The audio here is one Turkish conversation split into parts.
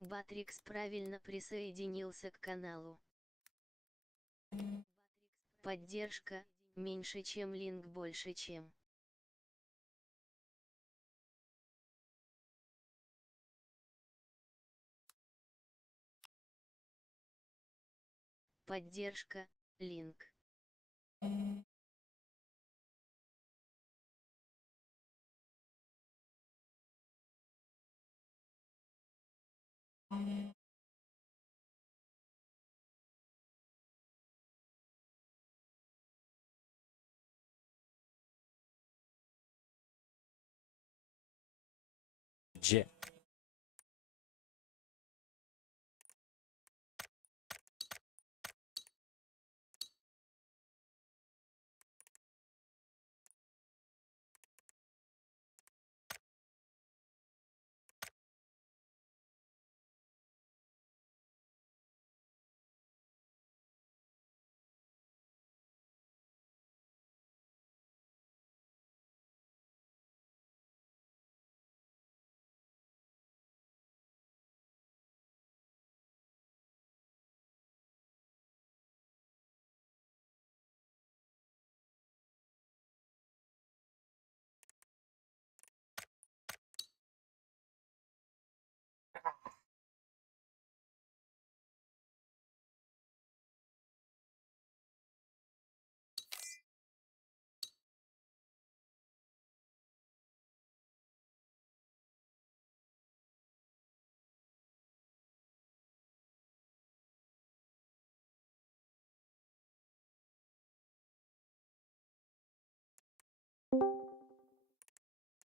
Батрикс правильно присоединился к каналу. Поддержка, меньше чем линк больше чем. Поддержка, линк. G.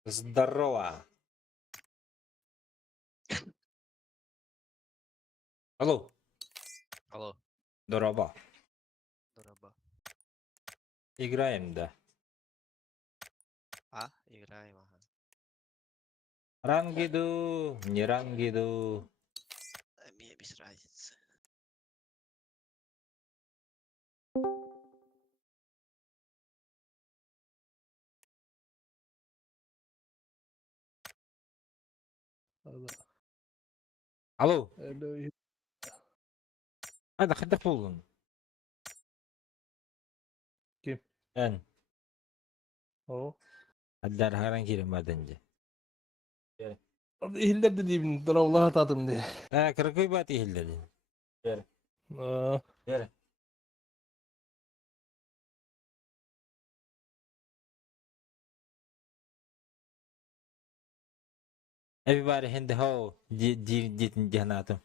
Здорово. Алло. Алло, Здорово. здорово. Играем, да. А, играем, ага. Рангиду, не рангиду. Мне без разницы. Алло. Hello. Hadi hadi bulun. Kim? En. Oh. Hadi herhangi bir madenci. İhiller dediğim Allah'a tadım diye. Kırıkıy bat ihilleri. Gel. Aa, Gel. Everybody in the hole. Di janatım.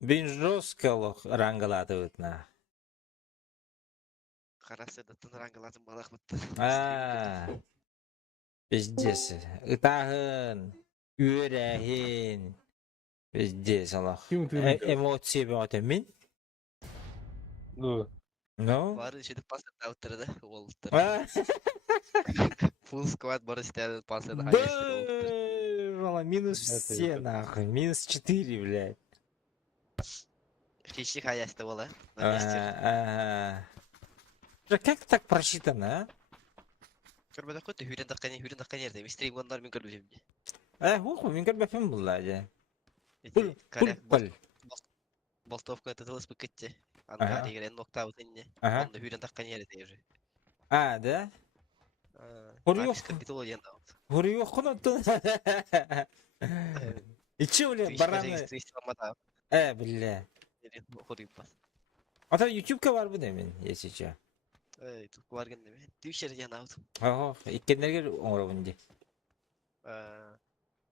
Bin жестко рангалатывают на. Karası da tınıran lazım balık mıttı. Пиздец. Ытағын. Үйрәхин. Пиздец, Allah. kim tırmıyor? Эмоции бөтен min. Dur. No? Var işte pas et avtırdı. Oldu. А? Full squad бар işte pas et Да, highest oldu. Рома, минус Это все, это. нахуй. Минус 4, блядь. Фичи highest была. На месте. Как так просчитано, а? Körbe koydu hüren dakika yerde. Stream onlar min körbe şimdi. Хуй, мне как бы фильм был, да. İti kare Пуль. boltovka tatılış bıkıttı. Ага. Angari gelen nokta utinne. Ага. Onda hüren dakika yerde yürü. Да? Запись капитал yandı. Хуй, хуй, И че, бля, Twitch бараны? регистрация мата. Бля. Хурим pas. А там YouTube-ка var bu demin, если че. Evet, var gene mi? Twitch'e yandı. Иккендерге оңырауынде.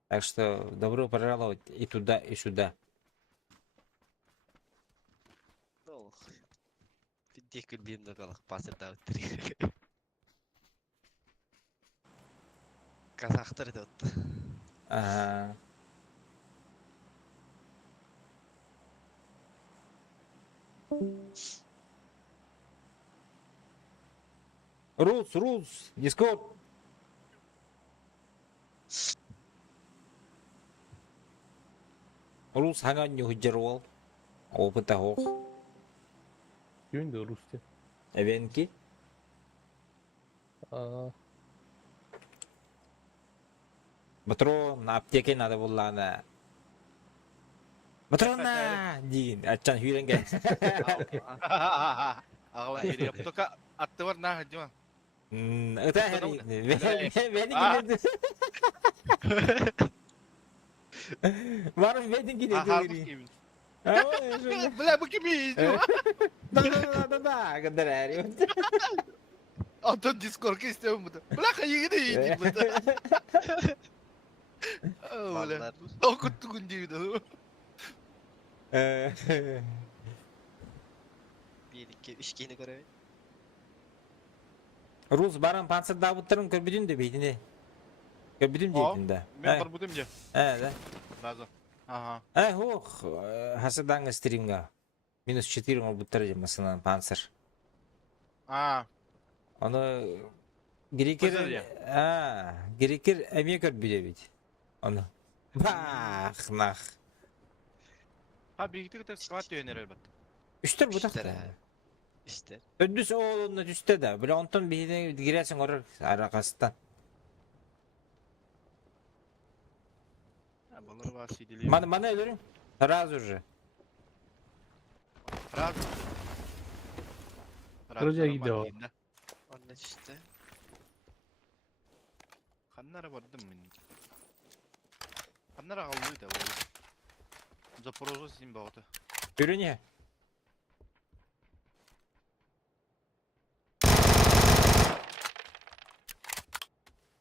Так что добро пожаловать и туда, и сюда. Ну, фиддек билбейм калак пасыр да өттүр. Казактар да өттү. Rules, Discord. Rules hangan nyu hujjarwal. Опыта хох. Kimin de Rusya? Эвенки. Aa, Patron, apteke nada bullana. Patrona deyin. Açan hüyrengen. Ağaban yeri yaptı ka attı var nah hacı. Öte Patrona heri. Beni gidiyordu. Varım beni gidiyordu. Halbuki gibi. Ama Bela bu kimi? da kadar heri. Anton Discord ki istiyorum bu da. Bela kayı gidi bu da. Öyle. Vallahi O kuttu gündü de. bir iki üç kini görev. Rus baran Panzer Davutların körbüdün de beydini. Körbüdüm deydin de. Ben var budum ya. Evet. Lazım. Aha. Hoch. Hasıdan streamga. -4 orbutları mesela Panzer. Onu Greker Pasar ya? Greker emiye körbüdü beydi. Onu. Bak nah. Ha birlikte de squat yöner elbette. Üstür bu İşte da. he. İşte. Ödüs oğlunda üstte de. Böyle ondan birine girersin oraya arakasından. Ha bunları bahsediliyor. Bana ölürüm. Razı olur. Raz. Kırıcıya gidiyor. Onun işte. Kanlara vardım ben. Kanlara kaldı da böyle. Zaporozhye sizin bağıtı. Ürün ya.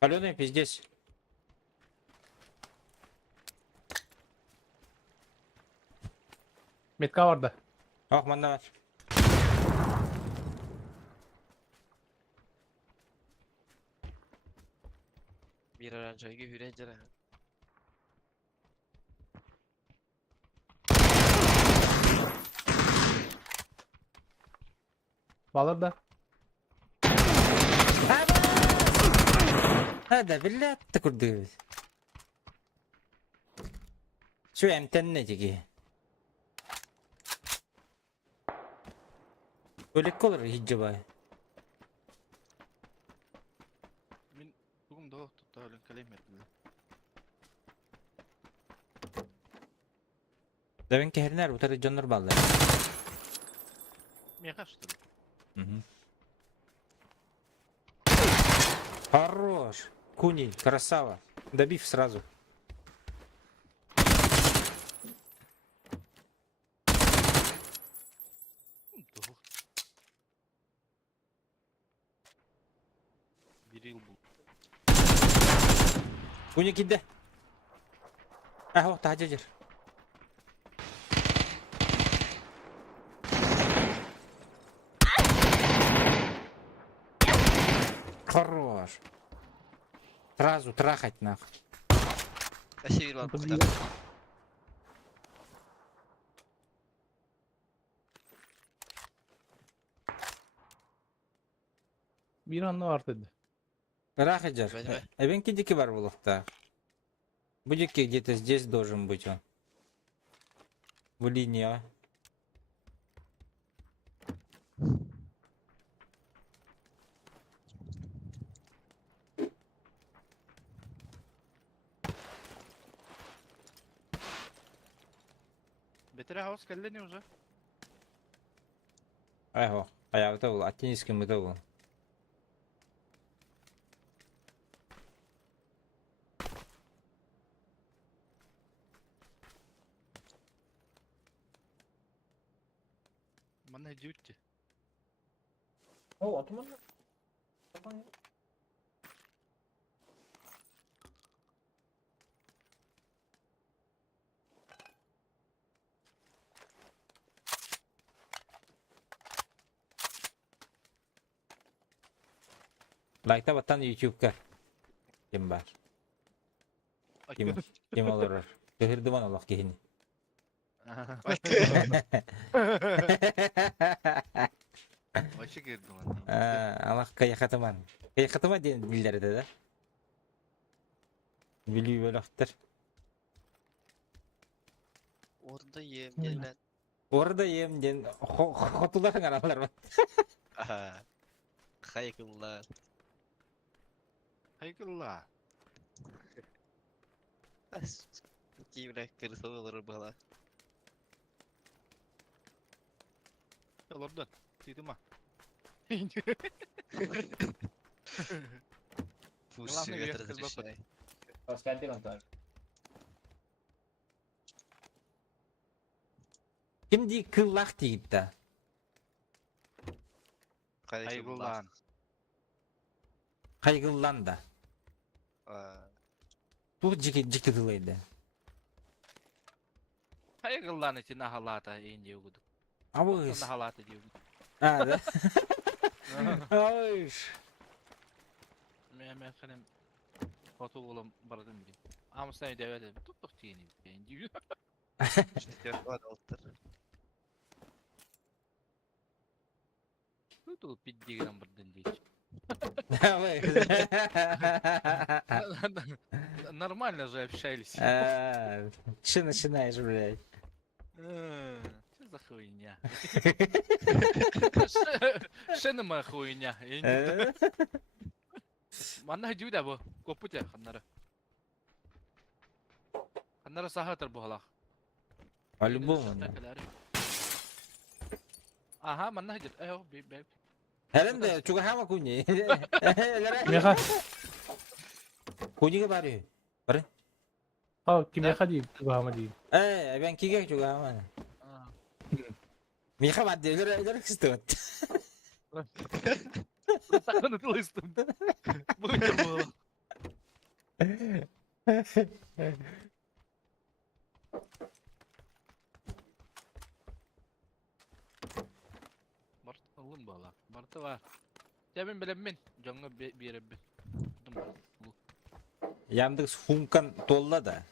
Алёна, пиздец. Metka vardı. Ох, manda var. Bir öğrenciye hürecere. Bağlar da. هذا بالله تكرد شو امتن تجي ولك olur hiç bay. Min bugün de tuttu öyle kalem ettim. Demin ki her ner bu tarafı canlar bağlı. Niye kaçtı? Хорош. Куни, красава. Добив сразу. Doğru. Bir yıl bu. Куни киде. Ahо тахажир. Хорош. Сразу трахать нахуй. Aşağı var bu Tabii. kadar. Bir anlı var dedi. Трахаджер. Возьми. Эбенки дики бар булыкта. Будики где-то здесь должен быть он. В линии. А. Betere house kelle ne uza? Айго. Аягта бул. Аттениским мыта бул. Bana hediye etti. О, атман. Лайкта баттан YouTube-ка. Ким бар? Ким олорор? Көхирдиман олох кихини. Başı girdi lan. Алах каяхатыман. Каяхатыма дейін билдерді да. Билүү бөлөктөр. Orada yiyeyim gelen. Orada yemden hotulların aralar var. Aha. Hayırlar. Hayırlı. Киевлек пересылылары бала. Олордан. Тыйдыма. Пусть Главное, свет вверх без разрешай. Kimdi kıllak deyip de. Айгулан. Kaygılan da. Bu cikidileydi. Айгулан эти нагалата и не угоду. Ama Нагалата не угоду. ha da. Ay. Мен ханем фото улам бардым бир. Амстай девет. Туттук тиени. Энди. Четвертый доктор. Туттук пиддиграм бардын дейт. Ay. Нормально же общались. Что начинаешь, блядь? Что за хуйня? Что на моя хуйня? Манна дюда бо, копутя ханнара. Ханнара сахатар бохлах. По-любому. Ага, манна хидер. Эйо, бейб. Helen de çok hava kunyi. Меха. Kunyi bari. Bari. Кимеха дейм. Тугама дейм. Ben kige çok hava. Miha madde ileri kısıt. Sakın ıtılıştım. Buydu bu. Bartılım bala. Bartı var. Cebim bilemin. Canlı bir yere bir. Yandık sumkan tolla da.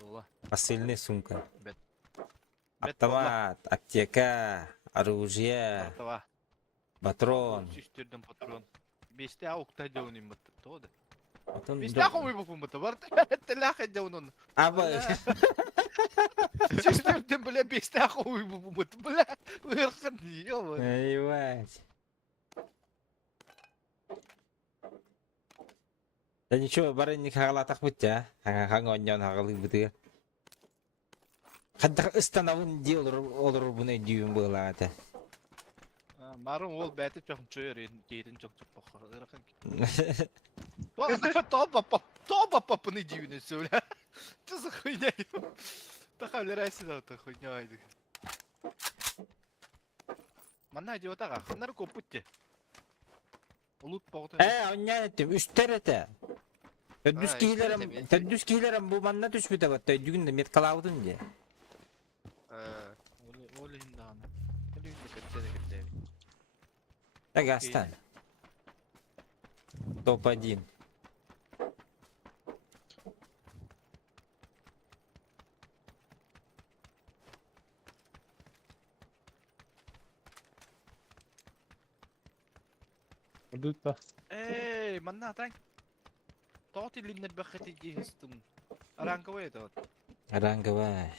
Dola. Посыльный сумка. Бет. Автомат, аптека, оружие, Bartı var. патрон. Süstürdüm patron. Beste avukta dövünüm battı. Toda. Потом Beste akımı bu battı. Bartı. Telak dövünün. Abi Süstürdüm bile beste akımı bu battı. Bile. Hırkın diyor. ебать. Да ничего, барынник хагалатах бит я. Хангоньон хагалы бит. Хадда ыстанавын ди olur bunu дүйүн была ата. Марым ол бәті чоқын чөйер кейден чоқ бақыр. Тоба папыны дүйіні сөйле. Что за хуйня? Тақа лерайсы да та хуйня айды. Манна ди отаға, ханнары көп бұтте. Улут бағыты. Onyan ettim. Üstler ete. Töddüz kihilerim bu manna düşmüte bak. Düğün de met kalavdın diye. Оле хинданы. Оле хинданы. Так остань. Топ-1. ردودتا. Эй, манна тань. Тоти линнер бәхети дихистым. Аранковый тот. Ранговая.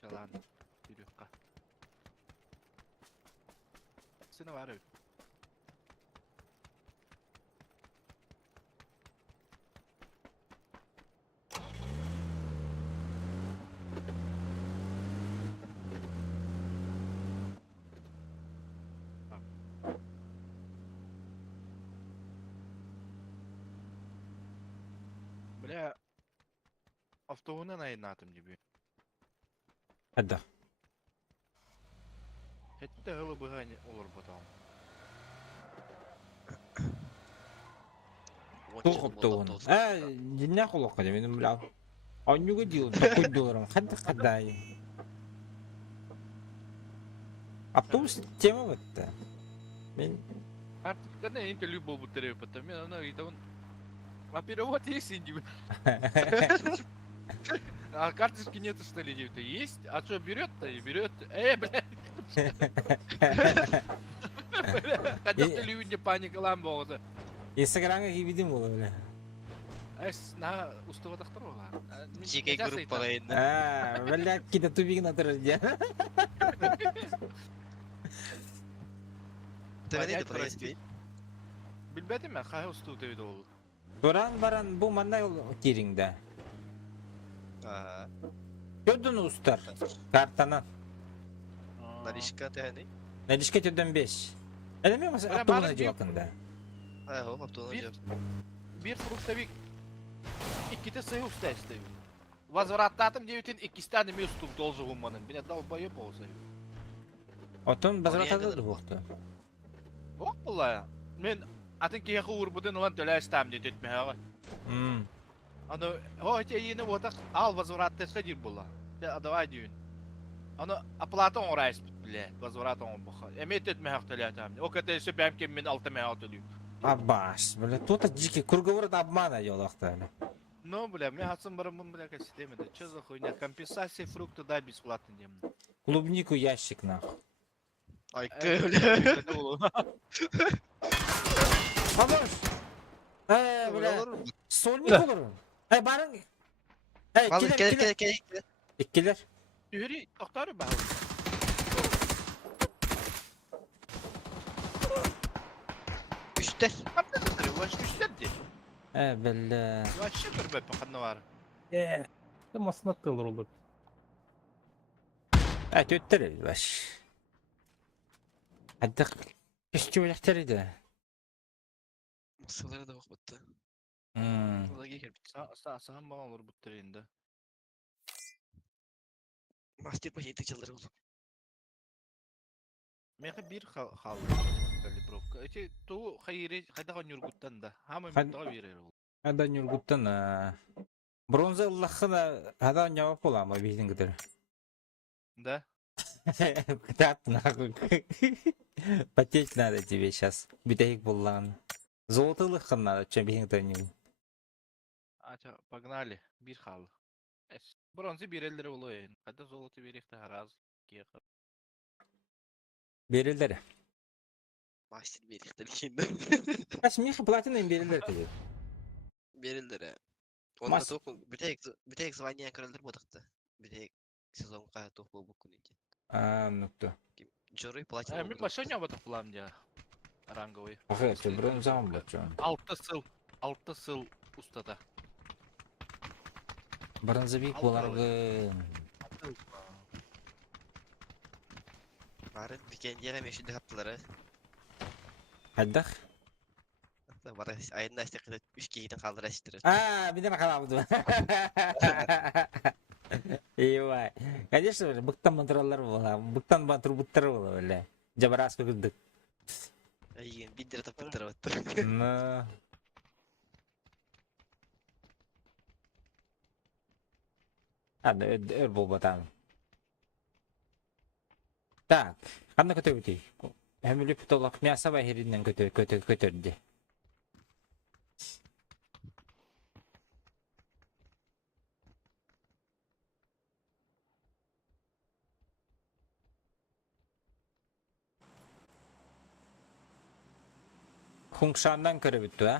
Çalan. Yürüyük. Seni var öyle. Бля, автоунан айнатым gibi. Hadi. Hette hılı bıhani olur bakalım. Тоқыпты оны. Не құлаққа де менің білау. Анюға дейін, $9. Қандай. Автобус тема бітті. Мен... Artık da ne ince любовь бутырıyor потом. Я она говорит, он... А перевод есть инди? А карточки нету, что ли, где-то есть? А что, берет-то и берет? Блядь! Хотя ты люди паника ламбода. Инстаграмға кебедім ол өлі. На устава докторова. Жеке группаға енді. Бәлі кеде тубигін атырыр де. Ты не происходит. Bilmedim ben. Kaya ustu devde oldu. Duran baran bu manna yol kiringde. Aa, Gördün ustar. Kartanan. Narishka yani. Ne dişke töden 5. Edemiyor musun? Ulan Abdullah bana Necip diyor- hakkında. Ha, hop hafta Bir- olacak. Bir frukta bir iki de sayı usta istedim. Возврататым дейтин ikisi tane mi ustum dolzu hummanın. Bir de dalbayıp olsa. Otun bazarata Oraya da kadar buğuktu. Bak bulla ya. Men atın ki yakı uğurbudun ulan töle istem dedi etme ha. Hmm. Ano o hiç yeni otak al возвратты dir bulla. Ya давай diyorsun. Ano aplata orayız bile. Возврат on bu. Emet etme hak töle etem. O kadar ise ben kimin altı me hak töle. Аббаш, бля, тут дикий круговорот обмана ёлакта. Ну, бля, мне хатсын барымын, бля, как система, да чё за хуйня? Компенсация фрукта дай бесплатно дем. Клубнику ящик нахуй. Ay Э, öyle. это было. Хорош. Бля, Olur mu? сольник olur. Барың. Vallahi Келер, gel келер. gel gel. Келер. Yürü, aktarı ben. Üstte. Kaptan tutuyor, baş güçlendi. Бля. Başı dur be, pakanı var. Там оснаттылар олар. Төттер баш. Аддык. Кичке яктар иде. Mısırlara da bak battı. Hmm. Ola gel. Sağın bana olur bu trende. Master başı itiçaları oldu. Meka bir kaldı. Böyle brovka. İşte tu hayır, hadi kan yurguttan da. Hamı Hadi- müdahale verir oldu. Адан юргуттан. Бронза лахына адан жауап бола ма биздин кытыр. Да? Кытат нахуй. Потеть надо тебе сейчас. Битейк буллан. Золотой лыхын надо, чем биздин кытыр не. Aça, pogнали. Bir kaldı. Bronzu bir elleri oluyor. Hadi zolotı bir ihte haraz. Берилдер. Master bir ihtiyar kendi. Kaç mih platin берилдер dedi. Verildir. Onda Mas- topu bir tek звание kırılır mı tıktı? Bir tek sezon kaya topu bu kununca. Nokta. Jory platin Mi başa ne batı falan ya. Rangoyu. Ага, это бронза mı bakıyorum? Altta sıl ustada. Бронзовик Al bulargın. Bari diken yere meşhur yaptılar. Haddak. Hatta bari ayında işte kadar 3 kişiden kaldır açtırır. Bir de kalamadım. Ey Конечно, öyle bıktan mantralar bola. Bıktan bantır bola öyle. Jabaras kırdık. Ayın bir lira tapıttır battı. Ну. Hadi öl bol batam. Так, қандай көтер өтей? Әмілі пұтолақ мяса бәйірінен көтерді. Хуңшандан көріп өтті, а?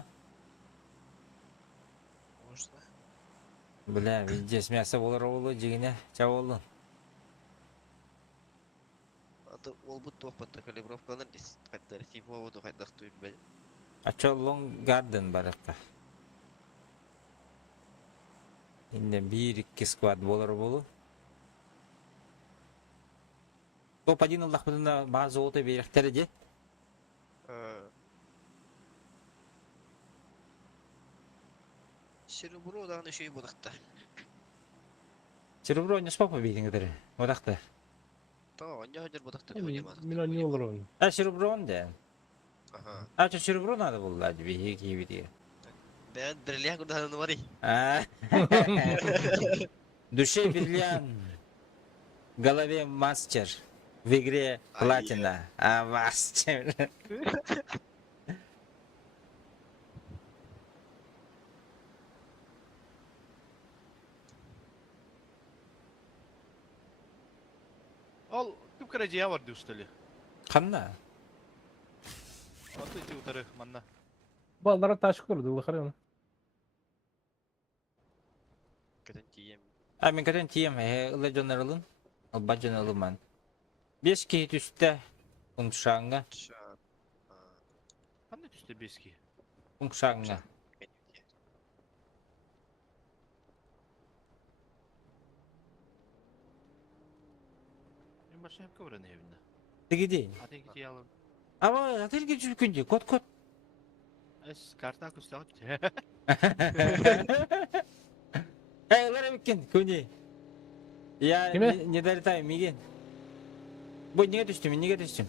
Можно. Бля, видес мяса болар олы жегіне жау олы. Adı ol bu top battı kalibrovkalar dis. Hatta tipo oldu hatta tuyun ben. Ачо Long Garden бараққа. Енді 1-2 сквад болар болу. Топ-1 Аллах бұдында баға золоты беректері де. Sürü bunu odağını şey buldukta. Серебро не спапа бейтіңдері. Одақты. Tamam anca hacer buldukta ne oynamadık. Мен не олар оны. Серебро он да. Aha. Ачо серебро надо было дать бейки бейки. Ben birliğe kurdanını var ya. Душе бриллиант. В голове мастер. В игре платина. Мастер. Al, tüm kıracıya vardı ustalı. Қанна? Atı iti utarı manna. Балдара ташып көрді, ол қарай оны. Kötü diyeyim. Мен көтен тием. Ылы жонарылын. Алба жонарылман. 5 кейт үсті. Ұңшаңға. Şu an. Hani üstte beski. Uşağına. Ben başka hep kıvırın evinde. Gidi. Hadi git yalın. Ama atır geçir günce kot. Es karta kustak. Hey, ular bikin kunci. Ya Kime? ne daltay migin. Bu niye düştüm?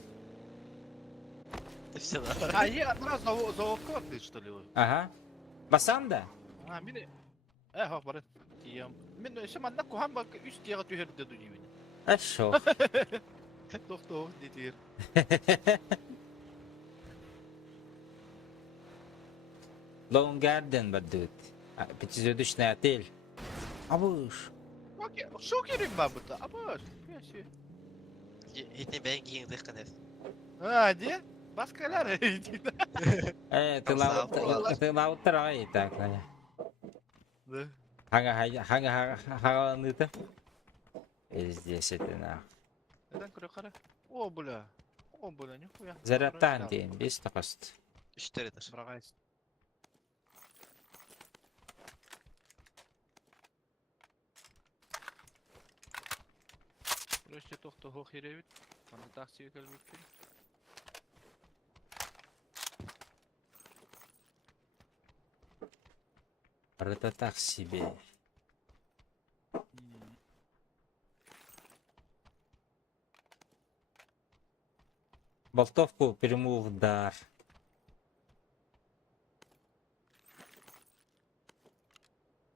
Все Ha iyi biraz zavuk kıvırdı işte o. Aha. Basam da. Ha beni. Hak barın. Diyem. Ben işte manna kuhan bak üst diye tüher de duyuyor. Aşo. Doktor nedir? Long Garden badut. Biçiz düşne değil. Abuş. Okey, çok yerim ben burada. Ama şey. Hitni ben giyindik kadar. Hadi. Başkalar. Tılao taray tak. Hanga nıtı. Ezdiyesetine. Neden kırık kara? O bula. O bula ne koya? Zarattan diyen biz takast. Üçteridir. Bırakayız. Burası tokta hoş yere bit. Bana taksiye kalbim. Arada taksi be. Болтовку прямую в дар.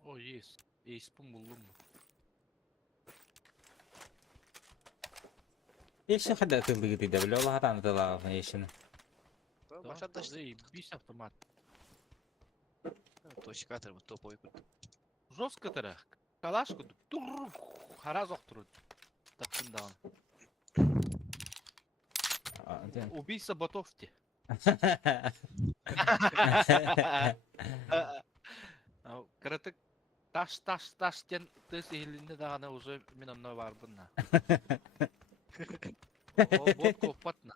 O yes. Espum buldum mu? Еще хада тылды ты да, бля, лахатан тыла еще. Başa da işte. İyi, bir автомат. Точкатır bu topoyu kurdu. Жестко тарах. Калашку. Тур. Хараз оқтыру. Таптым да он. Убийца ботовти. Кратык. Таш тен тыс елінде дағана уже мен онна барбынна. О, бот kopatna.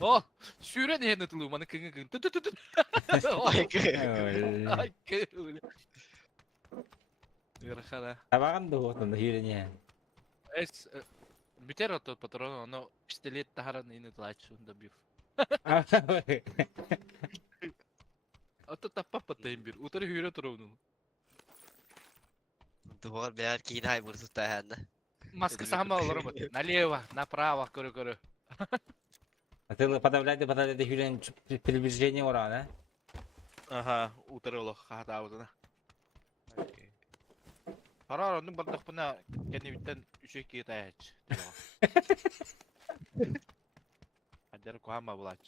О, sürен ені тылу, маны кыңы кың. Ту. Ay kıvılı. Yırıkana. Табаган да вот он хирене. Es, biter o patrón, ono pistolet taharan ini tlachu da bir. Ото таппа патайм bir. Утары hüre тұрауның. Duvar birer kinay bursu tayanda. Маска сама алырым. Налево, направо, көрі. А ты подавляй хирен приближение урана. Ага, утары олық қағыда аузына. Парар оның бардық бұна кәне біттен үшек кейт аяч. Әдері қуама бұлач.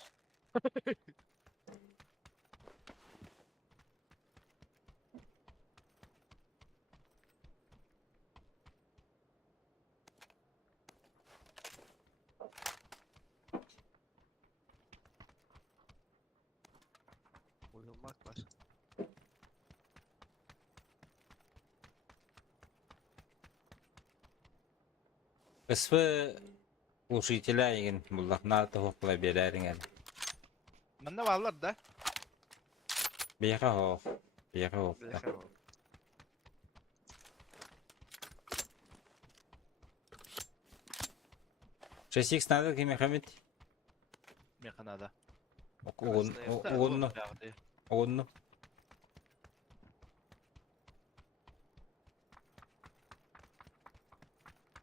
Uyumak var. Кыспы глушителя еген буллахна тохокла берерин әле. Mənə varlar da. Бияка хох. Bilekar var. Шестикс надо кеме хамит. Механада. Огонну.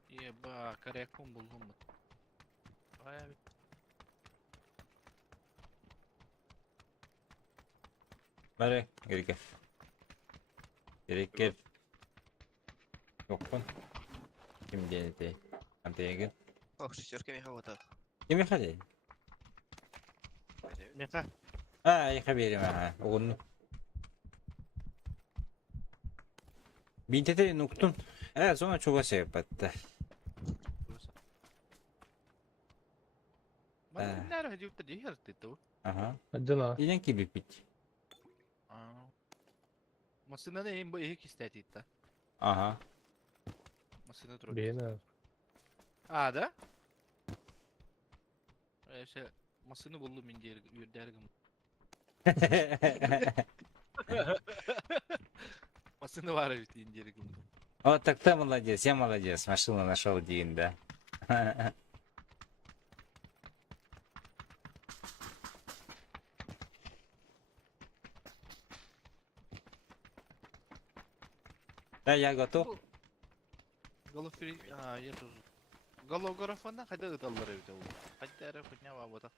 Еба, коряком buldum mu? Baya bir. Bari gerek gel. Yok lan. Kim geldi? Antaya gel. Oh, şişörke mi hava tak. Kim hadi? Meha. Ha, haberim ha. Огонну. Bintete nuktun. Evet, sonra çok şey yaptı. Mən nə rəhə deyib də deyir dedi o. Aha. Acına. İnen ki bir bit. Masına da en bu ehik istedi de. Aha. Masına durur. Beni. Da? Şey, masını buldum ince dergim. Masını var evet inceli kumdu. Вот так ты молодец, я молодец, машину нашел Дин, да. Да, я готов. Голофри... я тоже. Голографона хайда ыталлар evet ол. Хайда әрі күнне var bu da.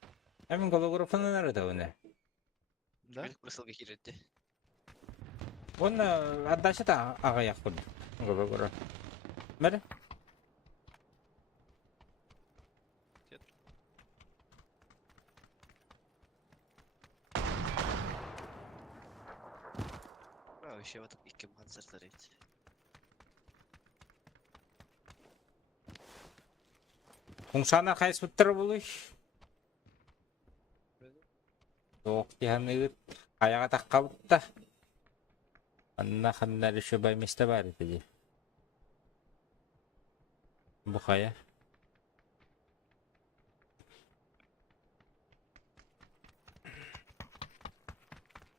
Hemen голографını nerede o ne? Да? Мен кырсылга киретти. Onu addaşı da ağa yakın. Голограф. Mere? Вообще вот икки концерттер эти. Kungsana kays bitir buluş. Yok yani ayağa takkalıp da. Anna kanlar şu baymiste var dedi. Bu kaya.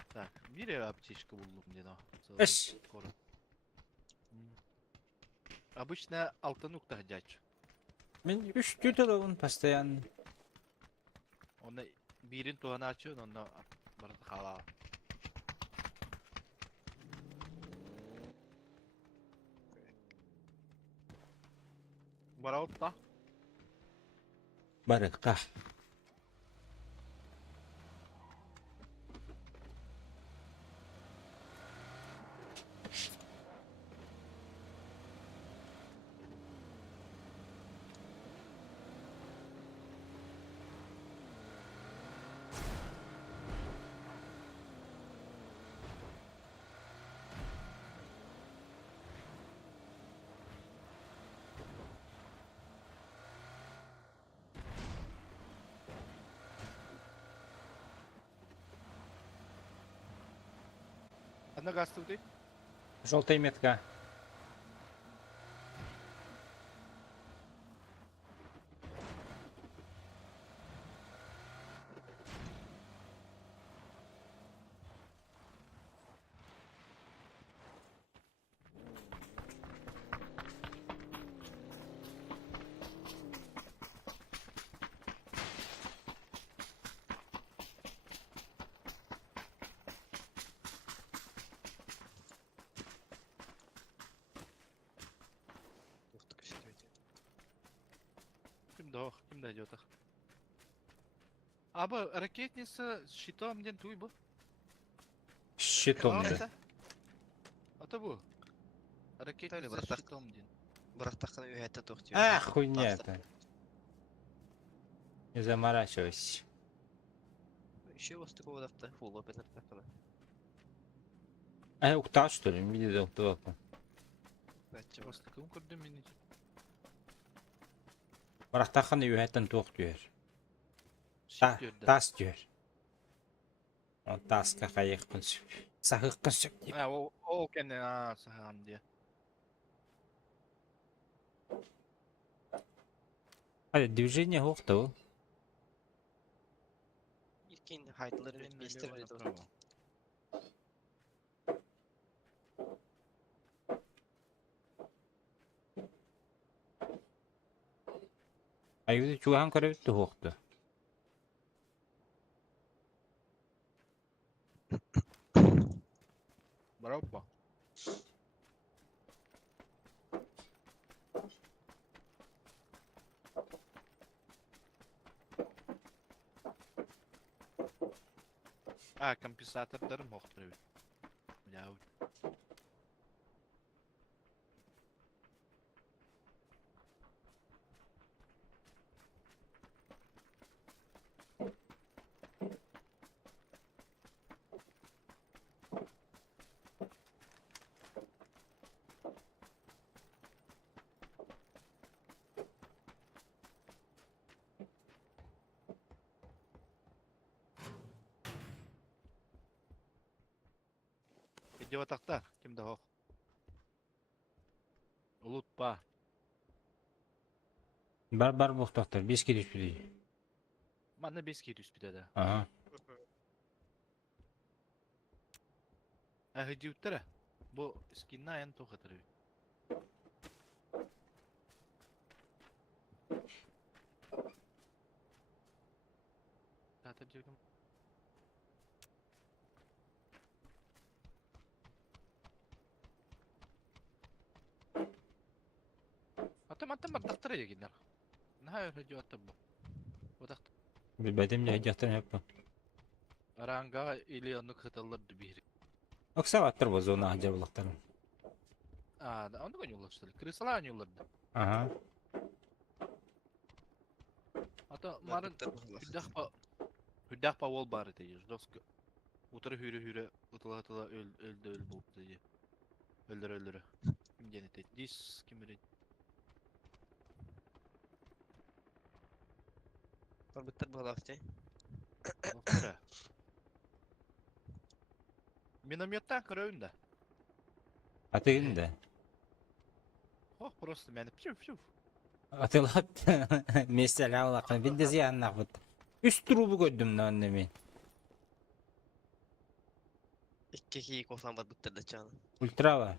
Так, bir аптечка buldum dedi. Эш. Обычно алтынук тахдач. Ben 3 tutuyorum pastayan. Onu birin tuğanı açıyorsun ondan bana hala. Baravut da. Barık Ana gastı değil. Желтая метка. Ух ты, все эти. Kim de идет. Abi ракетница с щитом ден туй bu. Щитом да. Ata bu. Ракетница с братак. щитом ден. Бірақ таққан үйәтті тоқты. А, хуйня это. Не заморачивайся. Еще у вас такого дafta full opener таққан. А, уктал что ли? Видел уктал. Бәтчі бар. Просто кым көрдüm meni. Барақтақын үйәттен тоқ дүйер. Щит gördü. Тас дүйер. O taska kayık kınsıp. Sahık kınsıp deyip. Ha o kendine saham diye. Hadi движение hoqta o. İlkin haytları Benim bestir öyle dedi. var. Ayıbı çuğan körevitті hoqta. Bravo. Компенсаторlarım yoktur evet. Ya. Где атақта? Кімді хоқ? Ұлытпа. Бар боқтақтар. 5 кere düştü. Мана 5 кері түспеді. Aha. Ahıcıvtara. Bu skinna ayan toxatırı. Tatır jegdim. Atım bardaktara yeginler. Naha ahıcı atım bu. Odakt. Bilmedim de hecatın hep bu. Aranga ili onu kıtılırdı bir. Oksa battır bozu onu acabılıklarım. Da onu gönüllüsü. Kırısalan yollardı. Aha. Ata marın hüddah pa wol bari teyiz. Dosk utarı hüre ıtıla öldü bulup diye. Öldürü. Kim gene tek. Dis kim bilir. Bitter balakçı. Doktora. Minометтан kırığında. Atayım da. Oh просто meni pşuf. Atılap. Mesela olakın. Bir de ziyanlar bu. Üst trubu gördüm de annemi. 2-2 olsam var bittirdi çağını. Ultra var.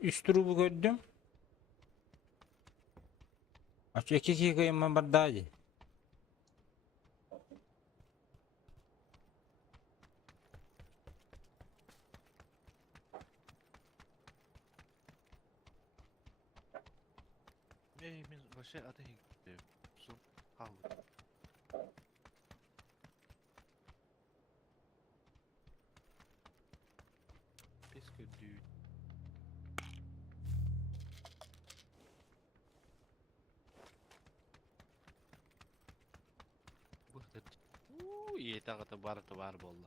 Üst trubu gördüm. Aç 2-2 koyayım ben daha iyi. Min başa adı hikti. Sun hav. Pis kötü. Bu da. İyi tağıtı var bollu.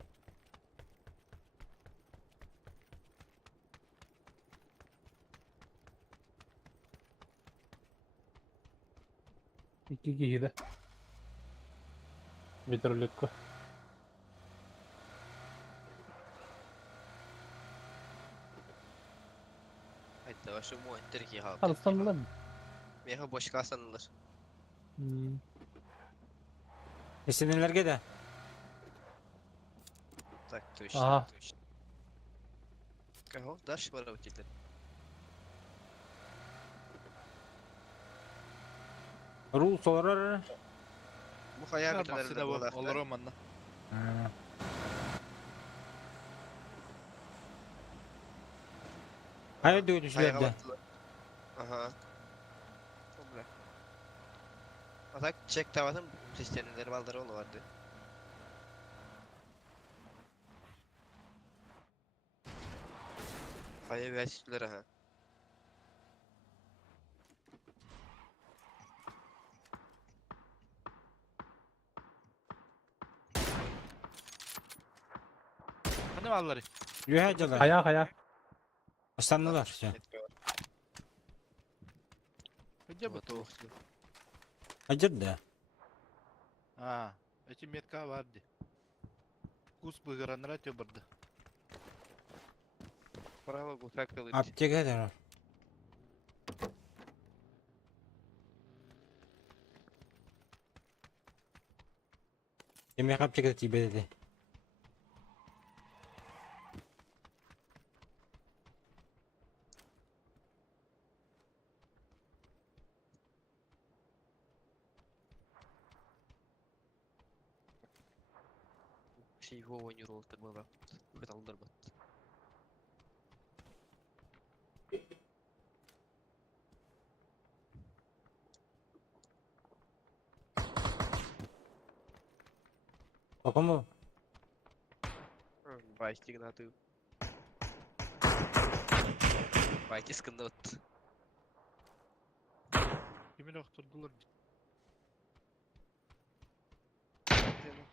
İki kişi de. Vitrolitko. Haydi başım o ettir ki halk. Arıstanlılar mı? Meha boş kalsanlar. Hmm. İstediğinlerge de. Tak tuş. Aha. Kaho daş var vakitler. Rul sorar. Bu hayal Masida gütmelerinde bu. balaklar. Olur manna. Hayır Ayağa dövüşlerde. baktılar. Aha. Dobra. Atak çek tavatın Hristiyanları balları onu vardı. Hayal versiyonları ha. Hani malları? Yuhacalar. Kaya. Asanlılar. Hıcı bu tu. Acır da. Ha. Eçi metka vardı. Kus bıgıranlara töbürdü. Bravo bu takkalı. Apteka eder. Yemek apteka tibe dedi. Şey ho oynuyor oltırma bak. Kıtaldır bak. Oku mu? Bayki gnadı. Bayki sıkıntı attı. Kimi doktordular?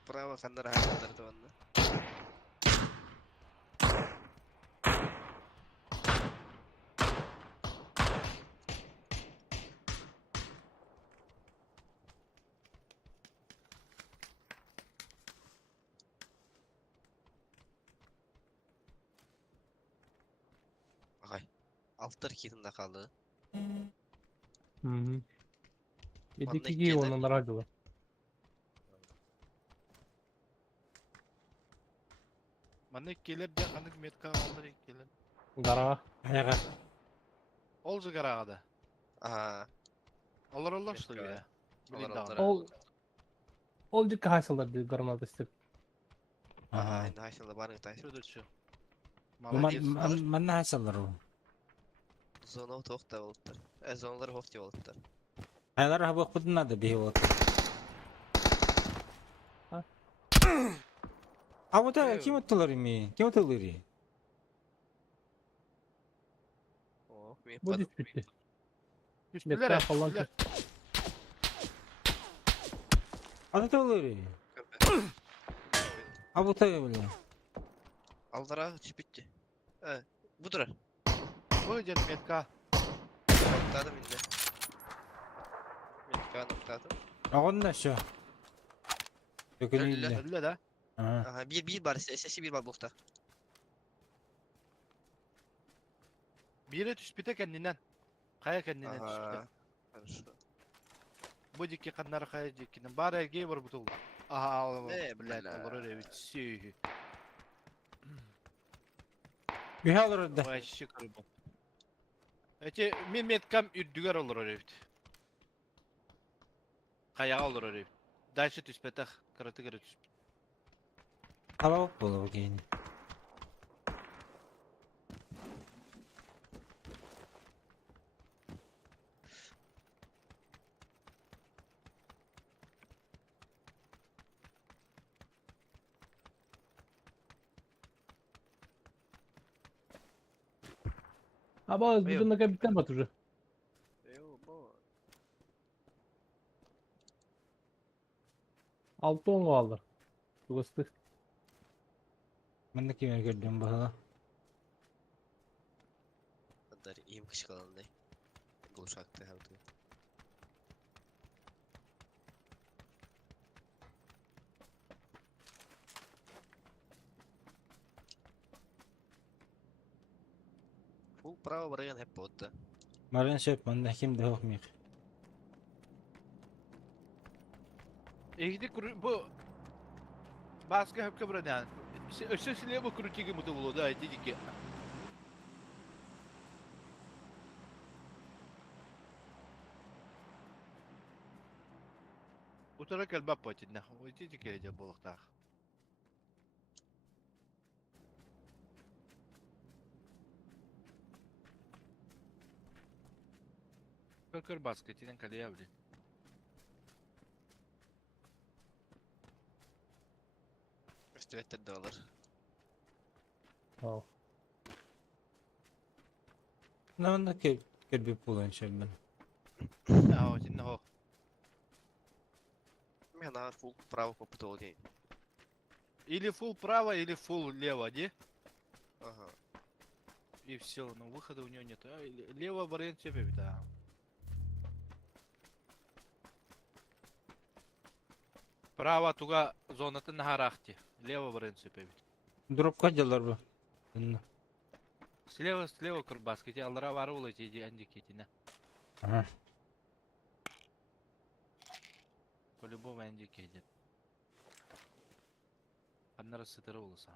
Bravo kanlar hayatları da bana. Ay. Altlar kitinde kaldı. Hı hı. Bir de Ondan iki kişi gelir. onları acılar. Mane gelir de kanık metka alır gelir. Garağa. Аяға. Ol zıgara da. Aa, Olur Metka. işte ya. Bilin Olur, olur. dağına. Ol jikka haysallar dedi garmada istep. aha, indi haşalda barın taş. Şudur şu. Молодец. Манна хайсалар ол. Zona toq da olubdur. Zonalar hoq da olubdur. Айлар хабақ бұдынады бей от. Ha? А вот ким оттылар ими? Ким оттылар ими? Oh, Bu dis bitti. Üstüler Metka hep, falan üstüler. Ататылар ими? А вот öyle. Aldıra hiç bitti. Budur. Bu jet metka. Noktadım indi. Metka noktadım. Ағын да şu. Dökülü Öyle. ille. Öyle de. Aha. Aha, bir bar, sesi bir bar bulukta. Biri tüspite kendinden. Kaya kendinden tüspite. Aha. Хорошо. Bu dikki kanlar kaya dikkinin. Bari ergeği var bu tolu. Aha al. Bilal. Olur evet. Sü. Bir alır orada. Vay şıkır bu. Ece min metkam ürdüger olur evet. Kaya olur evet. Dayşı tüspete kırıtı kırıtı tüspete. Kalabalık olur bu giyini. Ama Yok. bizim de bitten batırı. Yo, bu. 6-10 kaldı. Burası. Ben de kime gördüm bakalım. Kadar iyiyim kışık alanında. Buluşaktı her türlü. Full право барайан hep botta. Marın şöp bende kim de hokmik. Ehdi kuru bu baskı hep kabul eden. Ösesliğe bu kuru tigi mutu bulu da dedi ki. Utara kalba patinne. O dedi ki de bulukta. Kır basketinden kaleye avli. Üstüvetler de alır. Tamam. Ne bende ki bir pulun şöp ben. Ha o şimdi o. Men har full право по потолке. Или full право, или full лево, не? Ага. И все, но выхода у него нет. Лево вариант себе, да. Право туга зоната на харахте. Лево вариант себе. Durup kaçıyorlar bu. Bunda. Слева курбаска, те алра варула те ди андикетина. Aha. По-любому андикетит. Одна рассытерула сам.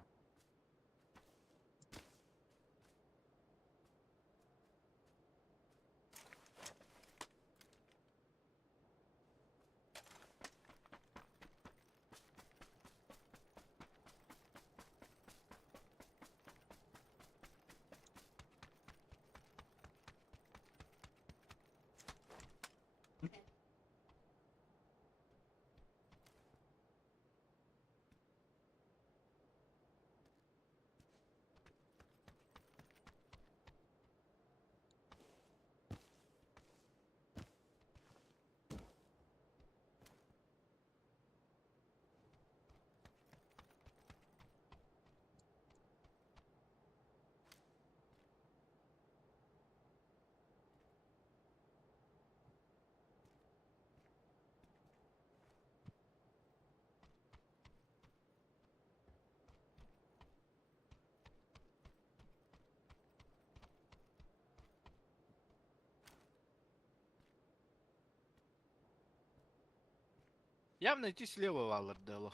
Явно идти слева валар дало.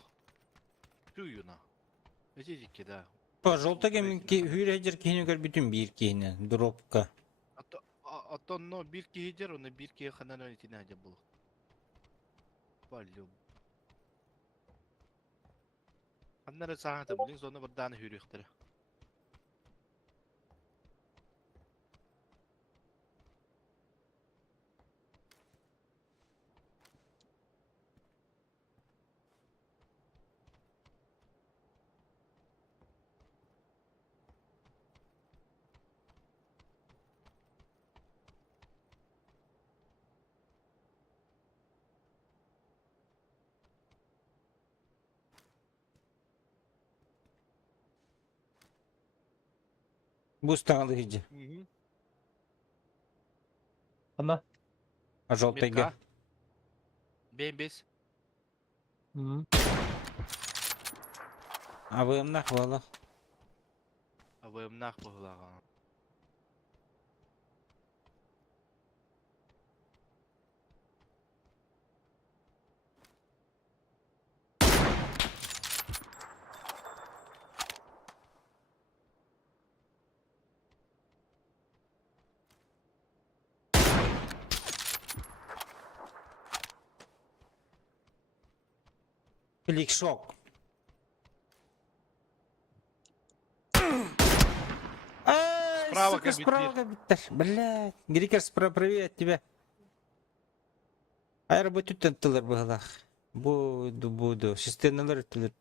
Чую на. Эти дики, да. О, желтый кемки хүйрежер кейінігер бүтін бір кейіні. Дропка. Атонно bir киһидер, оны bir киһи ханан өйтіне әде бұл. Баллюм. Аннары сағаты бұлың зоны бірданы хүріқтірі. Бустан алды хиджи. Ана. А желтыйга. Ben biz. Hı. Авыымнақ вала. Авыымнақ бұғылаған. Клик шок. Справа Сука, кабиттер. справа кабиттер. Блядь. Грикер справа правее от тебя. Айр бы тут тылыр бұғылақ. Буду. Шестенелер тылыр.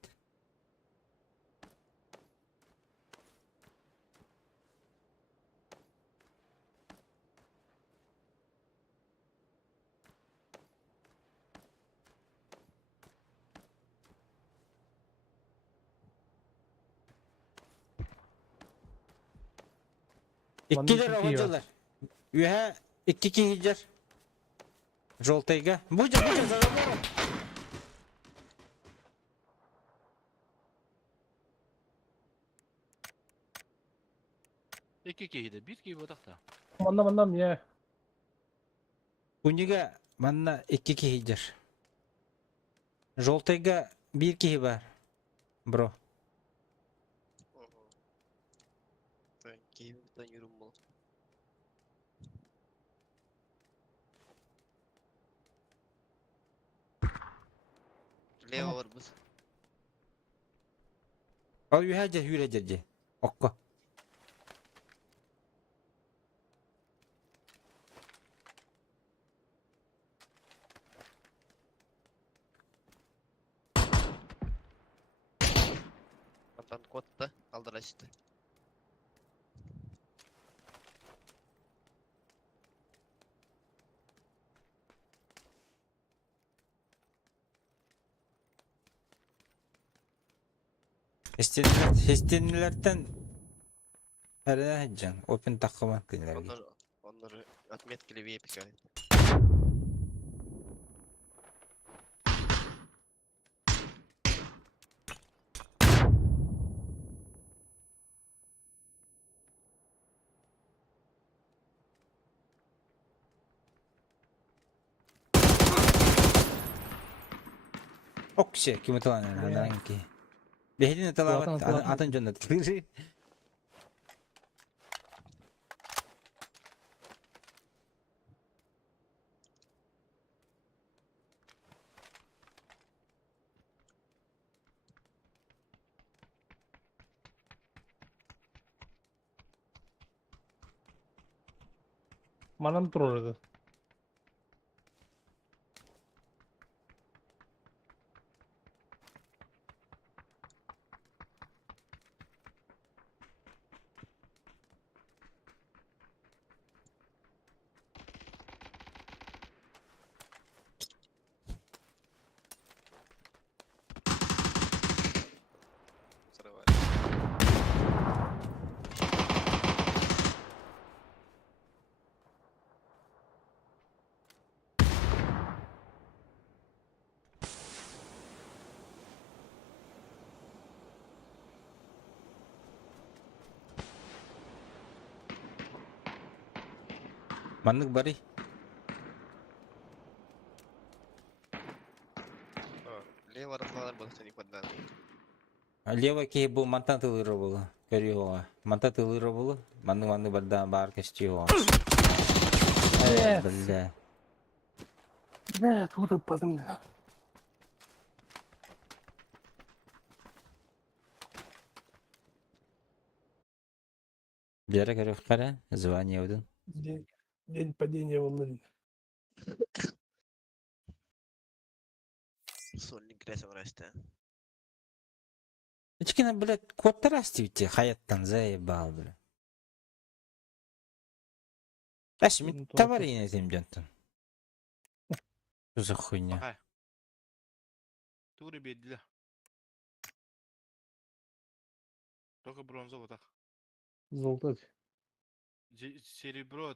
İkkiler Bana iki yiyor. avacalar. Ühe iki kihicер. Желтыйга. Будя, забором. İki kиһиде, bir киһи бұдақта. Мандам я. Унига манна iki kihicер. Желтыйга bir kihi var. Bro. Ben keyiften yürüm bol. Leo var biz. Al ühecer hürecerci. Okka. Atan kotta aldıraçtı. Hestenilerden herine heccan. Open takıman kıyılargi. Onları отметкали в эпика. Okşe kimi talanır hangi. Behdin talavat atın cennet. Manam dururdu. Срывали. Manlık bari. Leo var falan balıkta не поддали. Лева ки бу манта тылыры болу. Көрüyor. Манта тылыры болу. Манны бардан бар кестиyor. Yes. Bildi. Ne, tutup badım. Бері көрüp кара. Звание удun. День падения волны. Сольник ресем ресте. Ичкине, блядь, коттар астивите хаяттан заебал, блядь. Ашми товар енетем жантын. Что за хуйня? Ай. Тури беддиле. Только бронза вот так. Золото. Серебро,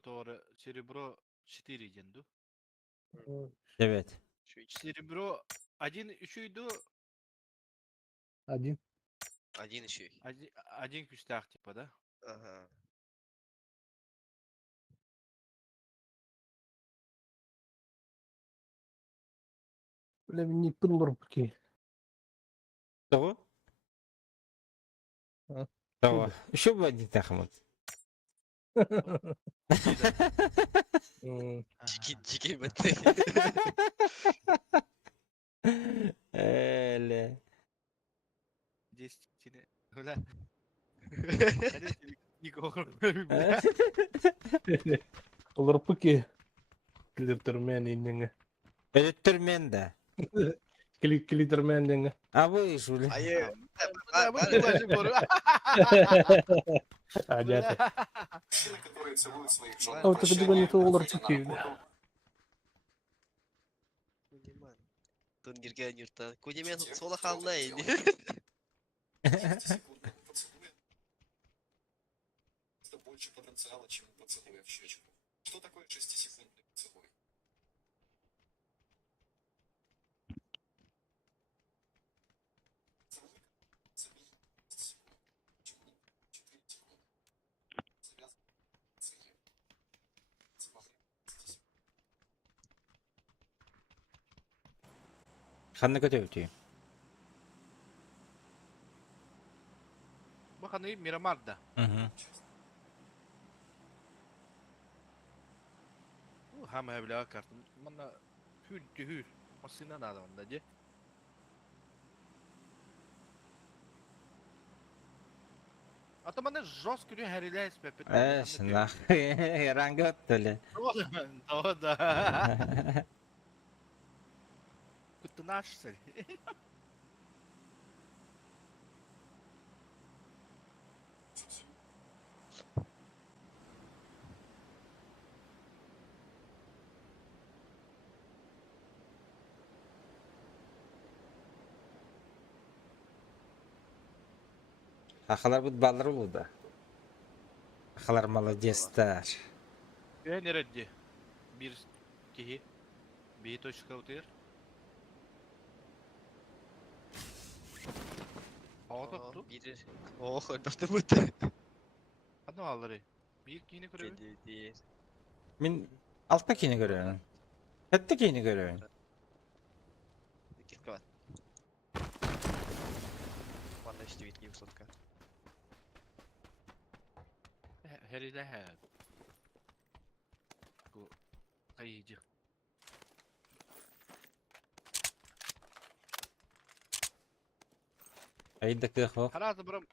серебро 4 денду. Evet. Şu iki. Серебро 1 3'üydü. Один. Один еще. 1 küstah типа, да? Ага. Бля, не пынлырпки. Того? А, Того. Еще бы один тахмут. Çiki bitti. Öyle. 10 тине. Бля. Никого бля. Лырпки. Клитермен иннеге. Ödüttürmen de. Клитермен иннеге. А вы шули. Hayır. Бля, мы не можем говорю. Адята. которые целуют своих жен. А вот это типа не то лырпки. Тун girgen yurtta. Kocaman sola kallayın. 10-секундного поцелуя это больше потенциала, чем у поцелуя в щечку. Что такое 6-секундный поцелуй? Поцелуй забей 10 секунд. Почему 4 секунды? Завязывай поцелуй. Смотри, 10 секунд. Ханны көтөбүтү. Bakın iyi Miramar'da. Hı. Hem evliya kartım. Bana hül tühül. Masina da adamında ce. Ata bana jos gülüyor her ile espepet. Şuna. Rangı öttülü. O da. Kutu naş seni. Akalar bu ballar oldu. Akalar молодецтер. Nerede? Bir kihi. Bir точка утыр. Hava tuttu. Biri. Oh, öldürdü bitti. Adam alları. Bir kihini kırıyor. Kedi değil. Min alttakini görüyorum. Kattakini görüyorum. Kilka var. Bana işte bitki высотка. Her ile her. Bu kayıcı. Ayda kıhok. Harada buram.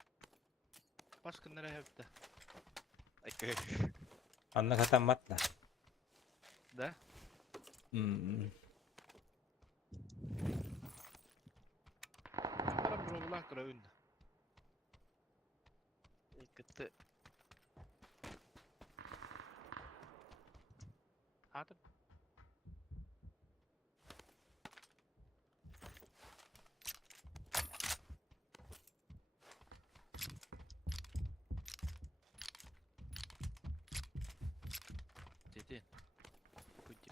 Başka nereye hepte? Okey. Anna katan matla. Da? Buram buram ulan kıra önde. Kötü. Hatır. Dedi. Kutu.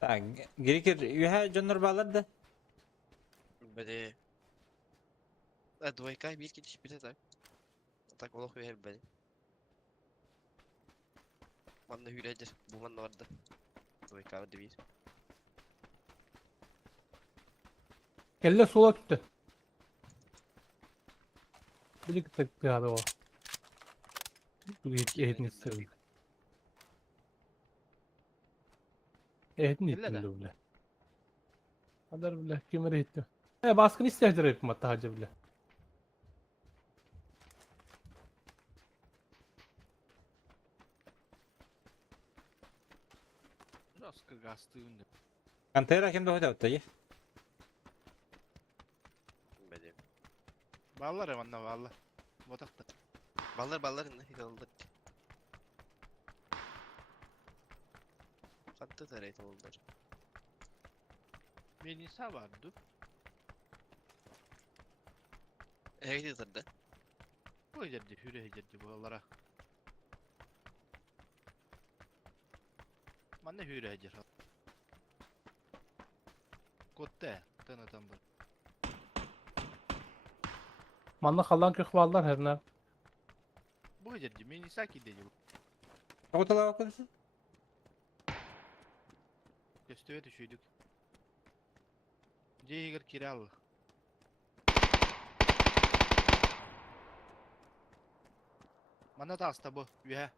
Tak, girikir yuha jonur bağlardı. Böyle. Двойка bir gidiş bir de tak. Tak ola koyuyor hep böyle. Bana hüledir. Bu bana vardı. Двойка vardı bir. Kelle sola tuttu. Bir tık daha da o. Bu hiç ehdin istedim. Ehdin Kelle ettim de. de bile. Kadar bile kemeri ettim. Baskın isterdir hepim hatta hacı bile. Biraz kırgastığın da. Kantera kim de hoda ottayı. Benim. Ballar emanna ballar. Botak da. Ballar inne hilallar. Katta tarayt oldular. Bir insan vardı. Heydi tırda. Bu ederdi, hüre ederdi buralara. Manne hüre eder. Kotte, tanıtan bu. Manna kalan kök varlar her ne. Bu ederdi, bir insan ki dedi. Otala bakıyorsun. Göstüğe düşüydük. Cihir kiralı. Manne da hasta bu, üye.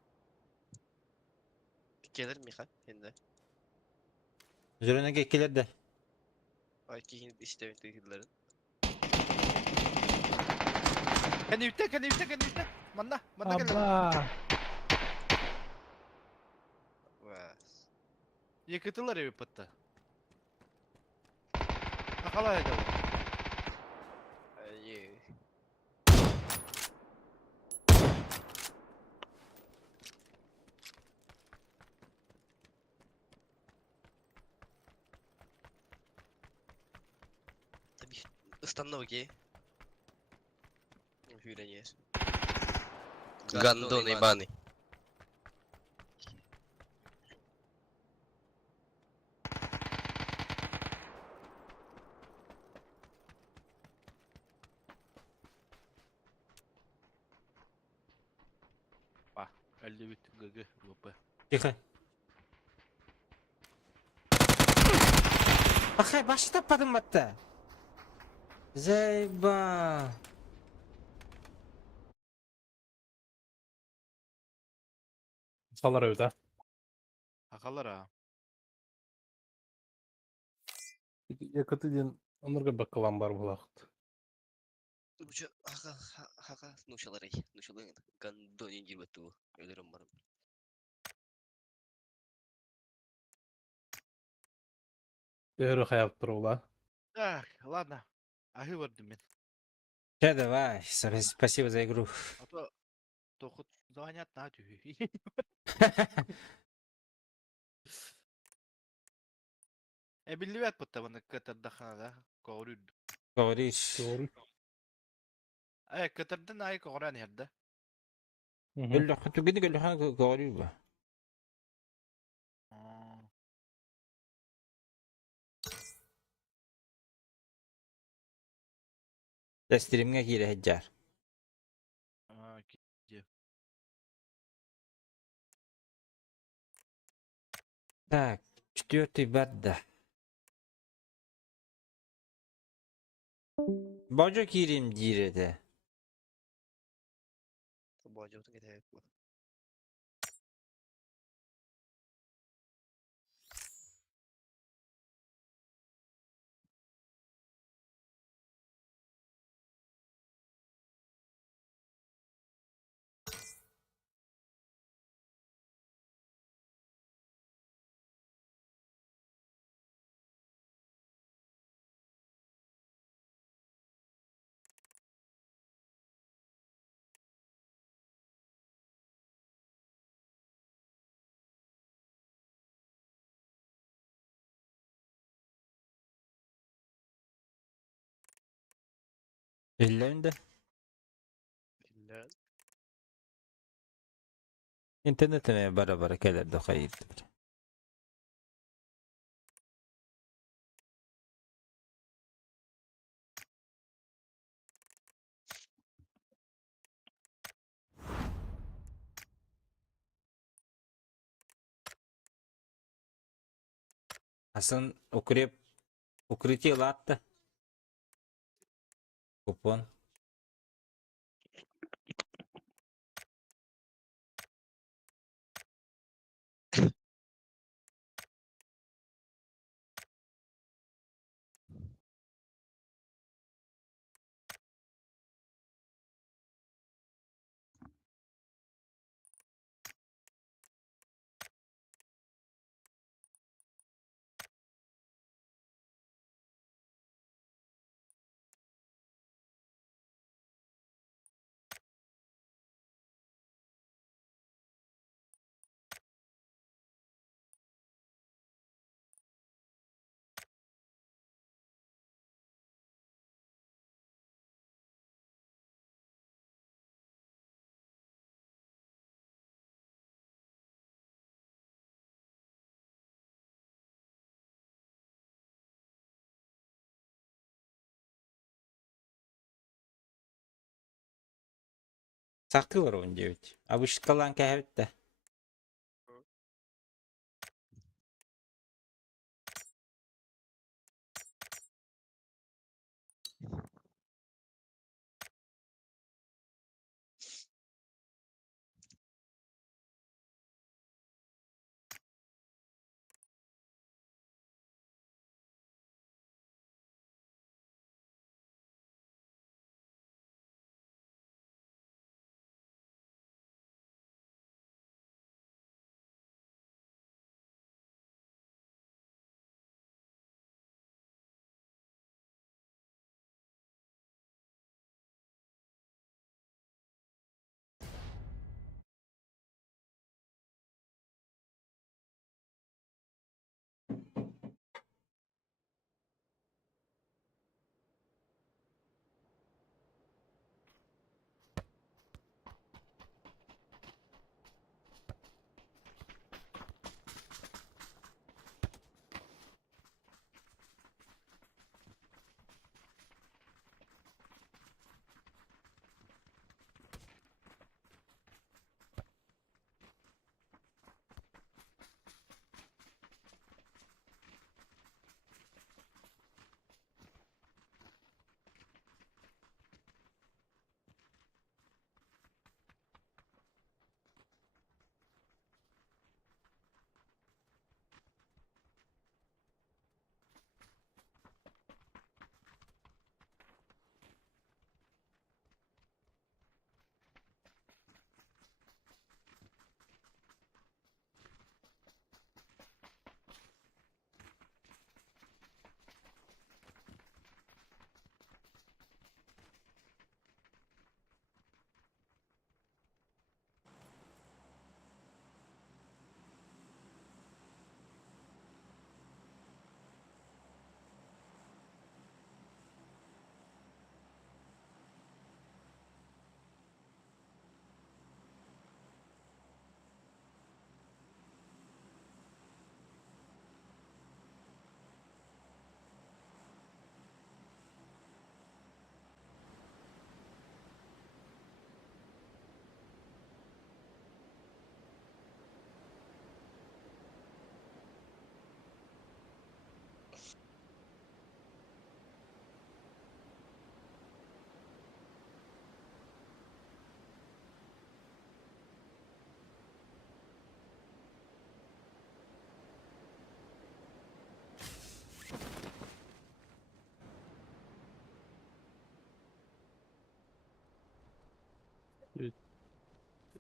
Gelir mi ha? Hindi. Üzerine gekkiler de. Belki hindi işte yöneticilerin. Kendi ütte. Manna geldi. Abla. Vas. Yıkıtılar evi pıttı. Akala ede bu. Ayy. Tabii ıstanna okey. Hüren yer. Gandone bani. Bak, 50 gıgı lopu. Yıkı. Bakay başı tapadım hatta. Zeyba. Salar evde. Akalar ha. Yakıtı din onlarga bakılan var bu vakit. Bucu haka nuşaları. Nuşaları gandone girbatu. Ölürüm varım. Değeri hayat durula. Ah, ладно. Ahı vardım ben. Че давай, спасибо за игру. А то тохут звонят на тюй. Billivet pıttı bana Kıtır'da da koruydu. Говоришь. Doğru. Kıtır'da nayı koran yerde. قال له انتوا كده قال له حاجه غريبه. ده ستريمنا كده هجار. Так, четвертый бадда. Божо кирим дирede. Bu acaba da gidelim. Ellerinde. İlla. İnternetine bara bara keler de kayıt. Aslında укрытие attı. Kupon. Sakı var 19. Abi ışık kalan kehvet de.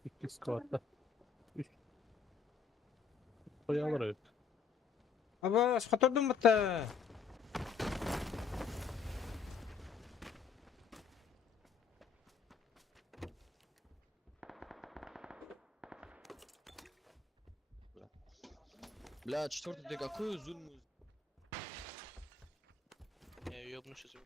İki squat'ta. Üç. Koyalım evet. Abi oturdum bu da. Бля, четвертый, ты какую зульму? Я ее ёбну сейчас.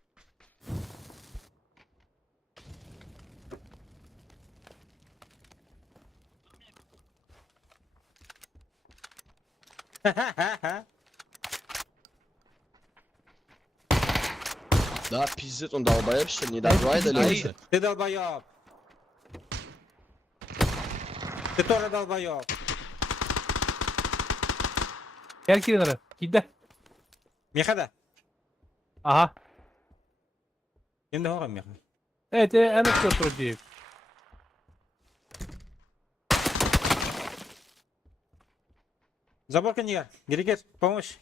Да, пиздец, он долбоеб, что ли? Не добивай долился. Ты долбоёб. Ты тоже долбоёб. Gel kenara. Gide. Mihada. Aha. Енді оған мен. أنا كنت جيب. Заборка не Геригер, помощь.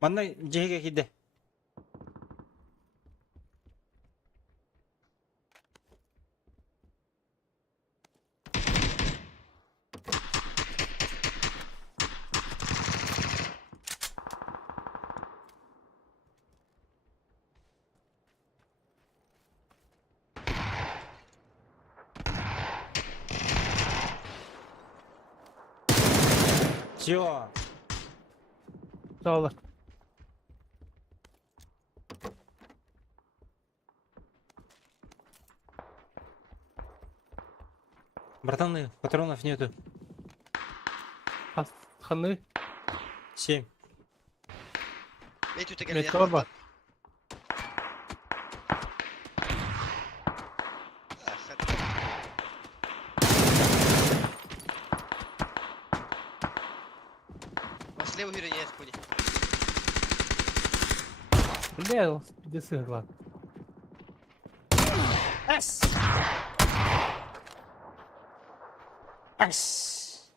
Манна жеге киде. Все. Sağ ol. Братаны, патронов нету. Ханы. 7. Ey tüte gel. Met var bak. Слева Юрий не сходи. Бля, где сыгла? Ас! Ас!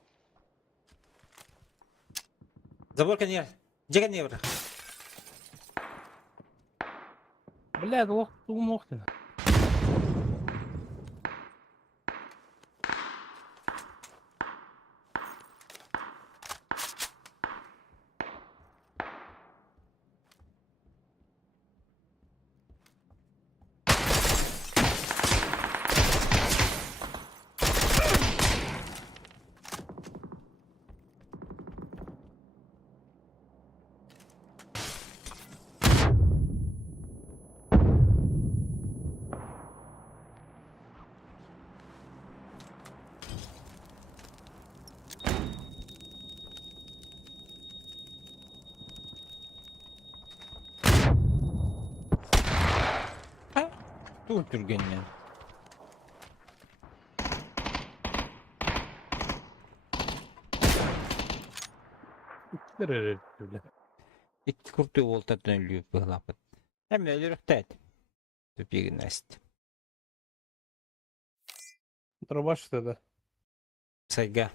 Заборка не Жеге не бір. Бля, мог ты. Öldürgenler. Бля. İki kurtu volta dönülüyor bıhlapıt. Hem öyle rühtet. Tüpegin est. Труба что да? Sayga.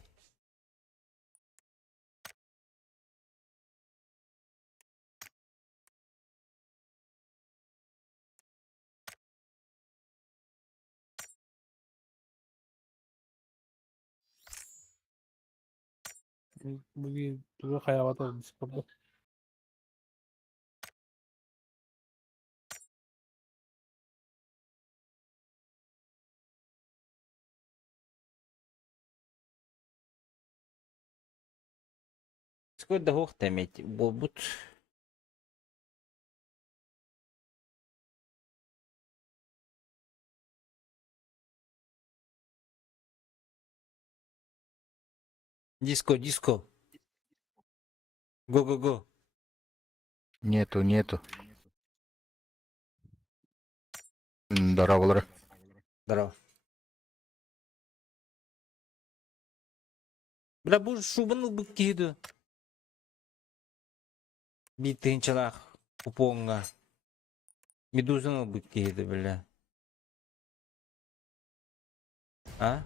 Bugün hayat oldu Discord'da. Сколько hoch damit? But. Диско. Го. Нету. Здорово. Здорово. Бля, бұл шубаны бұк кейді. Биттігін чалақ купонға. Медузаны бұк кейді, бля. А?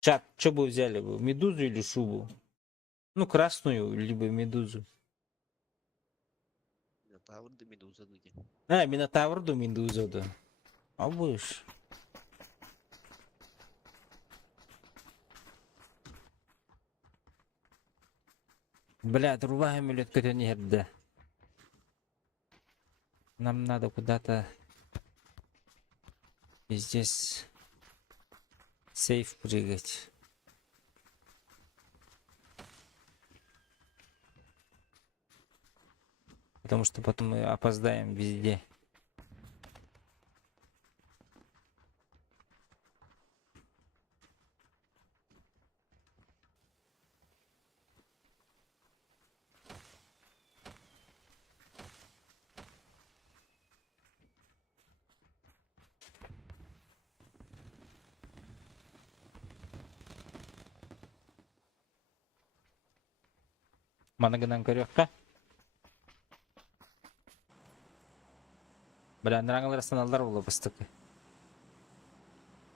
Чат, что бы взяли бы? Медузу или шубу? Ну, красную, либо медузу. Minotavr da Medusa do dia. А, Минотавр до медузу, да. А будешь? Бля, труба амулет который нет, да. Нам надо куда-то здесь сейф прыгать. Потому что потом мы опоздаем везде. Манагынан көрөккө. Бляндраңылар станалдар болу бастык.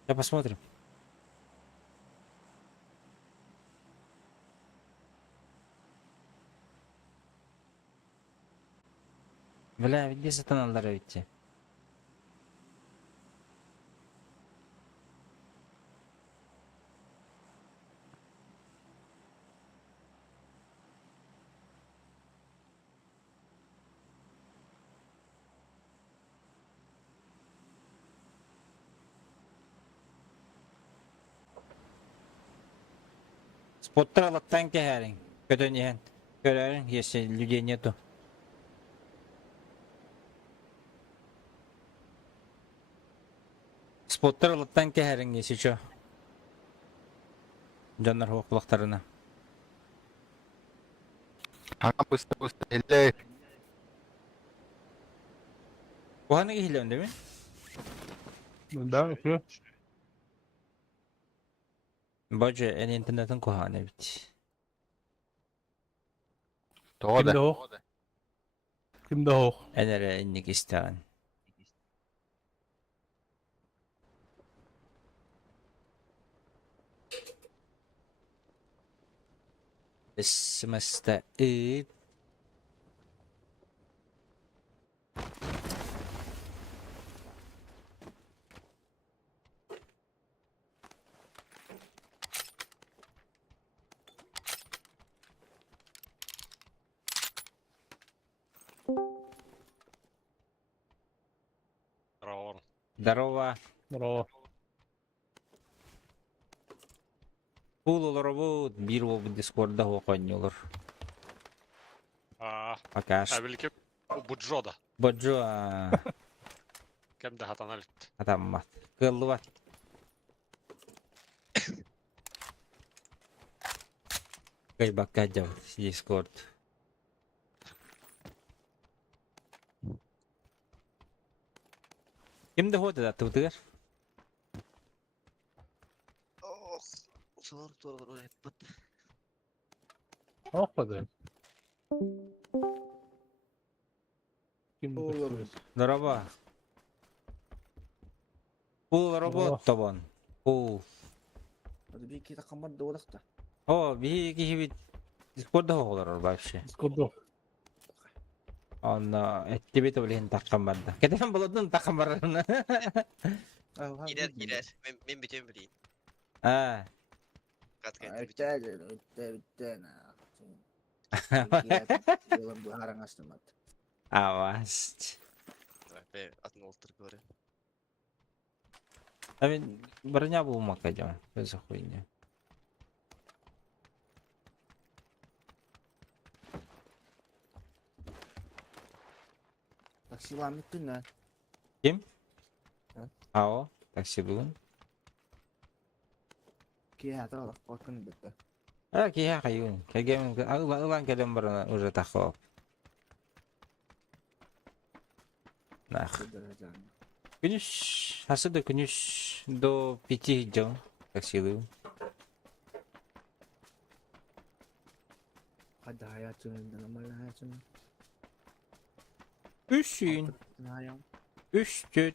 Я посмотрим. Бля, где станалдар ведь? Споттар алаттан кехерин. Көтөн ehen. Көрөрүн, если людей нету. Споттар алаттан кехерин, если чё. Жаннар хоқлықтарына. Ага, быстро, элле. Куханы кехилем, değil mi? Да, окей. Боже, en internetin kuhane bit. Тода. Kimde o? Kimde o? Enere innik isteyen. Esmeste it. Ровно. Здорово. Здорово. Пул olur bu. Bir o bu Discord'da hokanıyorlar. Покаж. Әбілке bu Джода. Боджо Кем de hatan alit. атаммат. Кыллы бар. Кай бакка жав Discord. Kimde hoda da tutuyor? Oh. Solar torlar oraya pıt. Оқпады. Kimde tutuyoruz? Здорово. Пул работ табан. Пул. Bir iki takımlar doğulakta. О, bir kişi Discord'da hokalar вообще. Discord'da. Anna etti bit öyle takım vardı. Kedem buladın takım var. Gider. Ben bütün bileyim. Ha. Kat kat. Ötte. Yolun bu harang astırmadı. Avast. Ben atın oltır gore. Tapi bроня bulmak acaba. Böyle хуйня. Taksilan ettin lan. Ao, taksiluun. Ki hata bak bakın bitti. Ah, kaya kayo. Kaya ulang kadang bara udah takop. Nah, Derece. güneş hasıda güneş do piti jam taksiluun. Hadi hayatının da normal hayatının. Üşün, Hayat. üştüt.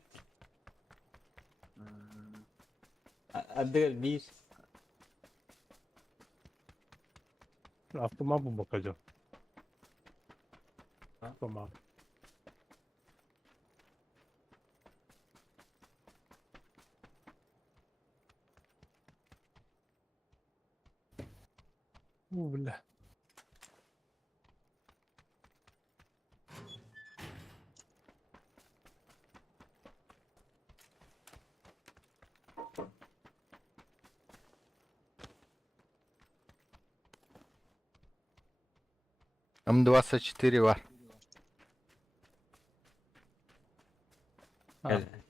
Adı bir. Aklıma bu bakacağım. Tamam. Billah. М24 var.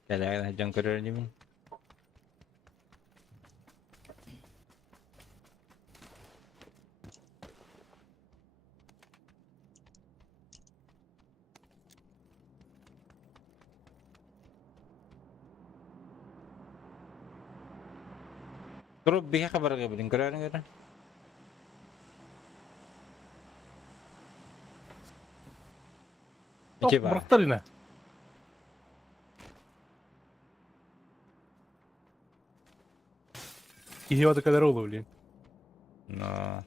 Kailangan dyan ko rin yun. Pero biha ka ba rin ka rin? İki var. Bıraktır yine. İyi vadı kadar olur bileyim. No.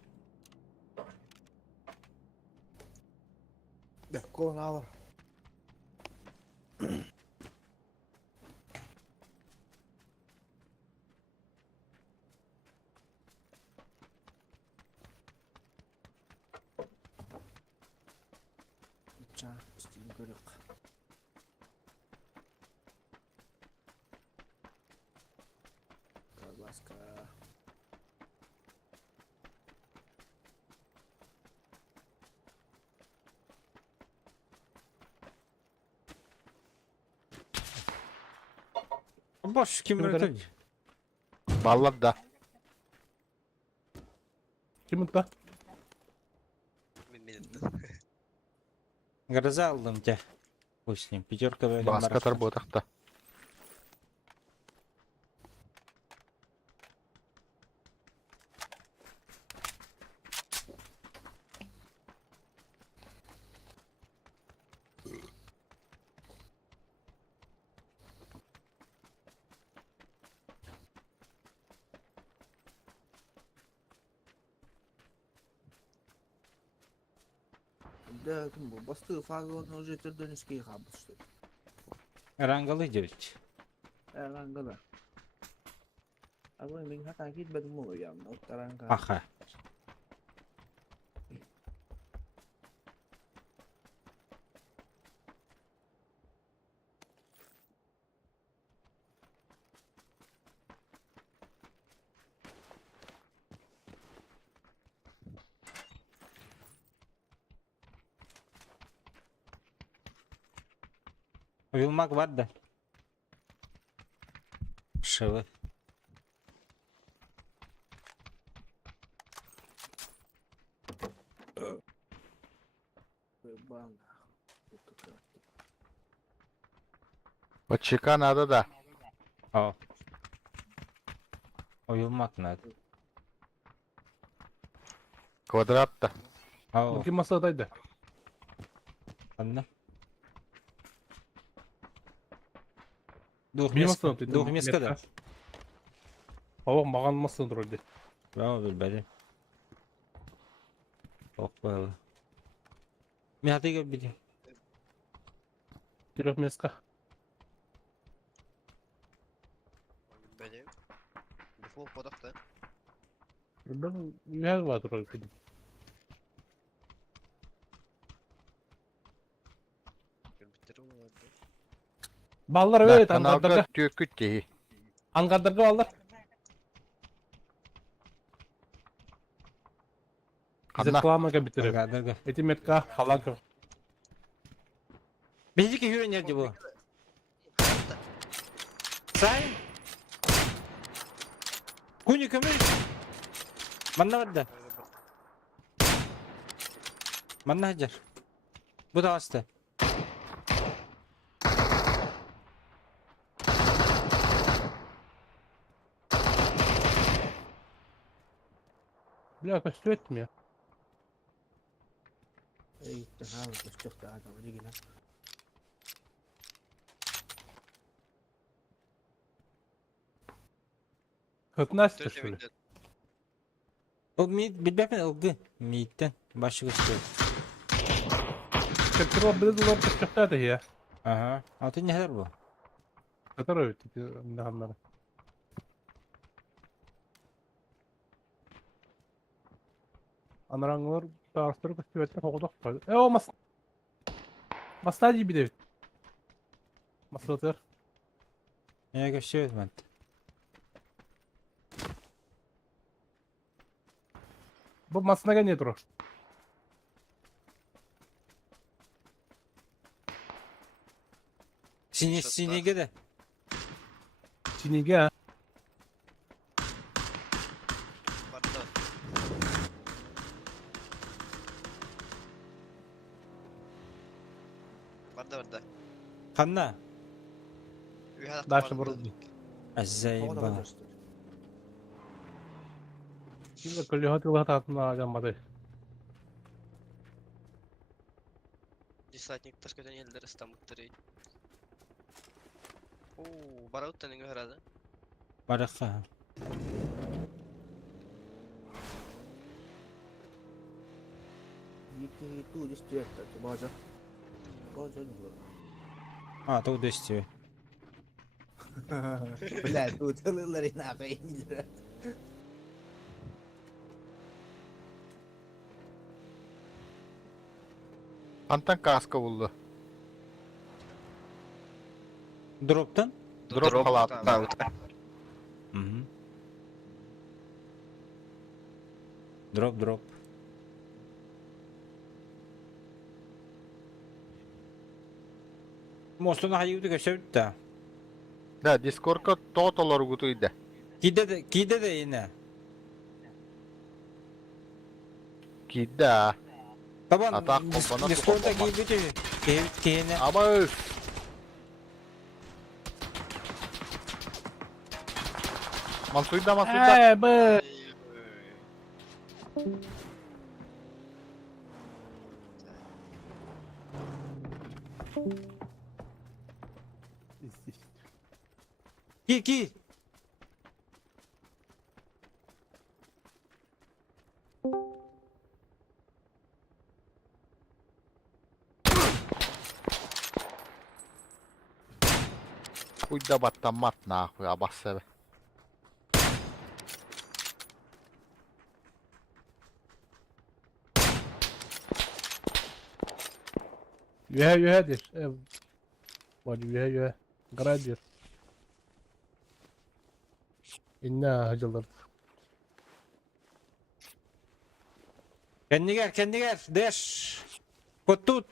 Beh, kolunu alır. Çağ, üstüne görük. Baska. Boş kim Kim öldü? Vallahi da. Kim mutlu? Bilmedim. Garaza aldım ki. Пусть пятерка böyle Басқа торботақта. Да, kim bu? Bastığı fazla olduğunu ücretlerden eskiyi kalmıştı. Rangalı diyoruz. Rangala. Aku yang hata gitmedim mi o yanına? O rangala. Aha. Uyumak var da. Şıvı. Bang. Вот чека надо, да. О. Uyumak надо. Квадратта. О. Kim masadaydı? Ладно. Дух Bir меска. masada. Дух меска да. Baba mağan masadır öyle. Bravo bilbeli. Çok böyle. Mi hadi gel bir. Direkt meska. Bilmedim. Bu fotoğraf da. Ben yer vardır öyle. Bitirim vardı. Ballar Да, evet каналға Ankara'da. түйекке тейі. Ankara'da ballar. Bize Қанна. klamaga bitirip. Ага. Etimetka falan kır. Bizi ki yürü nerede bu? Sen? Kuni kömür. Bana var da. Bana hacer. Bu da hasta. Bir kaçtı etmiyor. Gitti ha, çok da adam ligine. Kötü açtı Dört şöyle. evinden. O bilmem ne oldu. Midden. Başı gösteriyor. Kötü o bir dolar çıktı da ya. Aha. Altı ne kadar bu? Kadar öyle. Ne anlarım. Anaranlar dağıstırıp küvette kokuduk koydu. O mas... Maslar gibi de. Maslatır. Neye gösteriyoruz ben? Bu masına gel ne durur? Sinir gede. Çinige ha. Vardı. Vardı. Kanna. Bir hayatta Daşı vardı. vuruldu. Azay O da ba. var. Şimdi kılıyor hadi Allah tatlı alacağım hadi. Десантниктар көтөн елдер стамыктырый. Oo, barawut taning herhalde. Baraka. Itu distract aja baca. Baca juga. А, то удостью. Бля, тут целый нахуй не знаю. Antan kaska buldu. Дроптан? Drop kalattı. Угу. Дроп. Мостун хайыуды көсөбүттө. Da Discord'ka totolar gutuydu. Киде де yine. Giddi. Taban Atak kompana Discord'da kompana. giy kiyene. Ama öf. Masuyda. Be. Ki. Uyda battan mat nahuy abassebe. Yühe der. Var yühe. Gradir. İnna hacılar. Kendi gel. Deş. Kotut.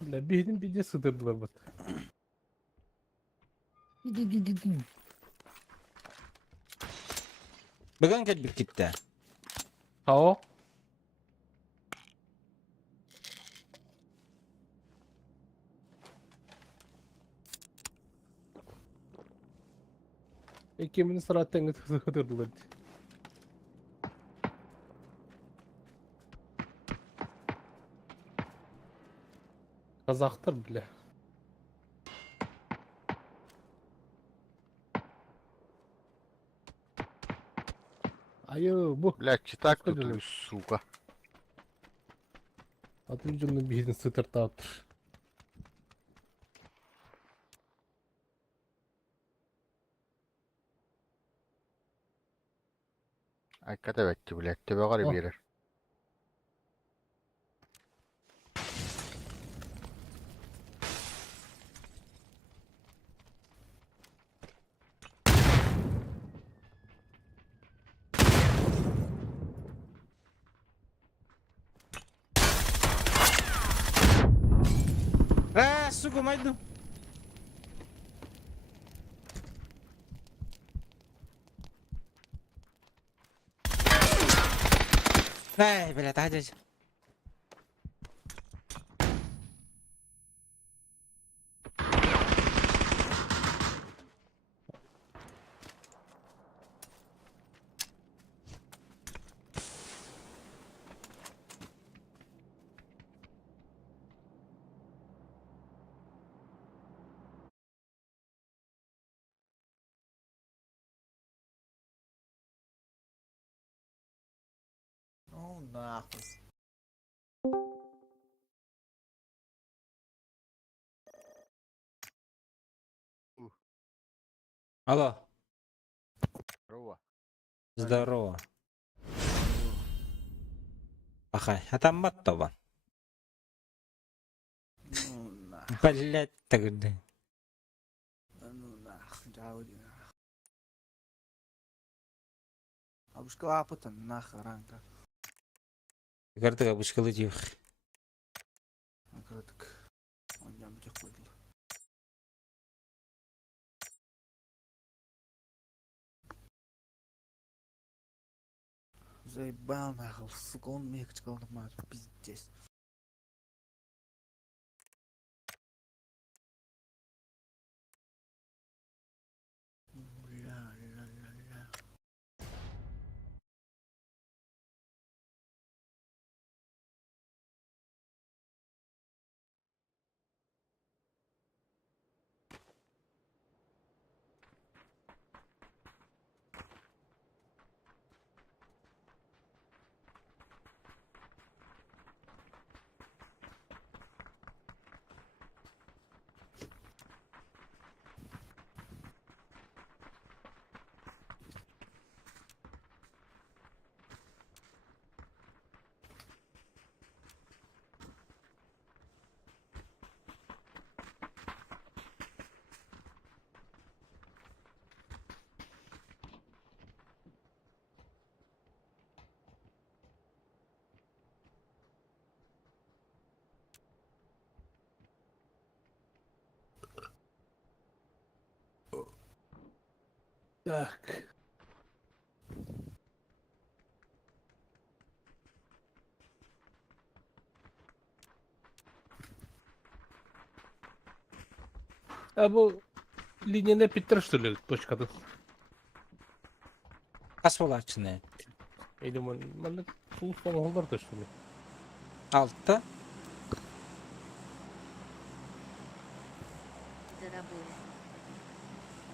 Bile bir de sığdırdılar bak. Bugün geldik gitti. Tao. Ekimini sıratten sığdırdılar. Kazaktır bile. Ayı bu. Bля, читак Kaskı тут, dönüyor. сука. Adı ucunun birini sıtırtattır. Ay katebetti, bля, tebe garip Oh. yerer. Сука, майду. Блядь, hadi. нахуй. Алло, Здорово. здорово. Ахай, атаммат тоба. Ну нах, Блять, тогда. ну нах, жауди нах. Абушка апытын нах ранка. Гардыга бушкалы жих. Акырдык. Онjam жок койдул. Заебал нахуй, сука, он мне сказал нормально, пиздец. Ля-ля-ля-ля. Так. А bu linya ne bitir что ли, точкада? Kas bolachını. Или man сул соңолдар да что ли? Altta. Дорабы.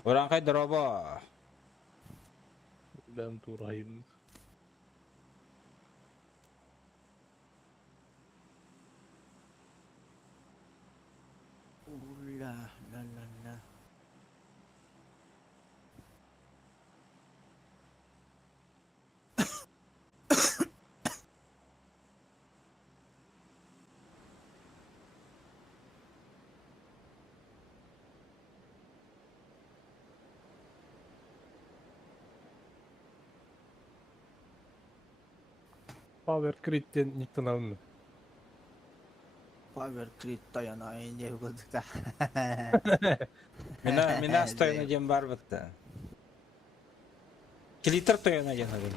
Orankay droba. Ben turayım. Ля-ля-ля-ля. Power Grid'den yıktın alın. Power Grid dayanayın diye koyduk da. Mina stoyuna jem bar bitti. Kiliter toyuna jem hadi.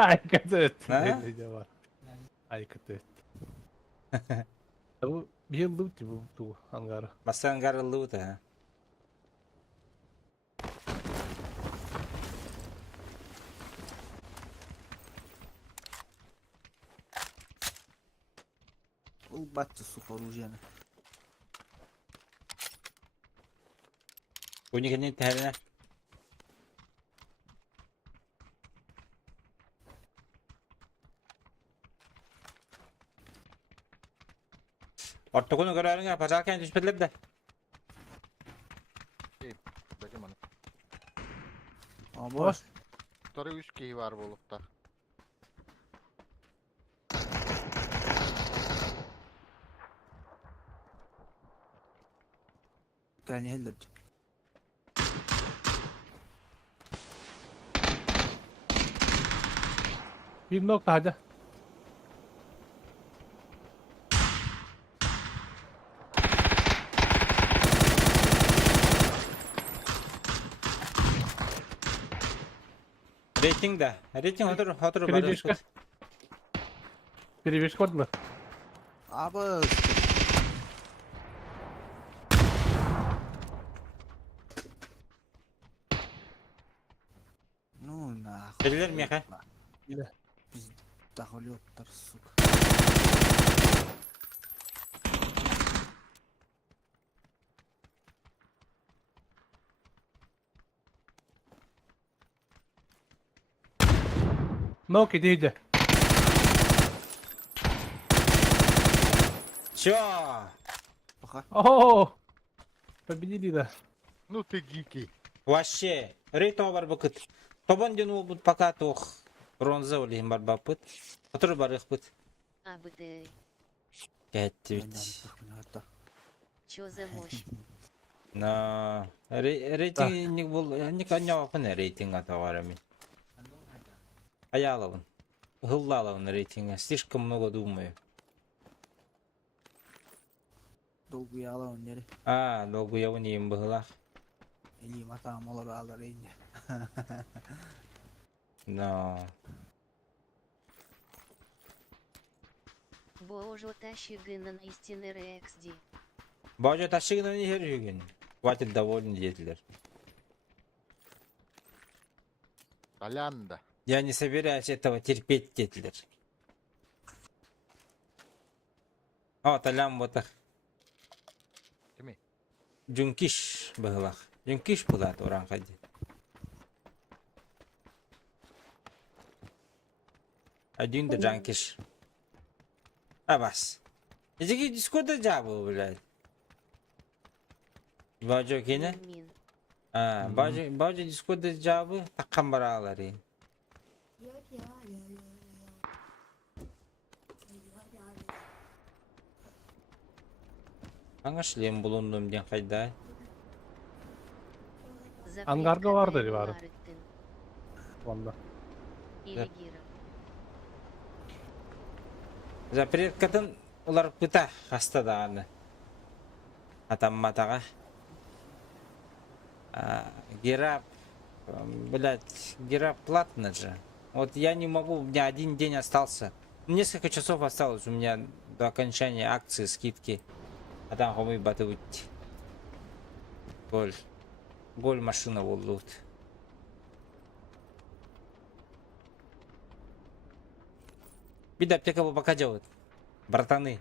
Ay kötü. Ha? Ne var? Ay kötü. Bu bir yıl ki bu hangarı. Basan garıldı da. Улыбаться, сука, оружием. Bu nikinin terine. Ortakunu kararına pazarken düşmediler de. Bakayım onu. Ama Boş. Sonra 3 kişi var bulukta. tane heller. Bir nokta hadi. Rating de. Rating otur. Перебежка. Перебежка var mı? Abi. Ну нахуй. Gelirler mi yaka? Дохлёбтар, сука. No kidiydi. Чё? О! Победили, да. Ну ты гики. Вообще, рейто бар бакыт. Тобан ден ол бут пока тох. Бронза олейін бар бапыт. Который бар их бут. А бы ты, Кәтті бит. чё за мощь? На рейтинг бұл никanya вапын рейтинг атаварами. Аяловын. Гыллаловын рейтинга. Слишком много думаю. Dolgu yağla onları. А, долго я не им была. İyi matam olur alır ince. Но Боже, тащи гынын истины XD. бажа ташыгына не херюген. Хватит довольны детлер. Толян да. Я не собираюсь этого терпеть, детлер. О, талям вот так. Кими? Джункиш было. Джункиш была туран хади. Один да джанкиш. А бас. Эти дискорда джабы, блядь. Бажа кине? Мин. А, бажа дискорда джабы таккан баралары. Аңа шлем булундум ден кайда. Ангарга vardı Запрет var. Марыттын. Valla. Или Гира. Запрет катын улар пыта хастадаганы. Атамматага. Герап, блядь, герап платно же. Вот я не могу, у меня один день остался. Несколько часов осталось у меня до окончания акции, скидки. А там хомый батут. Голь машина воллут. Bir de aптека bu bakacağız. Братаны.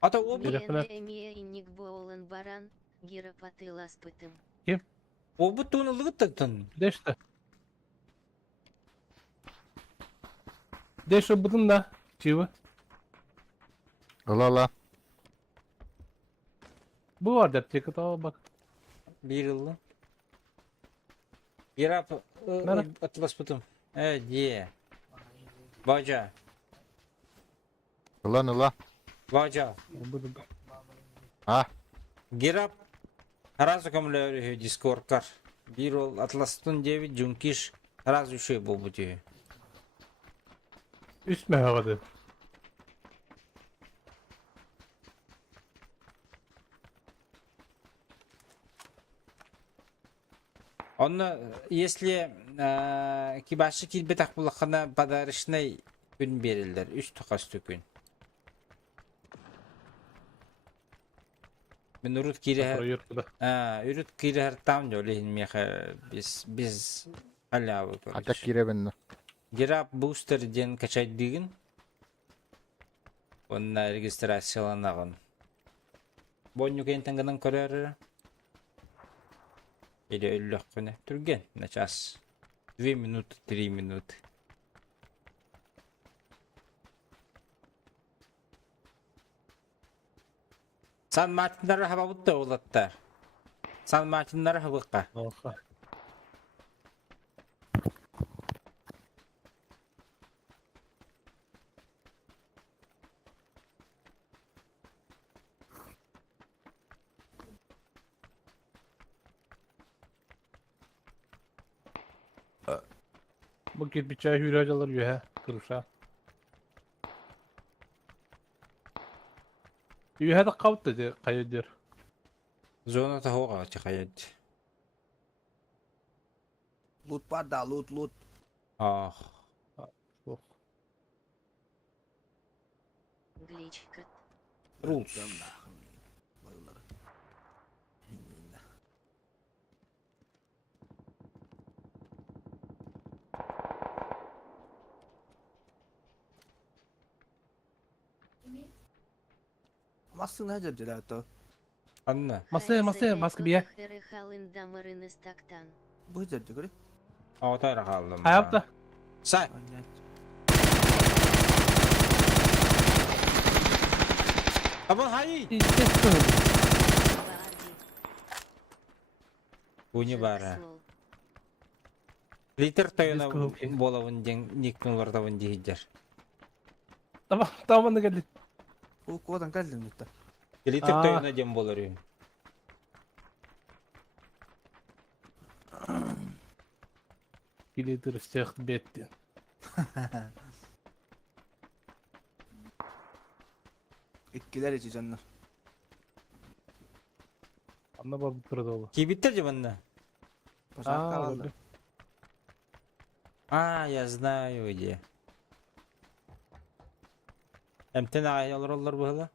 А то обут, Телефона. Эмия и Ник Боулен Баран, Гира Патыл Аспытым. обут туны лыгыттын. De işte. De şu budun da. Çivi. Ла-ла. Bu var da ticket al bak. Bir yıllı. Герап Merhaba. atlas putum. Где? Бажа. Ла-ла. Бажа. Budun. А, Герап. Разу камлер дискоркар. Bir ol Atlas'tın devi Junkish. Razı şey bu diyor. Üst mü havada? Он, если кибашы килбетак булахана подарочный күн берилдер. 3 токасты күн. Мен урут кире. Proyur bu da. Урут кире там жолейн меха без халявы. ата киребен. Герап бустер ден качать дигин. Онна регистрацияланаган. Бонню кентанган көрөр. Или өллөк күнө түрген на час. 2 минуты, 3 минуты. Сан Мартиндар хабабытта олаттар. Сан Мартиндар хабыкка. Olsa. Bu kirpiçe hürac alır ya. Kırışa. Üye de kavut dedi kayıdır. Зона того чахаят. Loot var da loot. Ах. Oh. Гличка. Рулс. Bayılır. Masın ne dediler to? Анна. Masaya baskı bir ye. Халын дамырын истактан. Bu dedi göre. Аватар халдым. Hayatta. Сай. Понять. Абон хай. Естественно. Баади. Уни бара. Жакслол. Литр тойона Без кылык ен. болавын ден никтун вардавын дигидер. Tamam geldi. Ол кодан калдым это. Литр А. тойона ден болар ю. Гилидер всех бетти. Иккилер içi canlar. Anla bak bu sırada olur. Ки биттер же банда? Пожарка Aa, алды. öyle. А, я знаю где. Эмтен ай олар быһыла.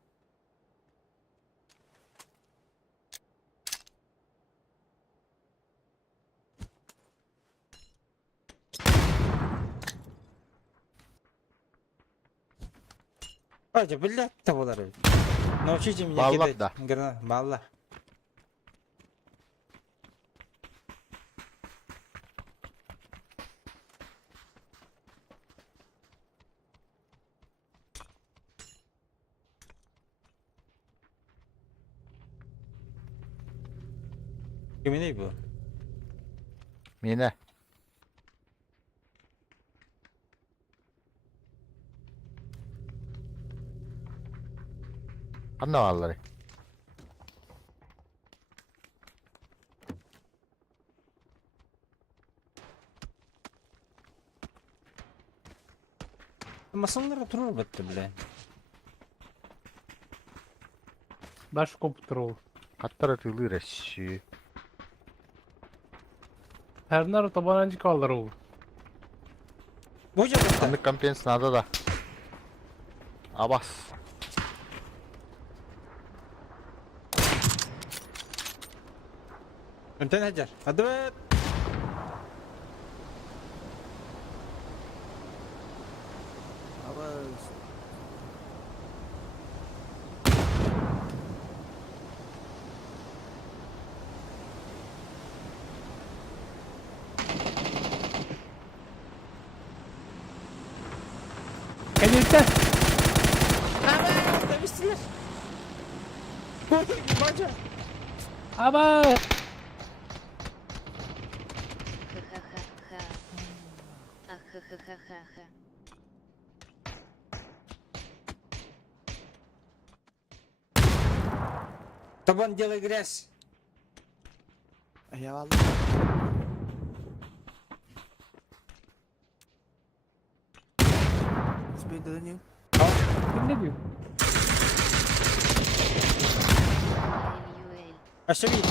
Ача, блядь, та болар. Научите меня Баллар, кидать. да. Гранат, баллар. Kimin ne bu? Mine. Anne vallahi. Masanlara oturur battı bile. Наш компьютер olur. Kattara tığlı reşi. Her nara tabanca kalır olur. Bu cevapta. Sandık kampanyası nada da. Abbas. Önten Hacer. Hadi be. Ama Gelirse. Ama demiştiler. Baca. Ama. Ха-ха-ха-ха. Ахахахахаха. Табан делай грязь. eyvallah. Speedrunning. Kim ne diyor? Эль-Юэль. Aşağı bir.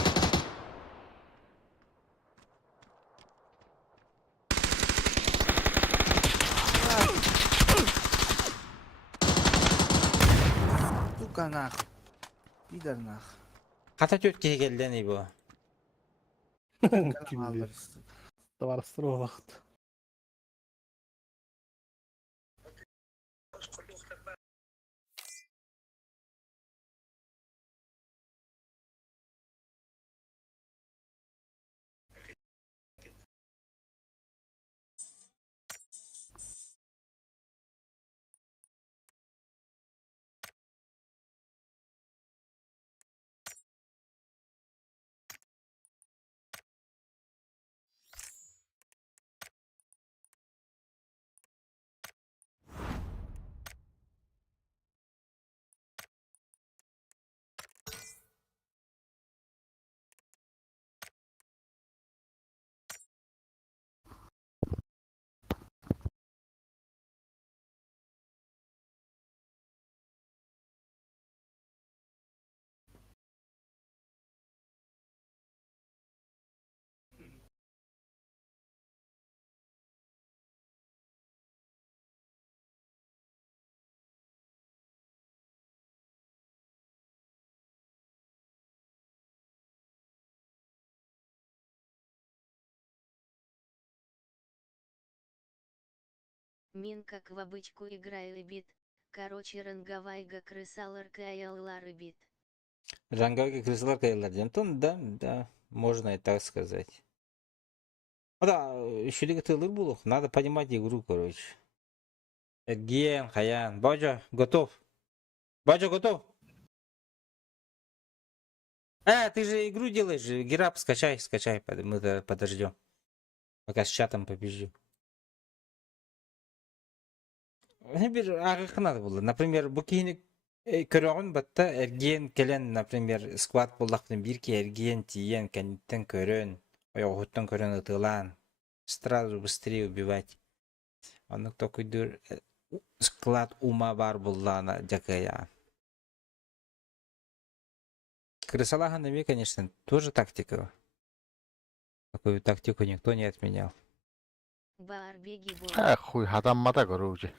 Сука нахуй. Пидор нахуй. Hata tötkeye geldi ne bu? Kim Kalam diyor? alırız. Davarastır o vakit. Мин как в обычку играю бит. Короче ранговайга крысалар каяллары бит. Rangaga kızlar kayarlar. Да, да, можно и так сказать. Да, еще тылыр булух. Надо понимать игру, короче. Эрген, Хаян. Баджа, готов. Баджа, готов. Ты же игру делаешь. Герап, скачай. Мы подождем. Пока с чатом побежим. Как надо было. Например, букиник көрөгүн батта эрген келен, например, сквад буллактын бирки эрген тиен кенттен көрөн, оягуттан көрөн ытылан. Сразу быстрее убивать. Он только дур склад ума бар буллана жакая. Крысалахан нами, конечно, тоже тактика. Такую тактику никто не отменял. Баарбеги Хуй хатаммата көрүүчү.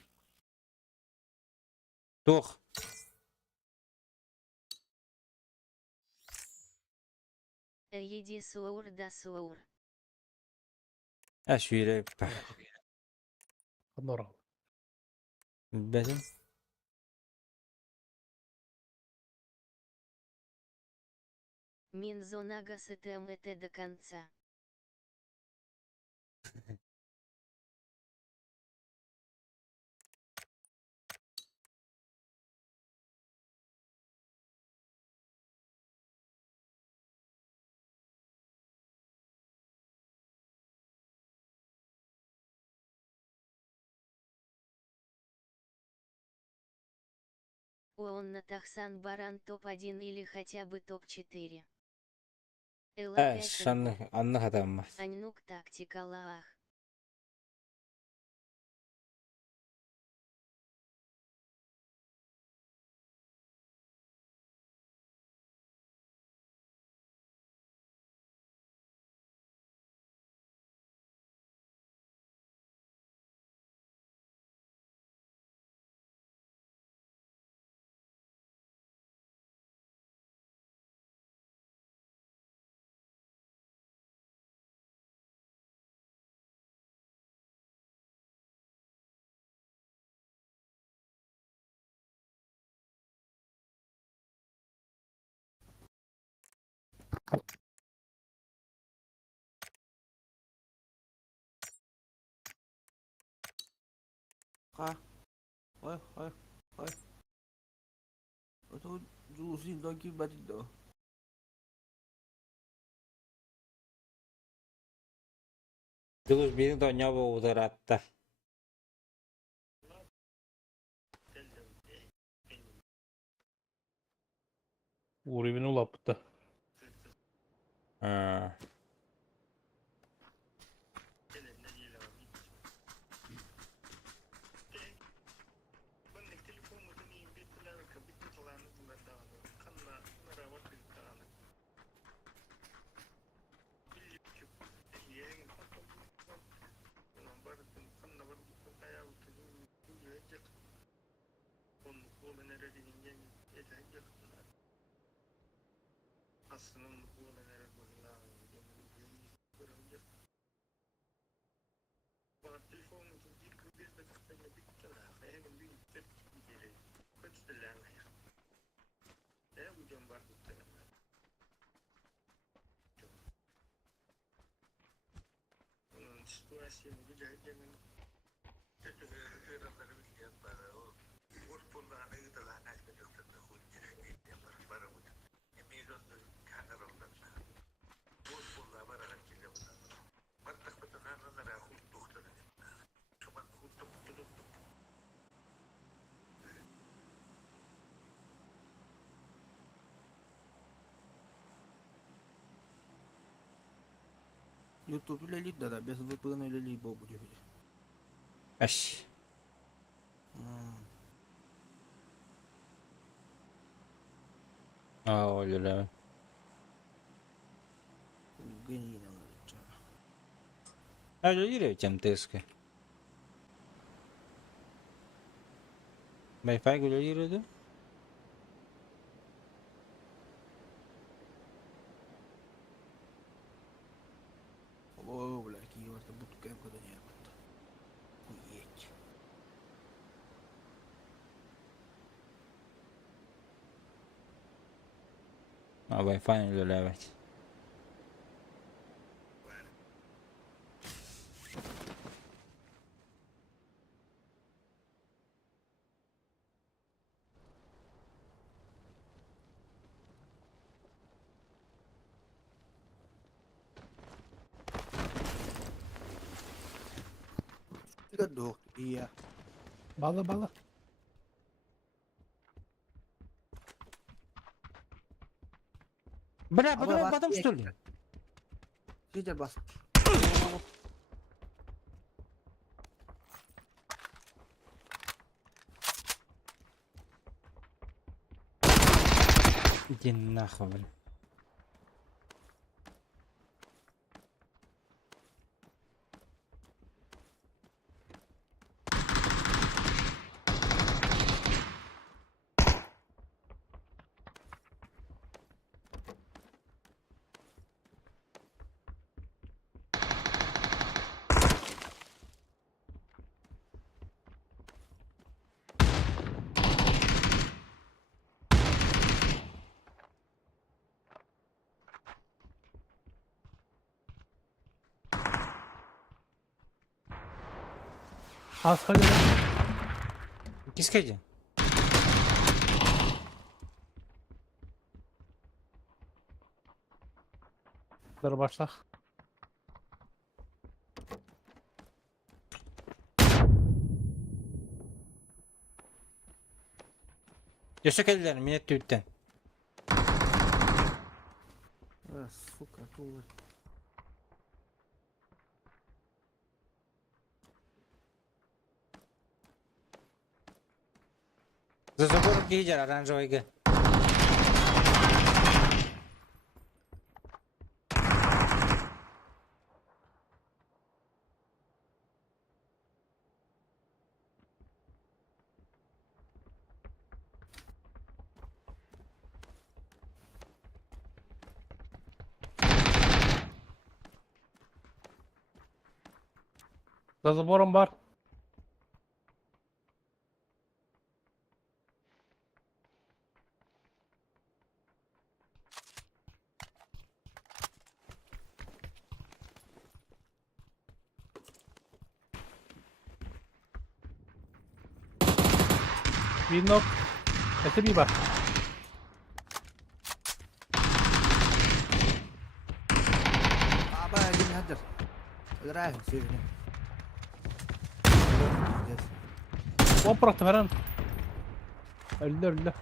Тох. Еди суаур да суаур. Шүйреп. Норал. Бәлем. Минзонага СТМТ до конца. Он на Тахсан Баран топ-1 или хотя бы топ-4. Анны хатамма. Аньнук тактика лаах. Ой. Это Джулусин доки батидо. Билуш бирин да нябо ударатта. Уровень улапта. YouTube лилит да без VPN лили бобу дебили. Аш. Оля. Гений надо. Алюлируй тем тыска. Wi-Fi гулирует? О, бля, Киев, это буткэм, когда не было. Уедь. Wi-Fi не люлявать. Geduk, iya. Balı. Бля, Aba, потом, bas потом ye. что ли? Kejar bas. Иди нахуй, бля. Kaska göre. Кискайте. Dur başlak. Yaşa keldiler minnet tüytten. Ah, suka tuh. За забором гейджер оранжевый г. За забором бар. Bir nok. Ete bir bak. Apa lagi hajar? Hajar sini. O bıraktı Ferhan. Öldü.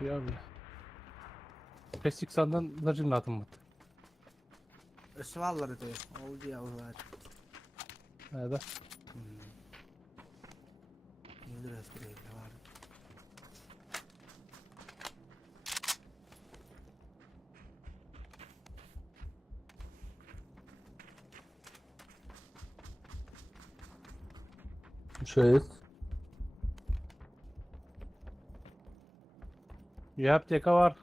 Ya bile. Pesik sandan zırcın atım battı. Swaller itu ya. Oh dia ular. Evet. Ini udah spray lewat. Yap teka var.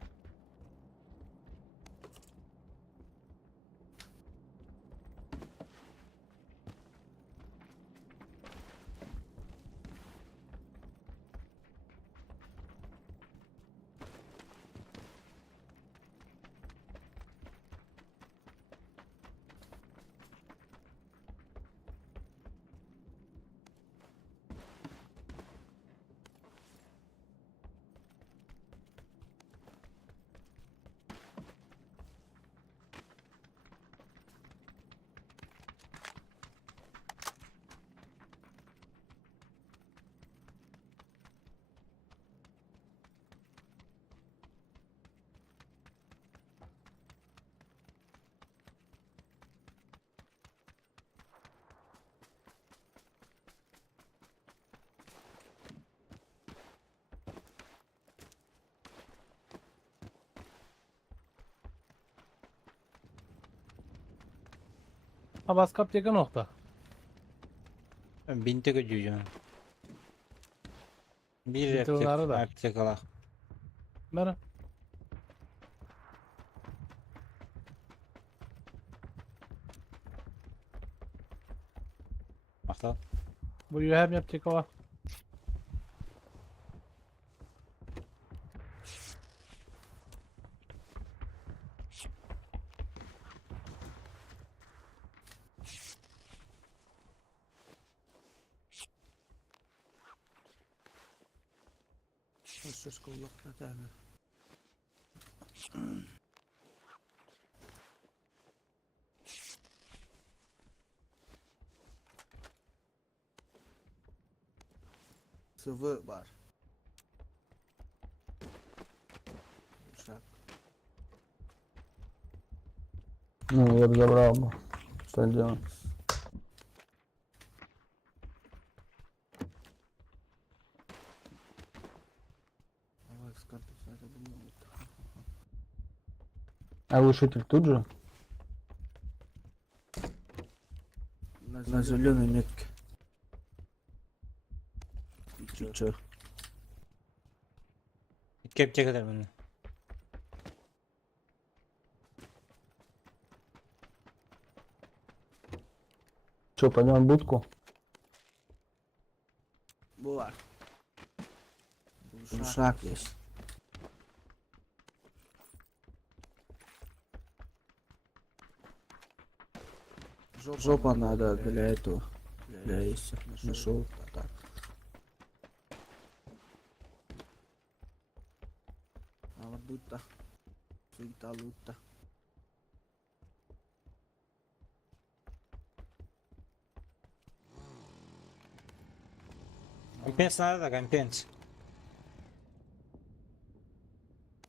Ha baskap teka nokta. Binte götürüyor. Bir Binte onları da. replik alak. Bana. Maktal. Bu hem yap teka var. Söz kollukta tabii. Sıvı var. Uşak. Ну, я бы забрал бы. Что делать? Давай с карточки, это думаю. А глушитель тут же? На зеленой метке. И чё? Kepçe kadar bende. Че, пойдем в будку? Bu var. Uşak есть. Жопа надо для этого. Для яйца. Нашел. Так. Алабута. Суиталута. Компенс надо da компенс.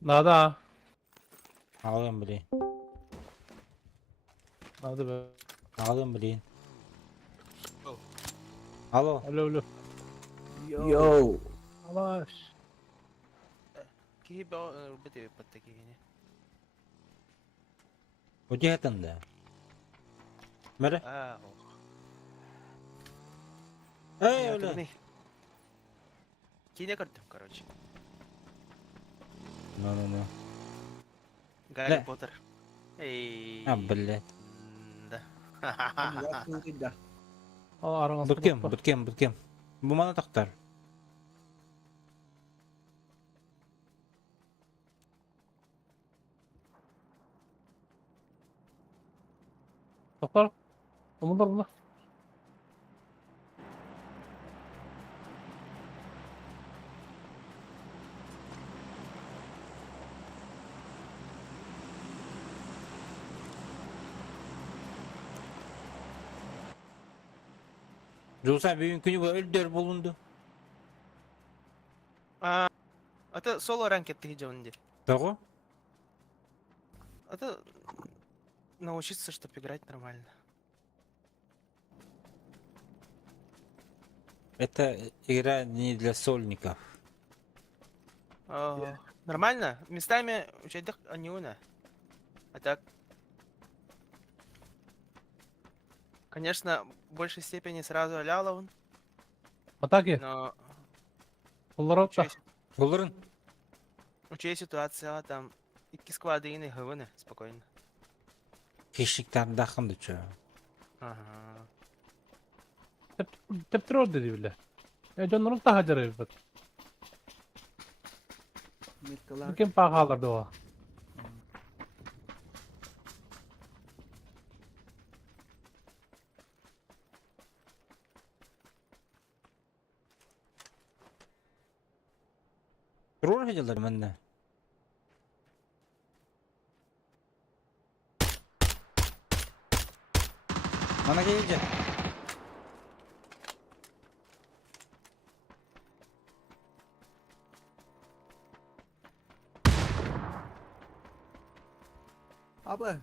Надо. Alıyorum bileyim. Надо be. Alıyorum bileyim. Alo. Alo alo. Йоу. Алаш. كيف بقى بدي بتجيني وجهة ده. Mere. اه Hey öyle. كيني قدم короче No no no. Гарри Поттер эй Ha блядь. да Yakın gida. Al aranızda. Bu kim? Bu bana taktar. Doktor. Umurlar mı? Rusa büyünkünü bu öldür bulundu. это соло ранкет ты где Doğru. это научиться чтобы играть нормально Это игра не для сольников. нормально местами учить анюна а так конечно в большей степени сразу Алялован Атаки. но Bunlar da. Bulurun. учей ситуация там iki squad yine hıvını спокойно Kişlikten dakındı çoğu. ага Teptiror dedi bile. Ya canlarım daha hacer bak. Metkalar. Kim pahalardı o. Rol hediyorlar bende. Bana gelecek. Abi.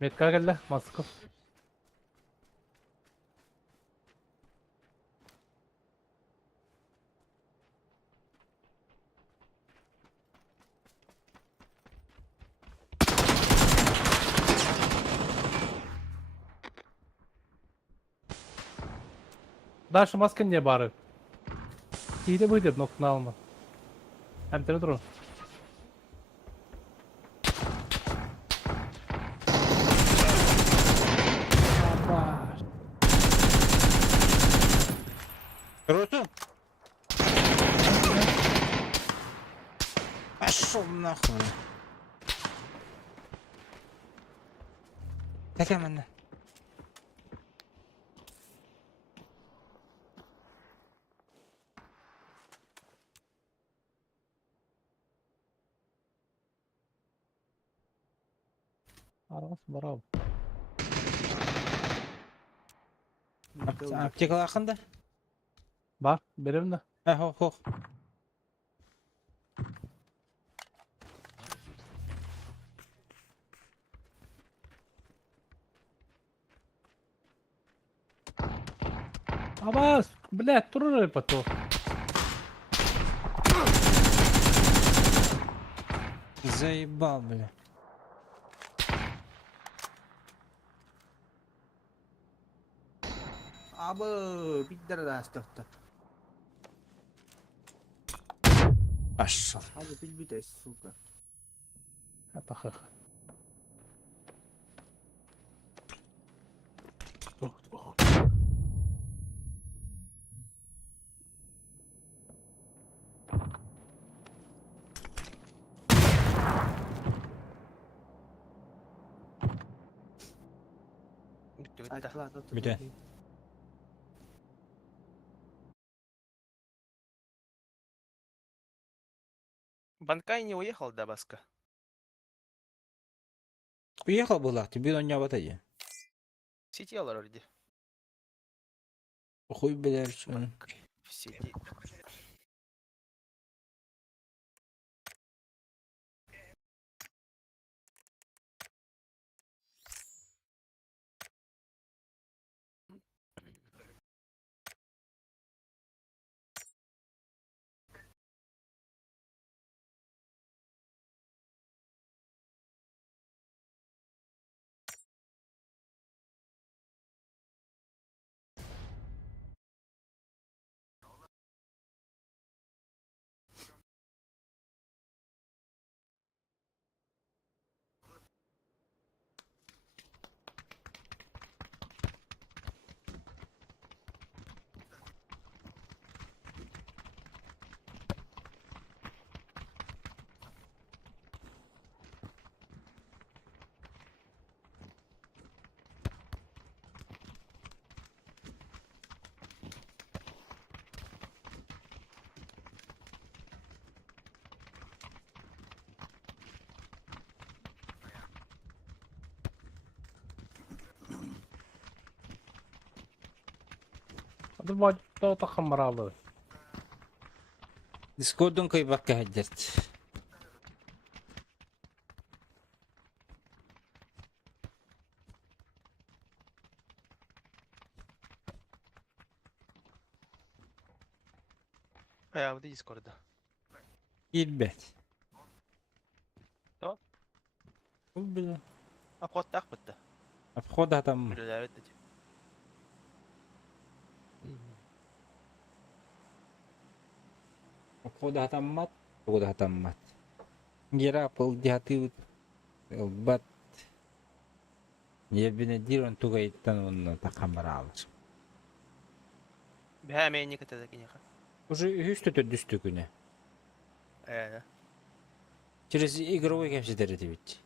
Metka geldi. Maskov. Дальше маскен не бары. Кейде выйдет, но алма. Hem tane durun. Роту. Пошел нахуй. Tekemenne. Arabası var abi. Aptekalar hakkında? Bak benim de. Ho. Abbas, блядь, туры потом. Заебал, бля. Abi bitti de açtıktı. Пошел. Abi bitti suka. Это хах. Тух. Bitti. Açtılar. Bitti. Банкай не уехал до Баска. Уехал был, ты бил он не батарея. Сидел вроде. Хуй, бля, что. Сидит. Hadi bak, da takım var abi. Дискордун кайбакка хаджарт. А, в Дискорда. Илбет. Tamam. Бля. Обход так bitti. Обхода там. Өлеләбет dedi. Обхода там мат. Обхода там мат. Гера пол дихаты бат. Я бенедирон тугайттан он такамаралыр. Бәһә мен не кетеді екен. Уже үстөтө дүстү күнү. Через игровой кемсидер дебит.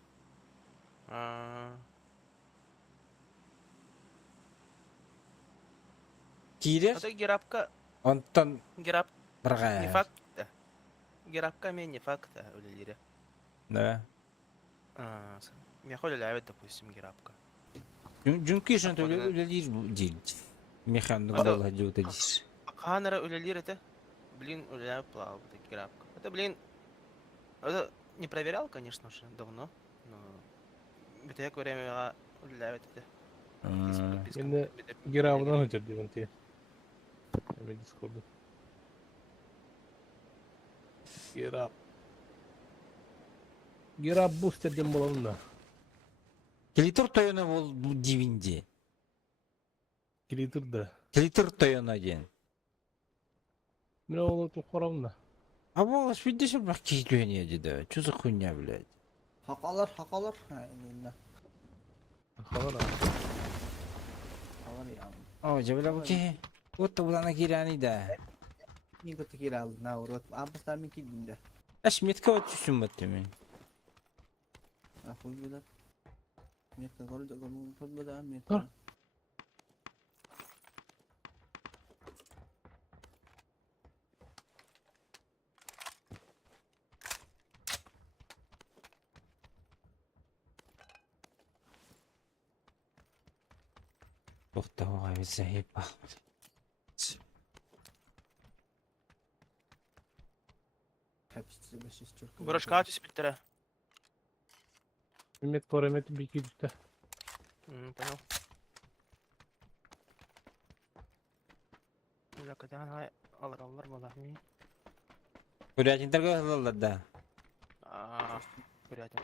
Кирер, Это герапка. онтан Герап не бирга. факт. Герапка мен не факт өлелері. Да. Мен өлеләбет, допустим, герапка. Жүнки шын Походу, өлелир дейді. Механды Ада- болла жуты дейсіз. Ханара өлелері это, блин, өлеләбет плавал, это герапка. Это, блин, это не проверял, конечно же, давно, но бітек время өлеләбет это. Енді Герабыдан өтер деймін те. Әме Дискорда. Гераб бустерден боламын да. Келитер тойона бол дивинде. Келитір да. Келитер тойона ден. Мен ол өтін қорамын да. А бұл спиддеші бірақ кейлуіне деді. Чё за хуйня, блядь. Hakalar. Aynen. Қалар а. Hakalar ya. О, жабыла бұке. Отты бұлана керяни да. İyi kötü kere aldı. Ne olur. Ablaslar mı ki günde? Әш метке өт түсін бұтты мен. Afuy bilir. Метка горда, кому подбода, метка. Dur. Ух ты, ой, заебал. Hepsi de şiştirdi. Бурашка атыс биттері. Ümit var, Ümit bir iki düştü. Понял. Закадан ай алар бола. Курятинтерге кылалар да. Курятин.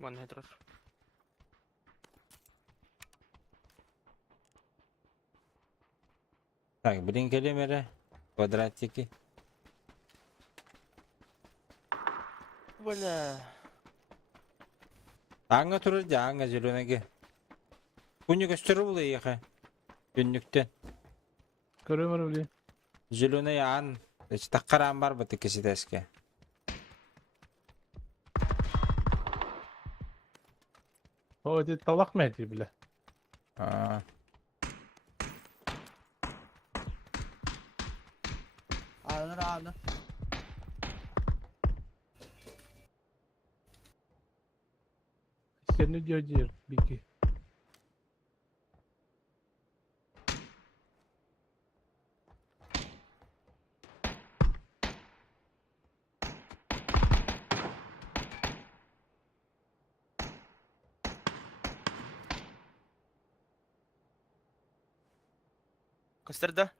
Вон метров. Так, блин, келемере. Квадратики. Бля. Аңа турар да, аңа зеленеге. Күні көстері бұл еқі. Күнніктен. Görüyorum öyle. Зеленый ан. Таққаран бар бұты кесі дәске. O dedi talak mı ediyor bile. Alır alır. Seni diyor diyor bir iki. Костырда.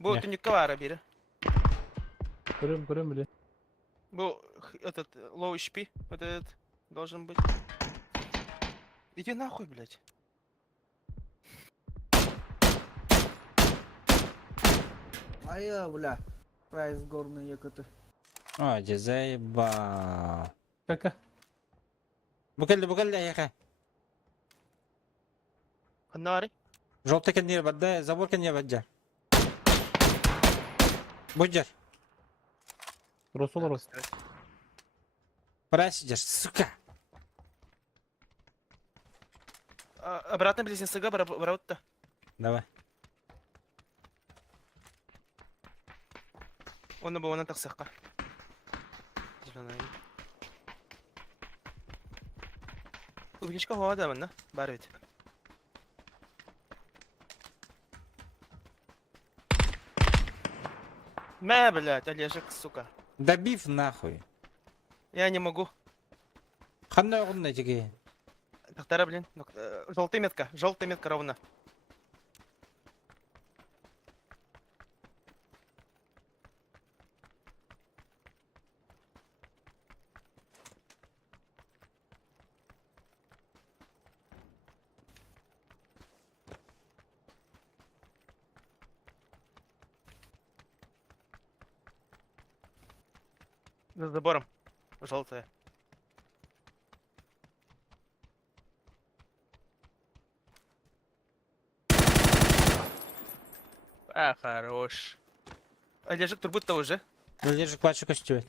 Bu Ne? tünükte var biri. Görüyorum öyle. Bu этот low HP, вот этот должен быть. Иди нахуй, блядь. Ay bula. Price горный yakıtı. Ой, заебал. Kaka. Bu kelli еқі. Ханари. Желтый кеннер бадда, забор кеннер баджар. Буджар. Росол рос. Прайсиджар, сука. Обратно близнецы ворота. Давай. Он был на таксака. Зеленый. Увеличка вода, вон, барвит. Блядь, Олежек, сука. Добив нахуй. Я не могу. Қандай ұғынна жеге. Доктора, блин. Желтая метка ровно. За забором. Желтая. Хорош. Олежек, турбут-то уже. Лежик плачу көстебет.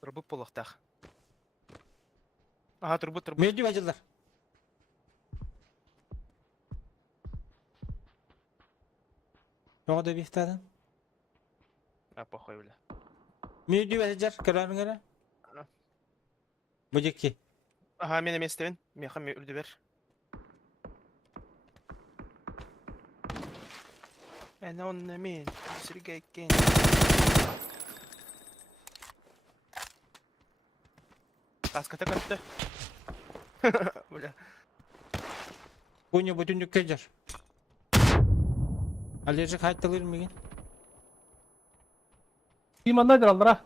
Турбут полохтах. Ага, турбут. Мейді бәділдер. Жоғы добив тадым. Похуй, бля. Мейді бәділдер, көрәрін көрі. Бұдекки. Ага, мен еместебен. Меха үрді бер. Оны мен сүрге еккен. Каската картты. Бля. Күні бүтіндік кәдер. Алежик хайттылыр меген. İmandadır aldıra.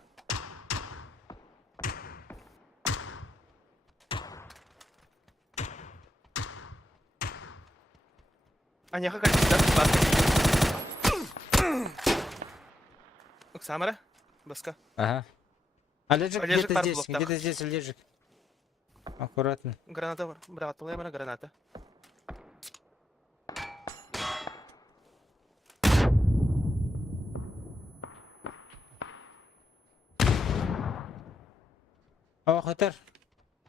Аняха кальцita. Оксамара. Баска. Ага. Олежик Олежек где-то бар здесь, блоктах. где-то здесь Олежик. Аккуратно. Граната бар. Брат, полемара граната. хатар.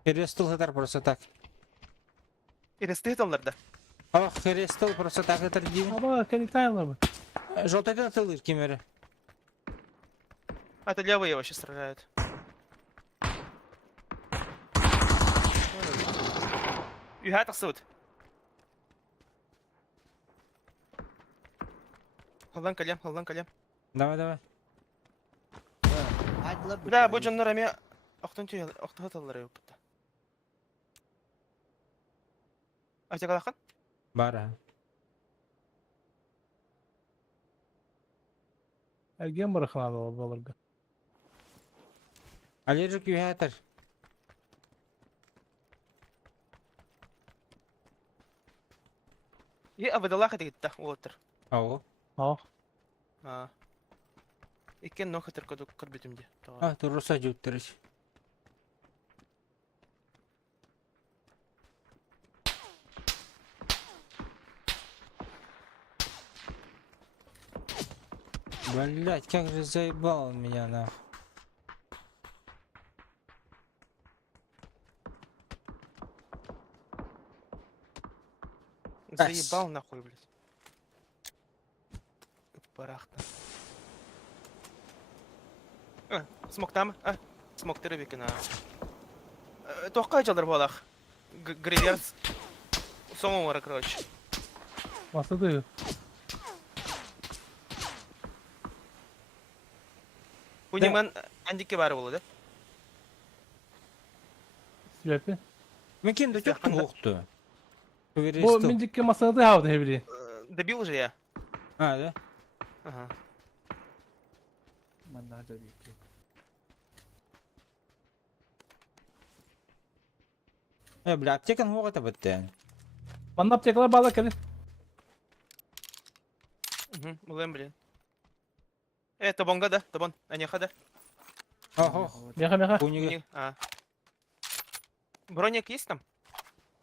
Херестил хатар просто так. Ирестет оларда. Ах, херестил просто так хатар дивин. Аба, кенитайлар бы. Желтый атылыр кемері. А, это левые вообще стреляют. Үйә тақсыуыт. Халдан калем. Давай. Да, bu canlar ами оқтан түйе, оқтан аталар еу бұтта. Ате қалаққан? Бара. Ergen bırakılan olurdu. Алержик юхатар. Е, абадалаха дегітті, олаттыр. Ау. Ah. Икен нох атыр көді көрбетімде. А, туруса жуттырыш. Блять, как же заебал он меня нахуй. Заебал нахуй, блядь. Барахта. Смоктамы? Смоктыры бекін, Тоққа жалдар болақ. Гриверс. Соңы мара, короче. Masada Униман андикке бары болу, да? sebebi. Мен кем да жоқтың оқты. Bu mincikki masada havdı hebili. Добил уже я. А, да? Ага. Ben daha da büyük. Бля, аптекан хоғата біттен. Bana yapacaklar bağla kelin. Улем, блин. Табонга, да? Табон. Аняха, да? Охо. Meha. Хуниге. Броник есть там?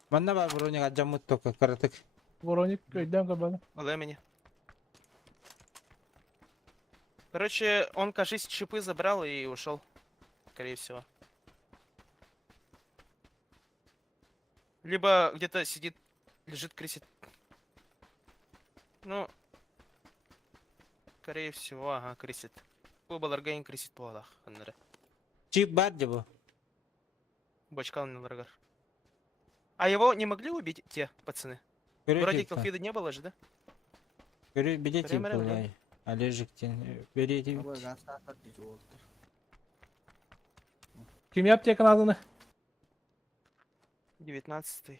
Манна бар броник аджамут тока каратык. Voronik köyden kapalı. Улем меня. Короче, он, кажись, чипы забрал и ушел. Скорее всего. Либо где-то сидит, лежит, крисит. Ну, скорее всего, ага, крисит. Bu balarga крисит по алах. Чип бар дебу. Бочкал на ларгар. А его не могли убить те пацаны? Вроде конфида не было же, да? Берете Прямо былай. Алежиктен. Берете. Ama gaz tahtat gücü oldu. Kim yapacak adını? 19-й.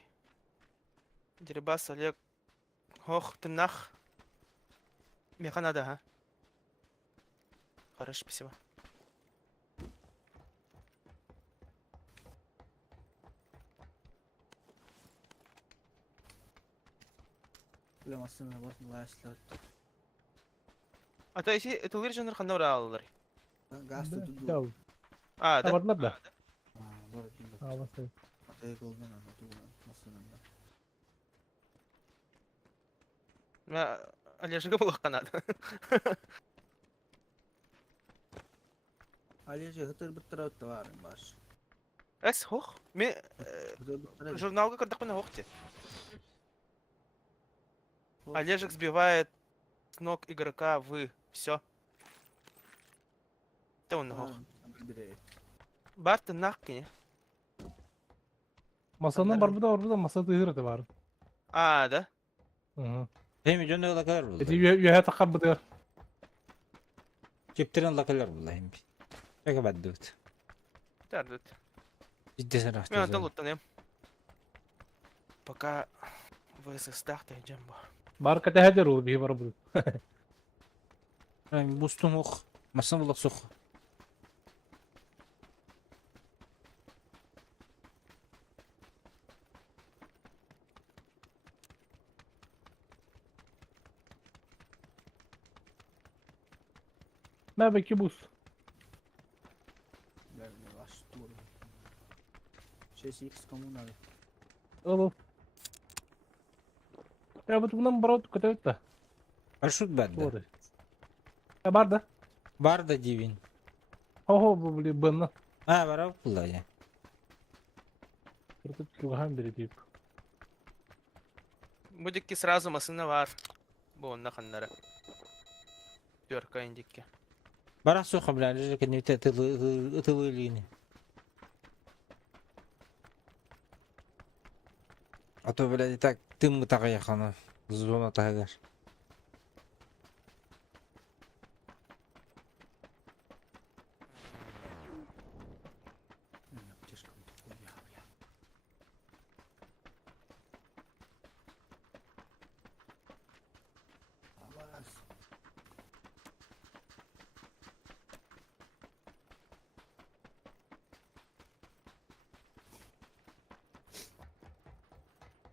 Дерибас, Олег. Ох, ты нах. Меха надо, ага. Хорошо, спасибо. Bilemezsin ne var mı laşlar. А то если это лыржаныр ханнаура алалар. Gaz tutu. Yav. А, да? Kabardılar da. Var şimdi. Ağlasın. Tek olduğunu anlatıyorum. Nasıl anlar? Олежига булакка надо. Alice hıtır bıttır öttü var baş. Эс, хох. Мен Hıtır bıttır. журналга кырдак на хохте. Олежек сбивает с ног игрока в все. Это он хох. Барты нахкине. Masanın var burada masada hırıtı var. Да? Hı. Hem жөндөй лакалар Eti булды. üye takar bıdır. Чептерен лакалар булды hem. Как баддут. Тардут. Жидде сарахты. Мен аталуттанем. Пока вы состахта идем. Bar kate heder olur bir var bu. Бустун ох. Масын булак сух. Ne belki buz. Verme baş dur. 6x komunal. Oğlum. Ya bu bundan barot kate öttü. Маршрут бадда. Doğru. Ya bar da. Бар да дивин. Ho bu buli bınna. А, бара булды я. Тут другая берет. Будикки сразу масына var. Bu onunla kanları. Törka indikki. Барах суха, бля, лежи, как не тылы линии. А то, блядь, и так тым так ехано. Зона тагар.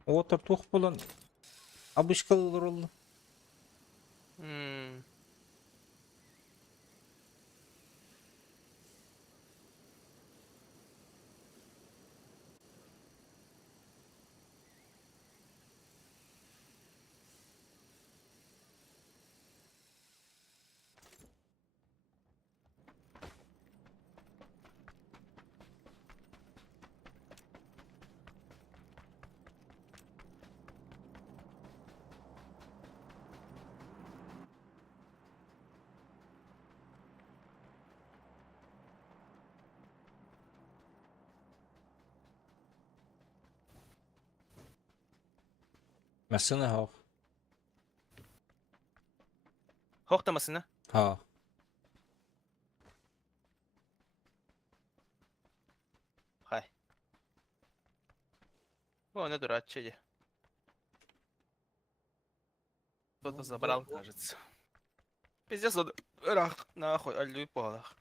Отыр тух болан. Абышкалылар олды. Masını haq. Hokta masına. Ha. Хай. О, не дурачье. Кто-то забрал, кажется. Пиздец, он рах, нахуй, аллюй полах.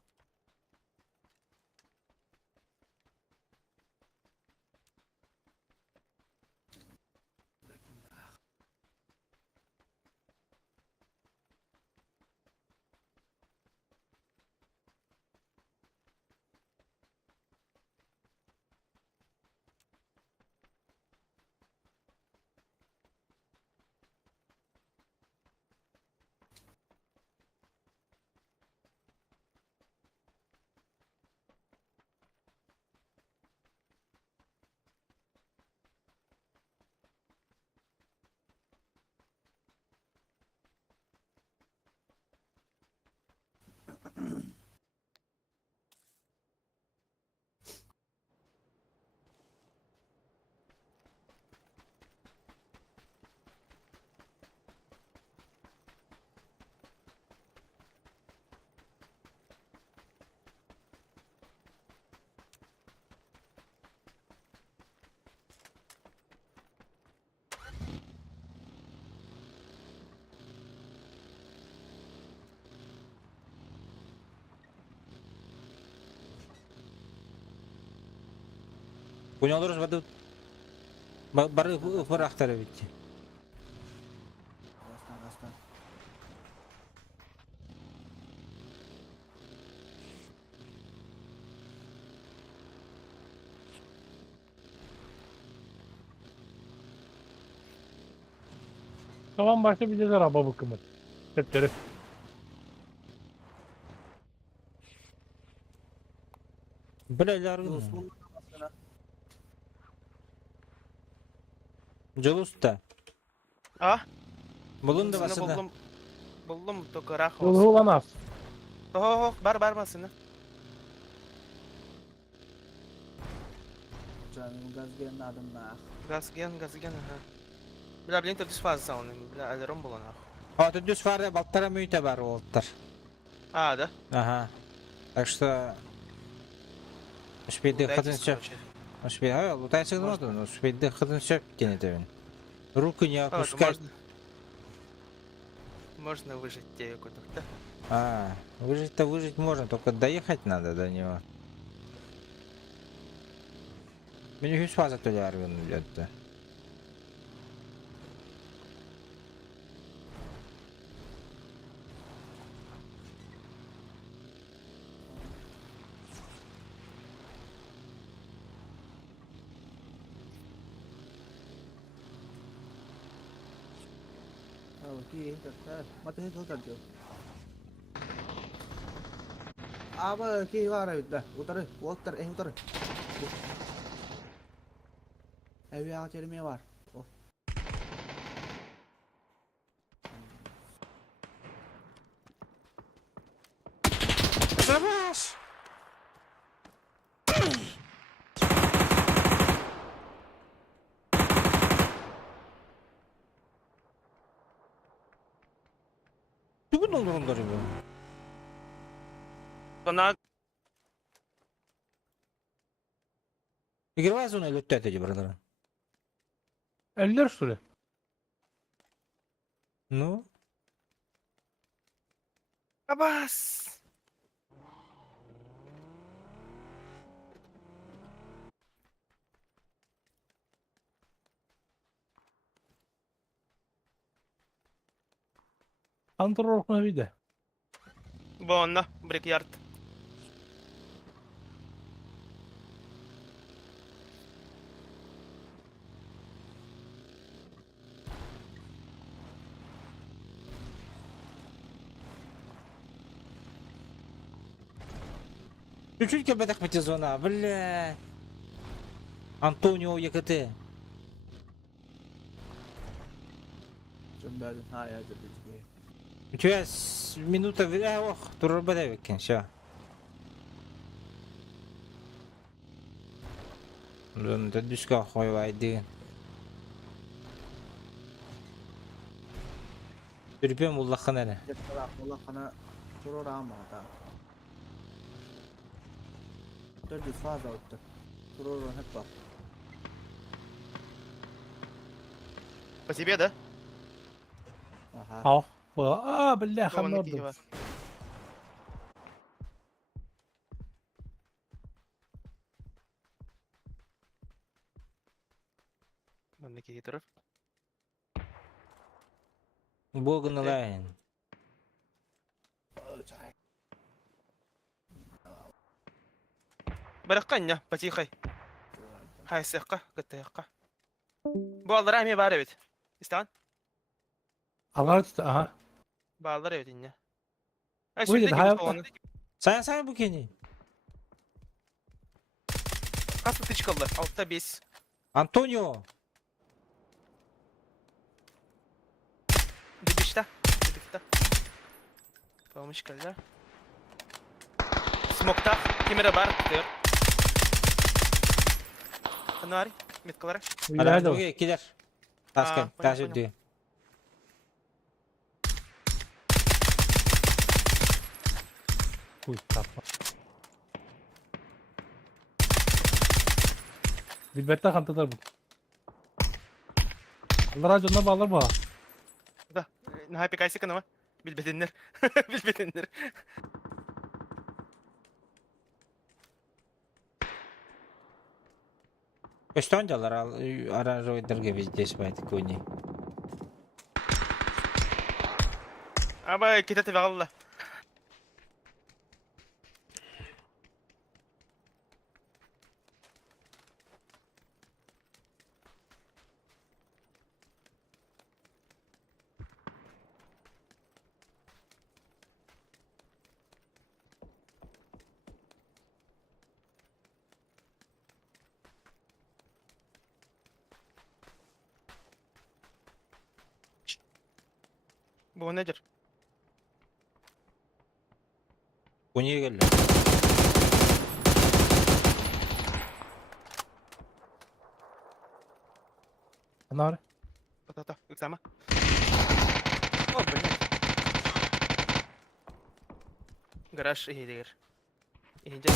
Понял, воду. Бары фарахтары битти. Растан. Tamam başta bir de araba bakımı. Hepleri. Блядь, Жолуста. А? Bulun da Masını basında. buldum. Buldum, только рах Yolu olsun. olan az. Oh, бар masını. Canım gaz gelin adım nah. Газген, ага. Бля, блин, ты фаза он, бля, алерон был нахуй. А тут düz var ya baltara müyte var oldular. А, да? Ага. Так что... Успейді қатын сөп. Успейді, лутай сығдымады, но успейді қатын сөп кені дәуін. Руку не опускай. Можно выжить тебе куда-то. Выжить-то выжить можно, только доехать надо до него. Меня hiç fazla tolerarım diyordu. Ki mati hết thôi chưa? Apa ki var evde? Utar, utar. Heavy artillery var. Oh. Savaş! Bugün olur onları bu. Bana Игрывай зону или эти бродера? Eller что ли? Ну, Абас! Control bir de. Buona, Brickyard. чуть-чуть кабетах пойти зона, бля. Антонио ЕКТ. Cumber'in her yerde bitmiyor. У тебя минута, ох, турбодавик, все. Зонда дүскө койбайды. Түрпем уллахын эле. Yapılar Allah kana durur ama da. 400 fazla attı. Durur hep var. По тебе, да? Aha. Al. Aa بالله Buona خلنا Kiyeva. نرد. Buona Kiyeva. Боган лайн. Bırakkan потихай. Hay sıkka, gıtta yakka. Bu alları hem var evet. İstan? Allar tuttu aha. Bu alları evet inne. Ha Bu şimdi yedi, gibi hayat- onu. Say bu keni. Kaç tı çıkaldı? Altta biz. Антонио. Dibişte. Dibişte. Kalmış kaldı. Smokta. Kimere var? Diyor. Kanari. Mitkalara. İleride o. Оранжевый кидер. Таскай, понял, тащи понял. две. Uy tapma. Bilbette kantadır bu. Allah razı ondan bağlar mı? Da. Nihayet bir kaysı kanama. Bilbedenler. Bilbedenler. Көстөн ал оранжевыйдерге везде спайт кони. Ama kitati valla. Bu nedir? Кони келди. Kanari. Ta. Yüksama. Oh блин. Garaj iyi değil. İyice.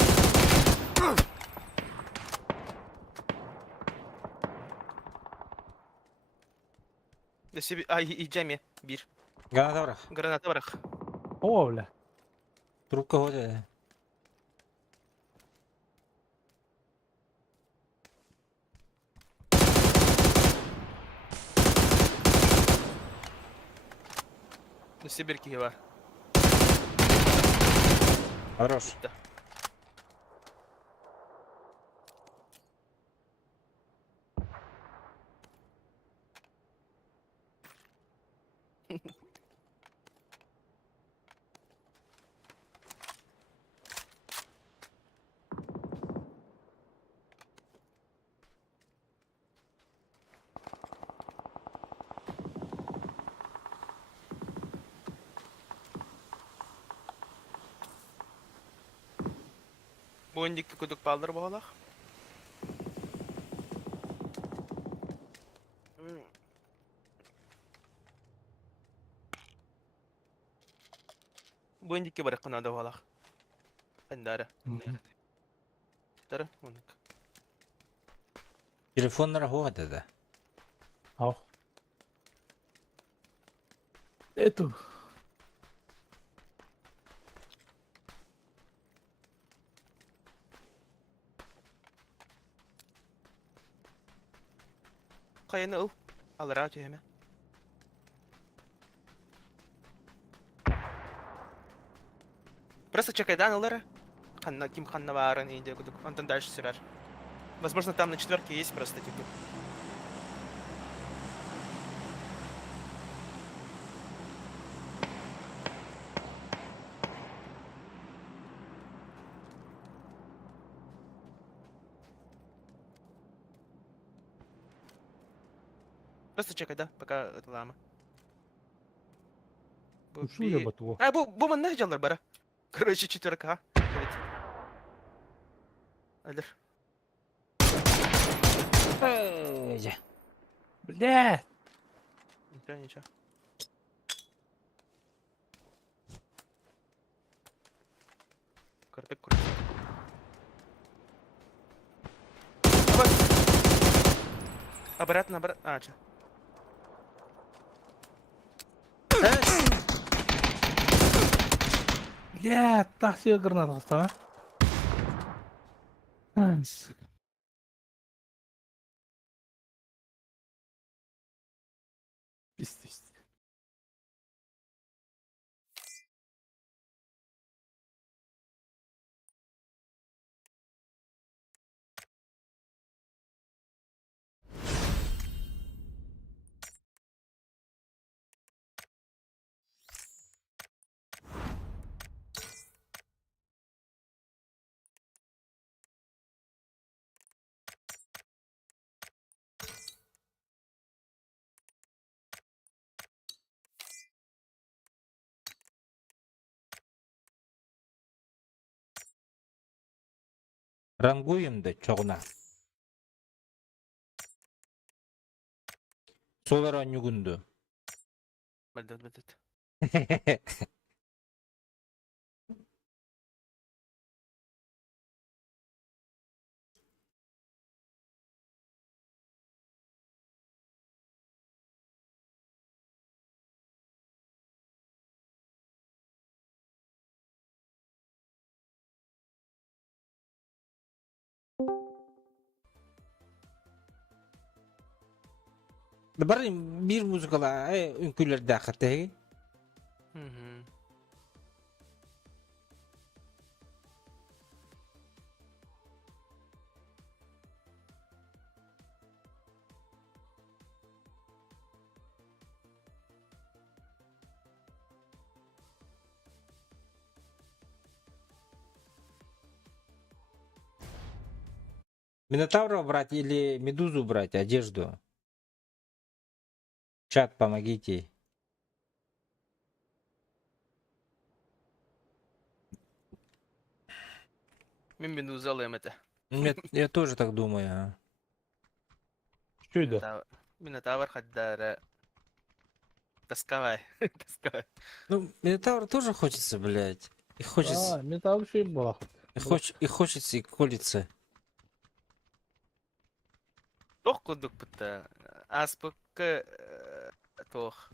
Desi bir ay yiyeceğim ya. Bir. Граната брах. Granata bırak. Oo öyle. Трубка ходи. Desi bir ki var. Хорош. Да. Бундик кудук палдар боголах. Бундик барак кана да боголах. Андара. Тара. Телефоннары хугады да. Ау. Эту. Кайны ул. Алара түйеме. Просто чекайдан алара. Ким ханна варан инде кудук. Он там дальше сирар. Возможно, там на четверке есть просто типа. Просто чекай, да, пока это лама. Ушу я бату. А, бу ман нахджалар бара. Короче, четверка. Алер. Блядь. Ничего, ничего. Картек курс. Обратно, обратно. А, че? Блядь, так себе гранат остава. Пиздец. Рангуемді чоғына. Солара нүгінді. Бәлдет. Бар bir muzikala ünküller daqategi. Минотавра брать или медузу брать, одежду? Чат, помогите. Мен медуза алайым это. Я тоже так думаю. Что это? Минотавр хаддара. Тосковай. Тосковай. Ну, Минотавр тоже хочется, блядь. И хочется, А, металл вообще была. и хочется, и колется. Тох кудук быта. Аспык тох.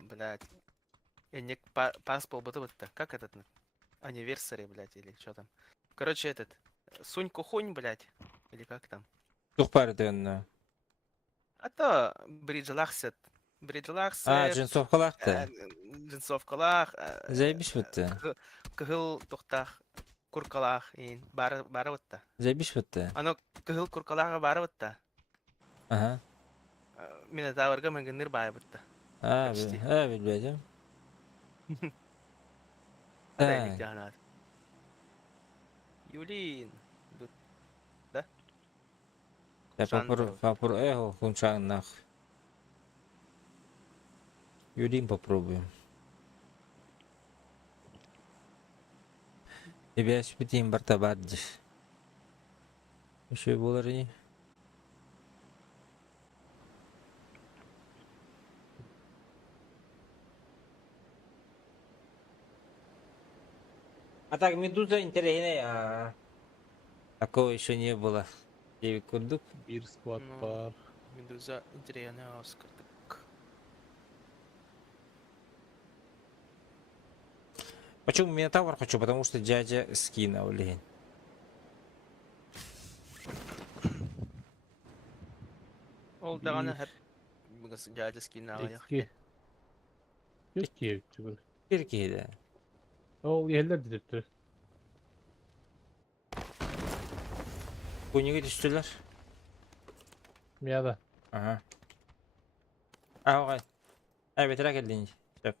Блядь. Энек паспол быта. Как этот? Анниверсари, блядь, или что там. Короче, этот. Сунь-кухонь, блядь. Или как там. Тухпарден. А то бриджлахсет. А, Бриджлахсет. джинсовкалах-то. Джинсовкалах. Заебись вот-то. Кыгыл тухтах. Куркалах. Бары вот-то. Заебись вот-то. Оно кыгыл куркалаха бары вот-то. Ага. Минотаврга мэгэннэр бай вот-то. А, Почти. блядь, а. Адайник тянат. Юлин. Я Шандров. попробую. Эх, хунчан нах. Юрим попробуем. Тебе битейін бір табады. Еще болар не. А так, медуза интересная. Такого еще не было. 9 курдук. Bir squad Ну. var. Медуза интересная Оскар. Почему Минотавр хочу? Потому что дядя скинул, блин. Ол дағаны хәп бұгыз дядя скин алайық. Eski. Yok ki. Türkiye'de. O yerler dedirtti. Kuyuya düştüler. Miyada. Aha. Evet. Evet, rak edin. Şef.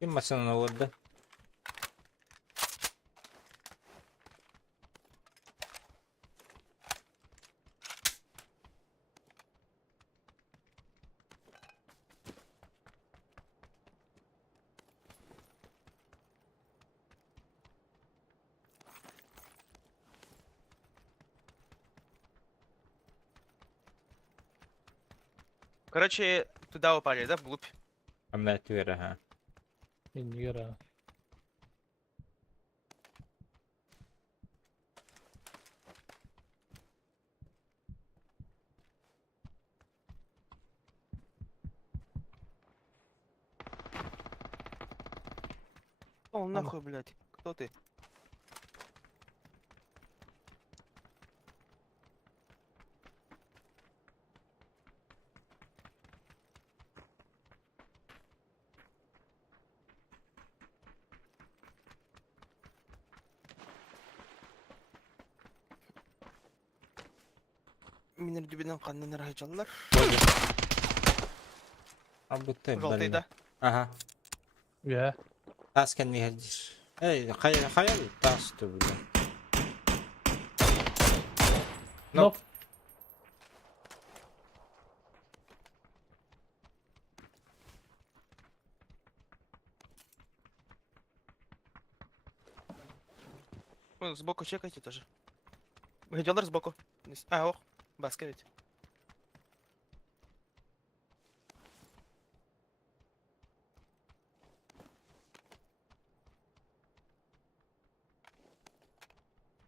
Kim masanın orada? Короче, туда упали, да, вглубь? Hamlet ver ha. Şimdi yara. О, нахуй, блядь. Кто ты? Минер дүбінен қаннан райжалар. Abi tabi. Жолтайда. Aha. Ya. Tas kendini hadir. Ey, hayal tas tu bile. Nok. Сбоку чекайте тоже. Гайдалар сбоку. А, ох, баска ведь.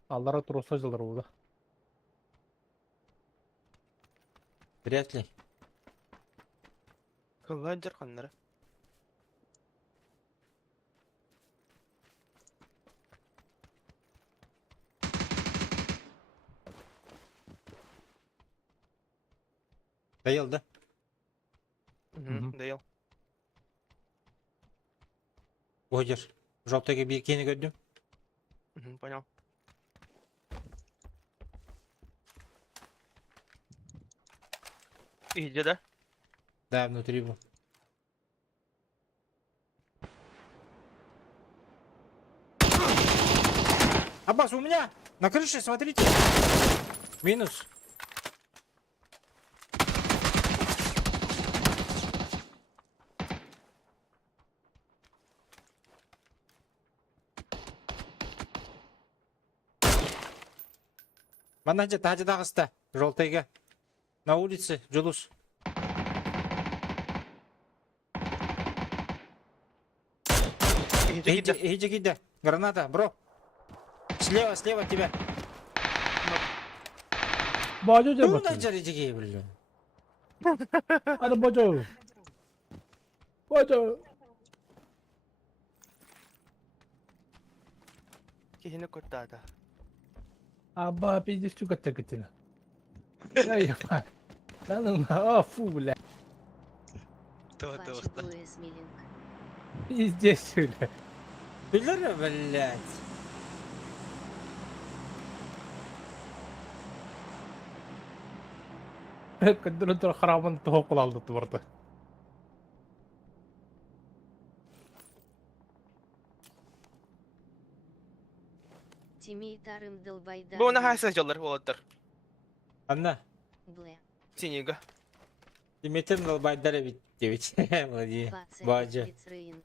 Allara trosajlar burada. Вряд ли. Коллайдер қаннары. Dayıldı. Дейл. Гойдер. Желтый bir ikini gördüm. Понял. И где, да? Да, внутри был. Аббас, у меня на крыше, смотрите. Минус. Манажа таждагыста, желтыйга. На улице, Джулус. Иди, иди. Граната, бро. Слева от тебя. Bacı Ну, bakayım. начали иди, блин. Hadi bacı. Bacı. Кихина коттада. Abba pizdi şu katta katina. Ne yapar? Lan afu bile. Пачку Эсмилинг. Pizdi şöyle. Бля, блядь. Kadın haraman tohukul aldı burada. Тимейтарым Долбайдар. Бұл нағай сәжалар олаттар. Анна. Блэ. Синега. Диметрин албайдары бит дебит. Влади. Пацан Бажа. Лицрынг.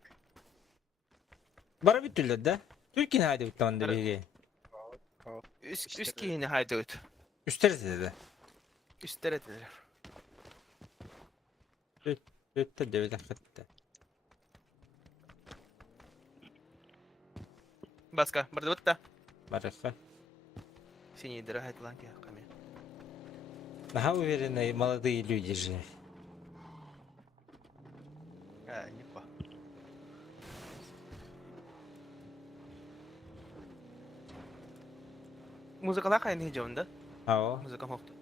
Бара бит да? Türkiye haydi bit tamam Бара. bege. Üst kiyini haydi öt. Üstler dedi. Üstler edilir. Ötte de hakikaten. Баска, барды бытта. Барaka. Синие дыры хайтлан ки хаками. Daha уверенные молодые люди же. Не па. Музыкалар кайын хижауын да? Ао. Музыка хоқты.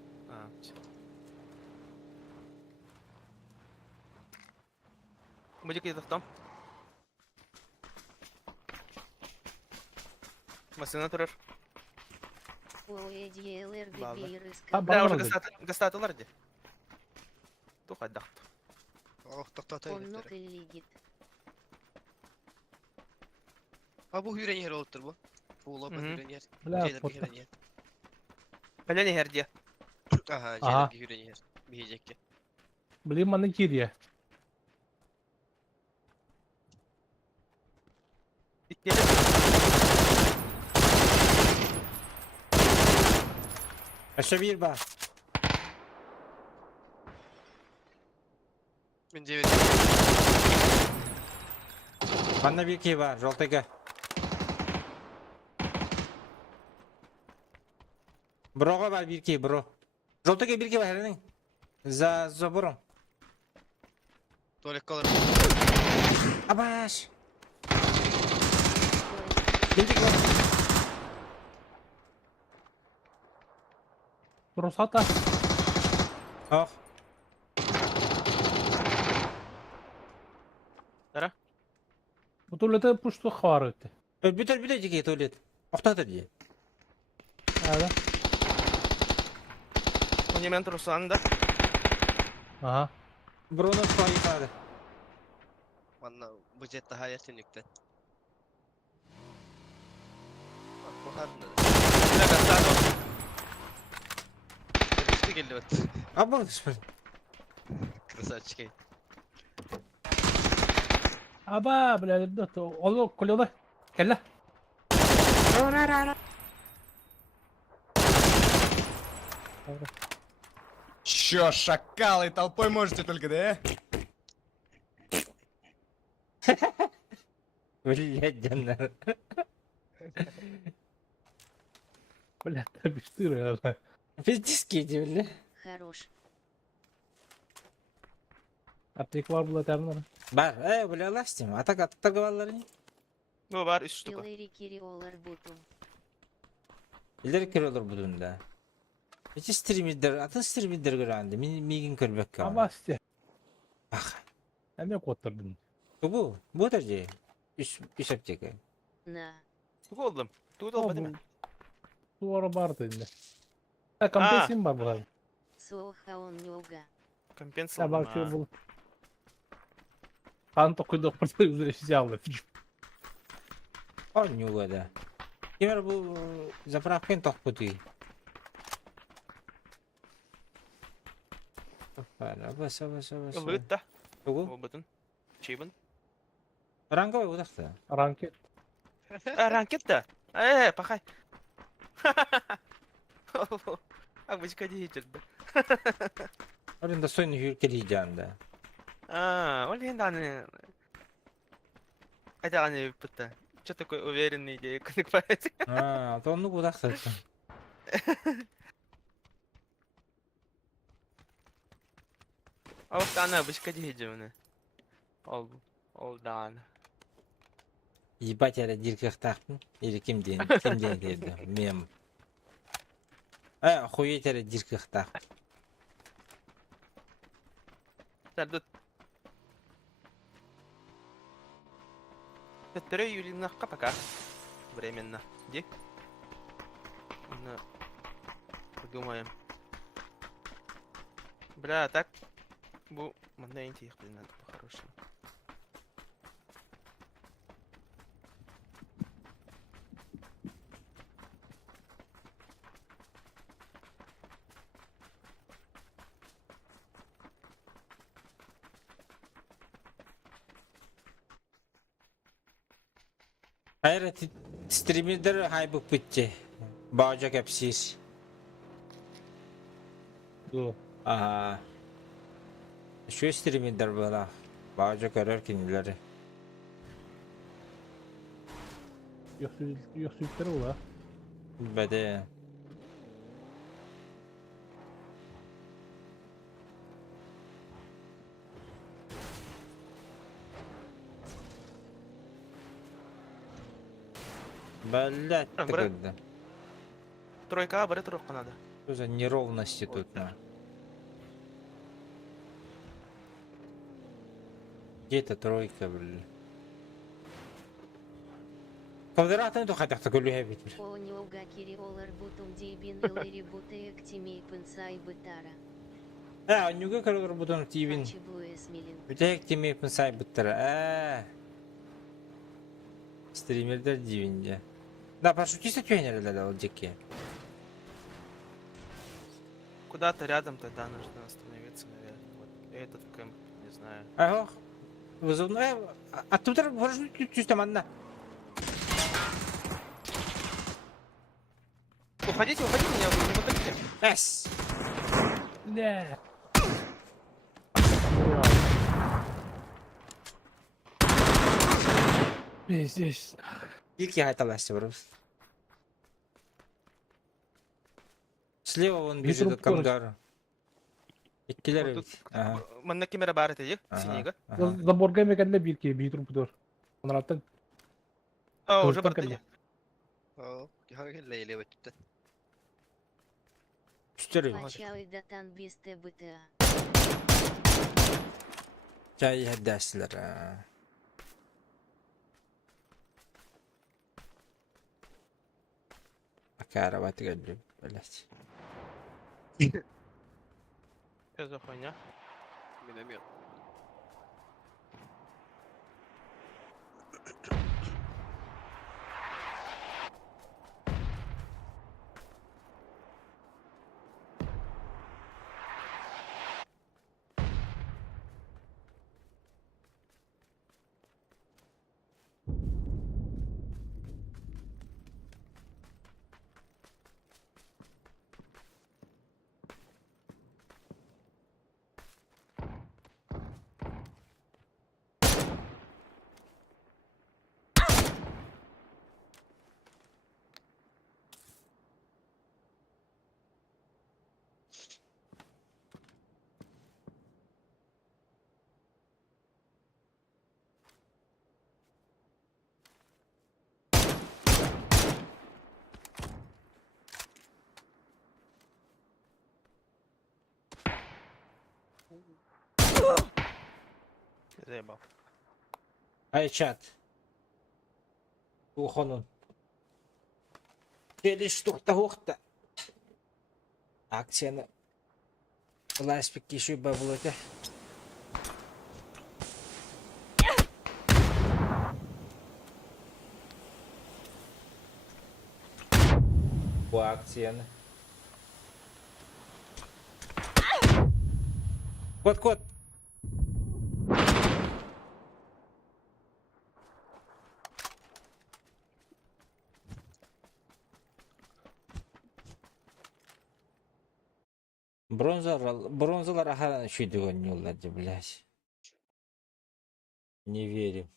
Музыка едіқтам. Масына тұрыр. Ой, диэлэр Ладно. бибирыска. А, Бля, уже Барбара. гастатылар де. Тухай дақты. Ох, тоқтата Он үйреттері. ног лигит. А bu hüren yer olup bu. Bu ola bu Mhm. hüren yer. Бля, Şeyler bir пота. hüren yer. Бәләне херде. Aha, Aha. şeyler bir hüren yer. Bir yiyecek ki. Блин, маны кирия. İtkeli. Aşağı bir bak. Önce evet. Bana bir key var. Жолтайга. Броға бар bir key bro. Жолтайга bir key var herinin. За забором. Tuvalet kalır. Абаш. Ой, Бинтик var. Русата. Ох. Bu tuvalete puştu xavar ötü. Бүтер жеке туалет. Оқтатыр же. Hadi. Онемен тұрсаны да. Aha. Броны сұлай yıkadı. Valla bu jet daha yakınlıkta. Bak bu harbi. Бля, гастатыл. Üstü geldi bak. Абы, господи. Красавчики. Aba, bля, это, оло, колёда. Келла. Чё, шакалы, толпой можете только, да? Блядь, жандар. Бля, tabii штыры. Пиздиски эти, бля. хорош. Аптек var bu laternar. Бар, бля, ластим. Атак аттаргавалар не? Bu var 3 штука. Пилэри кириолар буту. Илер көрөлөр будунда. Эти стримидер, атын стримидер көрәнде. Мен мигин көрбөк ка. Ama işte. Ах, Emek oturdun. bu da же. Üç аптека. На. Тук oldum. Тук olmadı mı? Duvara vardı elinde. Ha, kompensim var burada. Соха он нёга. Компенс Ya oldum bak ha. şöyle bul. Kan tokuydu burada üzülüşeceğim. О, нюга, да. Кемер bu заправкаен ток пути. Абас. Лыт та. Тугу? Olmadın. Чейбін. Ранговый удақта. Ranket. Ранкет та. Пахай. Обычка не жүрді. Орын достойный хүйіркелей жанында. Ол енді аны... Айтағаны өппітті. Че такой уверенный идея көнік бәреді. То onu удақта. Ал вақта аны обычка не жүрді. Ол да аны. Ебать, я дирках тахпын. Или кемден деді. Мем. Охуеть, я дирках тахпын. Сәрдіт. Тәттірі Юлинаққа пока. Временно. Де? Подумаем. Бля, так... Бу... Мында интейх, блин, надо по-хорошему. Hayır, streamer'der haybuk bitti. Bağcak hepsiz. Dur. Aha. Şu streamer'der böyle. Bağcak arar kendileri. Yok sürükleri bu la. Bede. Блять, А, такой, брат. да. Тройка, бери тройку надо. Что за неровности Вот тут, так. на? Где эта тройка, блин? Квадратный то хотя бы говорю, я видел. Ооньоуга кириолар бутум дейбин элэри бутеек тимей пынсай бытара. А, он не говорил, работал в ТВ. Ачибуэсмилин. Ütек теми пынсай быттыра. Стримердер дивинде. Да, пошути с тюнера, да, вот дикие. Куда-то рядом тогда нужно остановиться, наверное. Вот этот кемп, не знаю. Ага. Вызывной. А тут можно чуть там одна. Уходите, меня не выходите. Эс. Ne? Здесь. Ilk айталасты просто. Слева вон бежит Ветром от Кангара. Иккилер Вот бит. тут Ага. Манна камера бар этих, Ага, синего. ага. Заборга мекенде bir kere bir tur budur. Onlardan А, уже Көліктен барды. келді. Oo, kiha leyle bitti. Üstleri bit. Пачауи датан бисте быта. Çay dersler ha. Акара тгәлбе. Блять. Что за хуйня? Minemiyor. Заебал. Ай чат. Ухонун. Келиш тухта хухта. Акцияны. Ласпик кешүй бабыл өте. Bu акцияны. Кот. Бронзалар охрана шүйдігін yollardı, блядь. Не верю.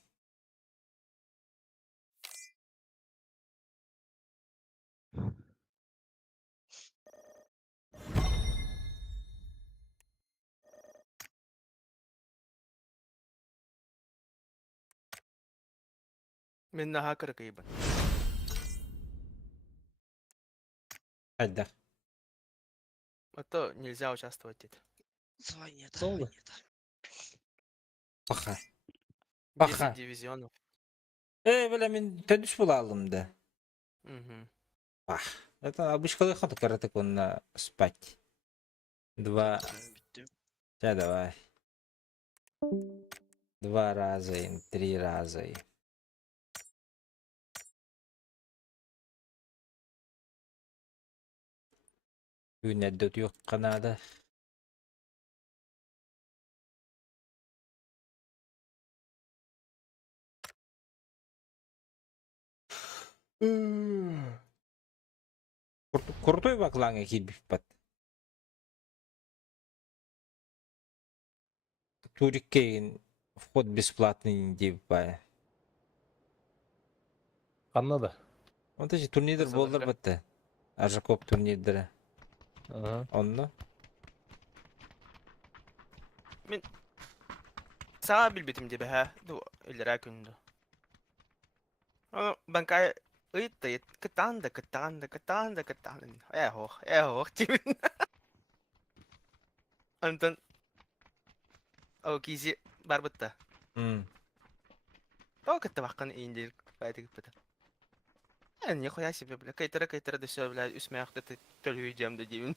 Мен на хакер ебать. Hadi. А то нельзя участвовать тут. Звонит. Oldu. Paha. 10 Paha. дивизионов. Böyle men tedüs bulalım da. Угу. Это обычно хата каратек он спать. Два. Bitti. Сейчас давай. 2 раза и 3 раза. Günede yok kanada. Крутой баклаңа килбиппат. Туриккейин вход бесплатный деп бая. Anladı. Вот эти турнирдер Кырсаларга. болдар бітті. Ажа көп турнирдері. Ага. Онно? Sağa bilbetim diye be ha. Du ileri gündü. Ama ben kay ıyıt da yet. Kıtan da. hoh dibin. Antan. O kisi barbıtta. O kıtta bakkan indir. Kaydı gıpıda. Yani yok ya sebep bile. Kaytara düşer bile. Üstüme yakta tölüyeceğim de dibin.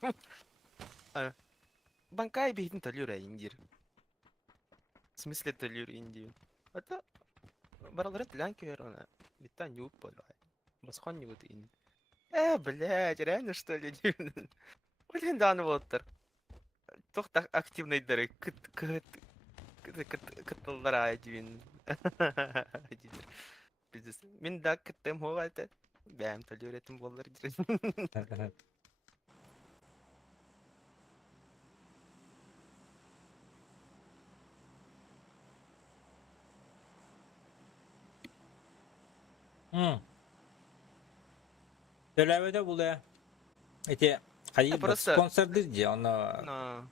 Ben kay beytin tölüyor ya indir. В смысле это Индию? Это Баралрет Лянки она. Вита нюк подай. Басхан не вот ин. Блядь, реально что ли? Блин, да, ну вот так. Toch так активный дары. Кытылдара дивин. Biz min da kıttım hoğaltı. Benim talı üretim bolları dirin. Төләбеде бұл я. Эти қайыр просто- спонсордыр же, оны Но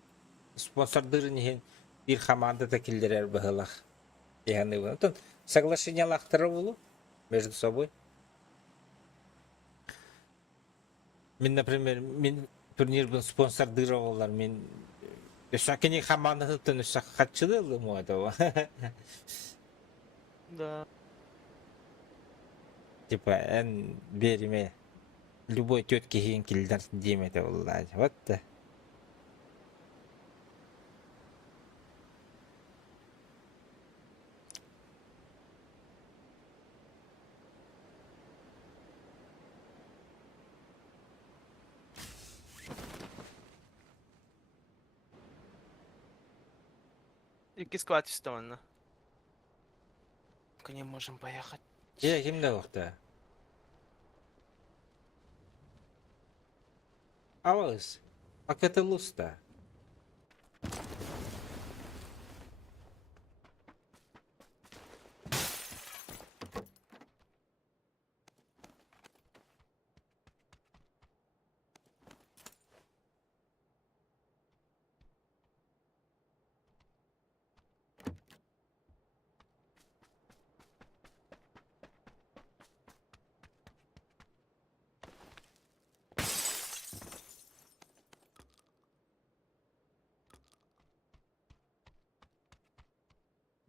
спонсордыр нехен bir команда такилдерер бахылах. Яғни бұл. Тон соглашение лақтыры болу между собой. Мен, например, мен турнир бұл спонсордыр олар, мен Өшакене команда тұттын өшак қатшылы ұлым этого. да. Типа, ән беріме любой тетке хейін келдер дейм это олар. Вот да. Iki squat üstü не можем поехать. Я кимде вақты. Алыс. Пакеты луста.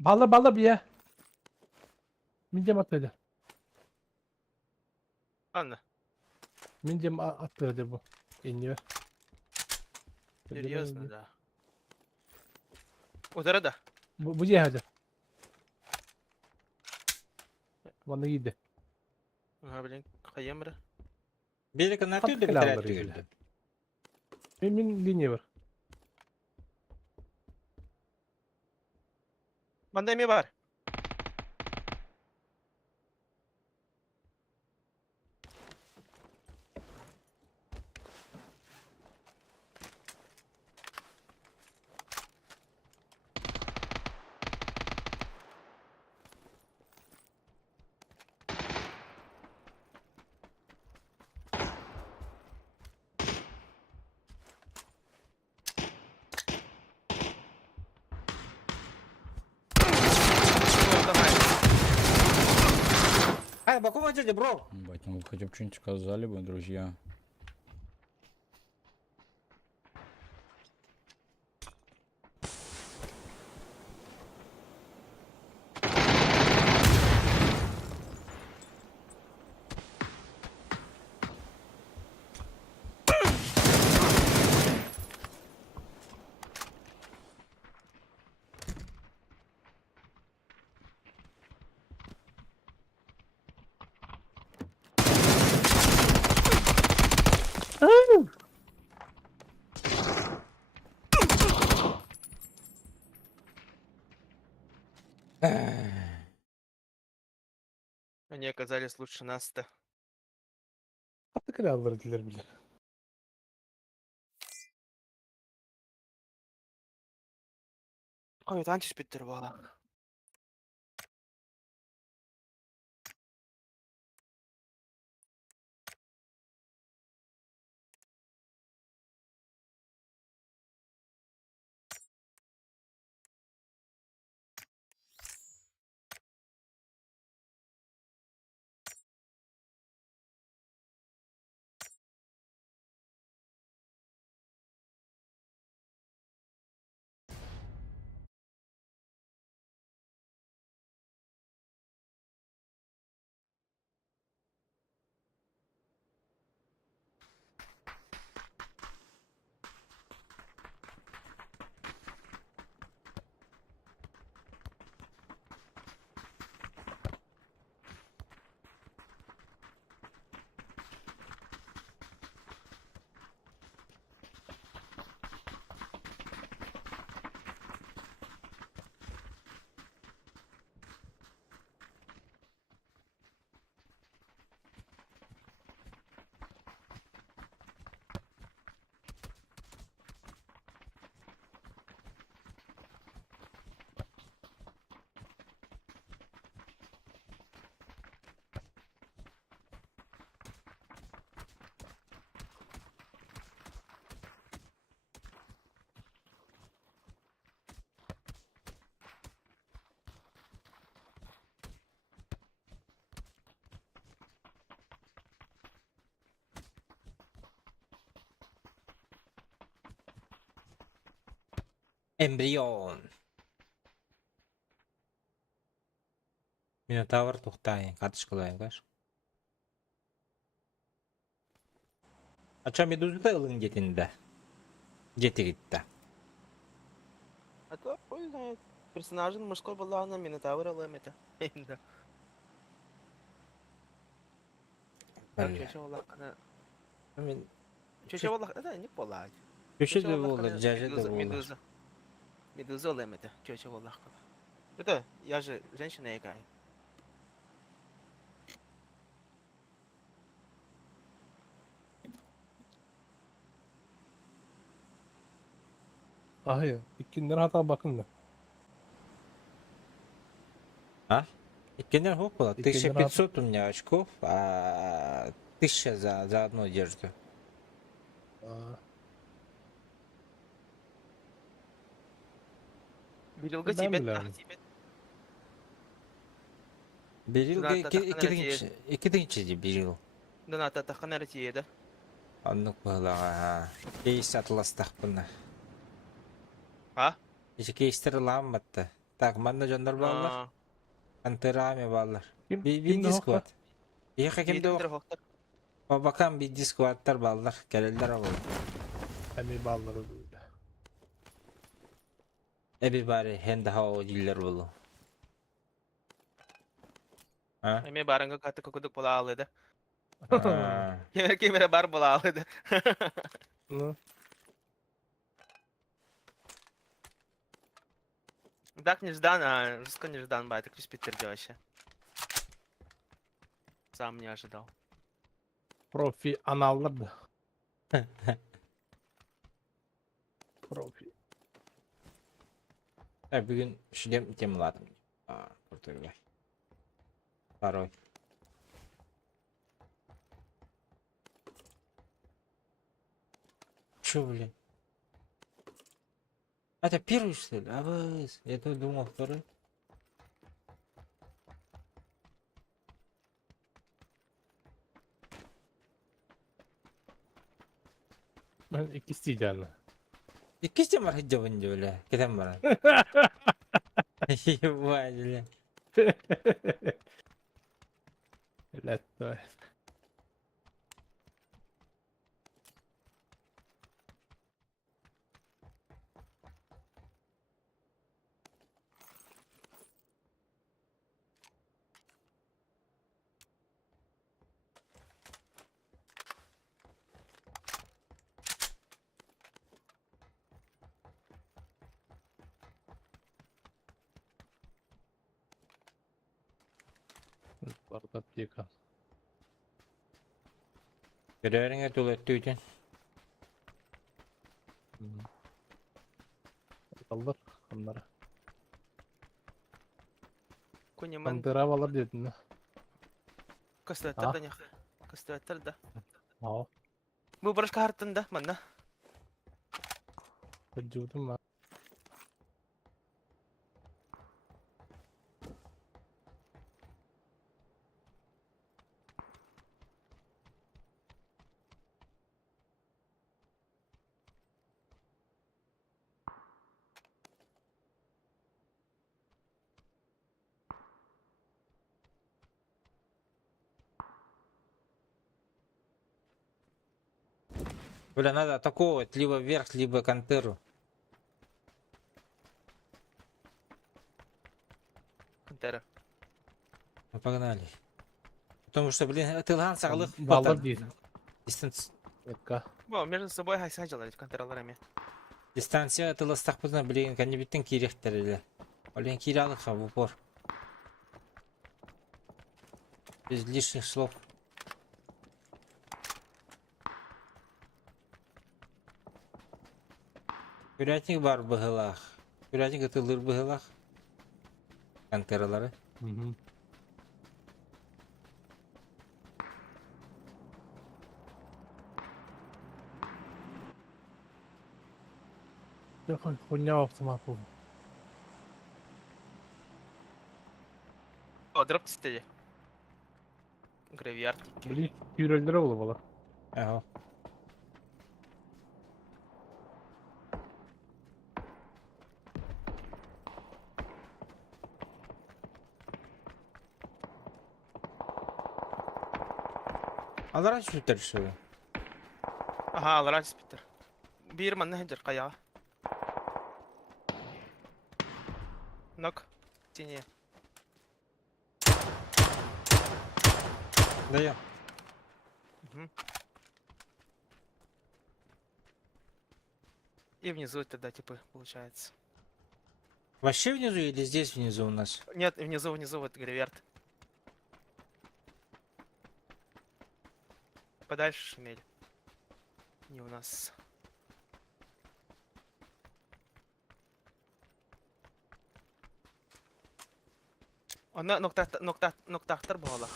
Balla bir ya. Mincem atladı. Anla. Mincem atladı bu. İniyor. Серьезно, да. Удара да. Bu cihazı. Bana giydi. Ага, блин, Хаемра. Берега на тюде Папка бітірәт алар түгілді. Min linye var. Banda mi var? Ай, бакова дядя, бро! Ебать, ну вы хотя бы что-нибудь сказали бы, друзья. Они оказались лучше нас-то. Atı kralları diler bile. Koyudan түспеттер бала. Эмбрион. Минотавр тухтай. Катыш кылайын каш. Ача медуза ылың жетинде. Жети гитти. А то хуй знает. Персонажын мужской баланы Минотавр алам это. Да. Так, Бля. чөчө олаққаны. Мен Чөчө олақ, это не болады. көшө да болду, жажа да болду. Медуза. Медуза алам это. Чөчө олаққаны. Это, я же женщина играю. Hayır. İkinler hata bakın da. А? Иккенер хоп было. Иккенер 1500 у меня очков, а 1000 за одну одежду. Билилгі Ben тибет, білемін. тибет. Берилге Донатта таққан экинчи же берил. Доната таққан әрі тиеді. Аннык было. Кейс атластак буна. А? Иши кейстер ламбатты. Так, манна жондар баллар. Антерами баллар. Bir Discord. Яха кемде Кейдіңдер ок. хоқтар. Бабакам bir Discord'tar ballar. Gelirler oğlum. Emi balları böyle. Ebi bari hende hao diller bulu. Ha? Эме барыңғы қаты көкідік бола алыды. А, Кемері бар бола алыды. Ne? Так неждан, а жестко неждан, бай, так респектер вообще. Сам не ожидал. Profi anallar da. Profi. bugün şu dem aldım. Aa, Portugal. Второй. Чё, блин? Это первый, что ли? Я тут думал второй. Ben ikisi diyeceğim. İki de var hıcabınca öyle. Giden var. Vay bile. Let go. Barda pika. Береріңе төлетті өйтен. Kaldır onları. Кунеман Kandıra alır dedin. көстөттөр да нех. Көстөттөр да. Aa, Бу бұрышқа харттын да, манна. vücudum var. Бля, надо атаковывать либо вверх, либо кантеру. Кантера. Ну, погнали. Потому что, блин, тылган сағылық. Baldır değil. Dakika. Бу, между собой хайсаджалар кантерларами. Дистанция тылыстақ бұзына, блин, кәнебеттен керектер елі. Блин, киралыха в упор. Без лишних слов. Курятник бар бұғылақ. Курятник тылыр бұғылақ. Кантералары. Hı hı. Хуйня автомату. О, дроп тістеді. Гравіард. Блин, yürüldüre olur valla. Ага. Алар açmışlar şu. Аха, алар спиттер. Бир манна хеджер қаяға. Нок. Тине. Даем. И внизу тогда, типа, получается. Вообще внизу или здесь внизу у нас? Нет, внизу вот гравиард. Подальше шумель. Не у нас. Она ноктахтар bağla.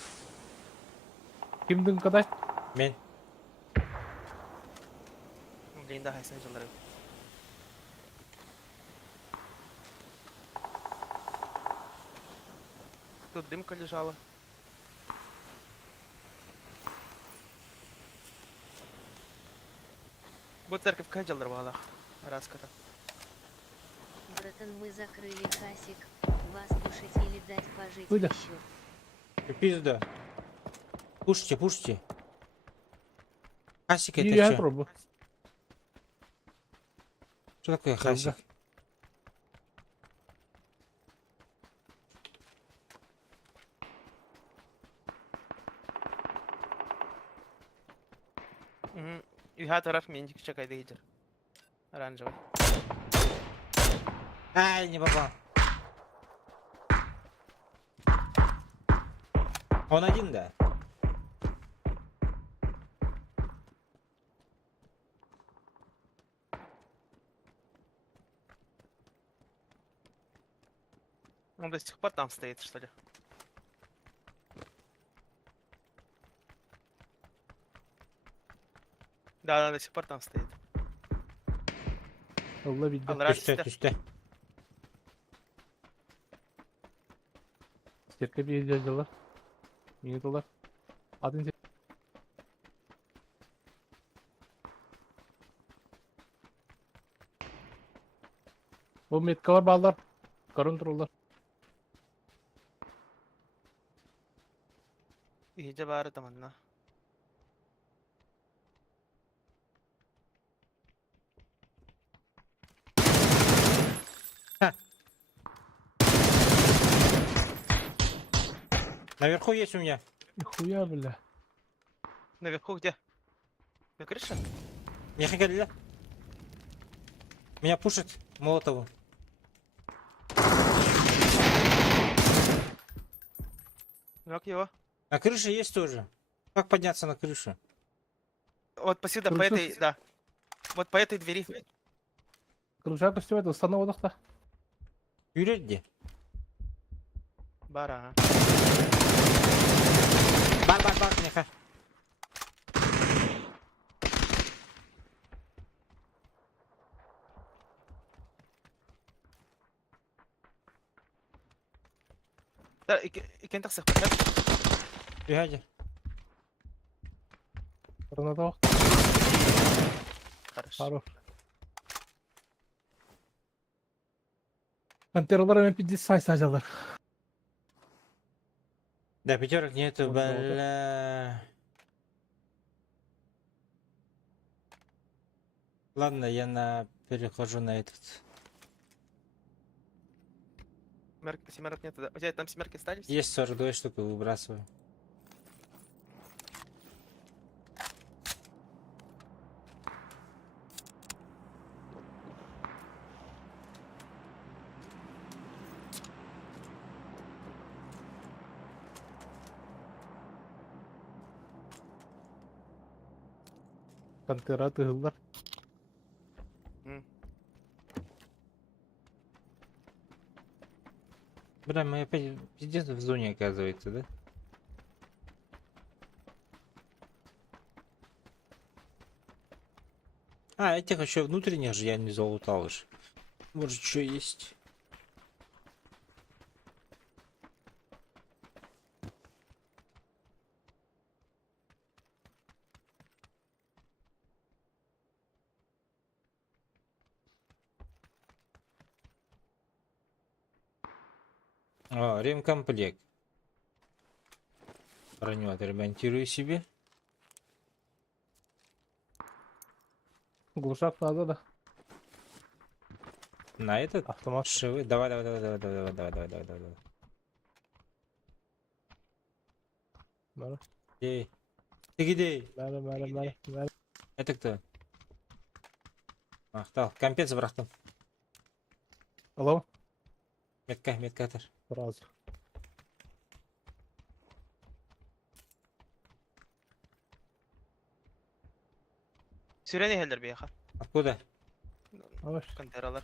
Kimdin kadar? Men. Блин, да, хайсаджалар. Тут дымка лежала. Вот церковь каджалар bağla. Раз когда. Братан, мы закрыли хасик. Вас кушать или дать пожить Ой, да. еще? Пизда. Пушите, пушите. Хасик это Я что? пробую. Что такое хасик? Üha taraf minicik çakaydı gider. Оранжевый. Ай, не попал. Он один, да? Он до сих пор там стоит, что ли? Да, до сих пор там стоит. Allah bildi. Алраш Üstte, üstte. Sette bir yazıyorlar. Yeni dolar. Adın Bu metkalar bağlar. Karın dururlar. İyice bağırdı tamamına. Наверху есть у меня. Хуя бля. Наверху где? На крыше? Меха Галиля. Меня пушит Молотову. Как его? На крыше есть тоже. Как подняться на крышу? Вот посюда, по Кружок. этой, да. Вот по этой двери. Кружак üstüme de ıstanamadık da. Yürüdü. Бар, ага. Bak ne kadar. Да, икен тақсық бар. Bir hadi. Fırına da bak. Хорошо. Хорош. Пантерлар МП-10 сайсажалар. Да, пятерок нету, Вот золото. бля. Ладно, перехожу на этот. Семерок нет, да. У тебя там семерки остались? Есть 42 штуки, выбрасываю. Пантера тыгылдар. Бля, мы опять пиздец в зоне оказывается, да? А, этих еще внутренних же я не залутал уж. Может, что есть? О, ремкомплект. Броню отремонтирую себе. Глушак надо да. На этот? Автомат. Шивы. Давай. Бара. Эй. Ты где? Мәлі. Это кто? Ақтал. Компец бырақтым. Алам. Метка атыр. Сразу. Сюрен егелдер бияха. Откуда? Алаш. Контейнерлар.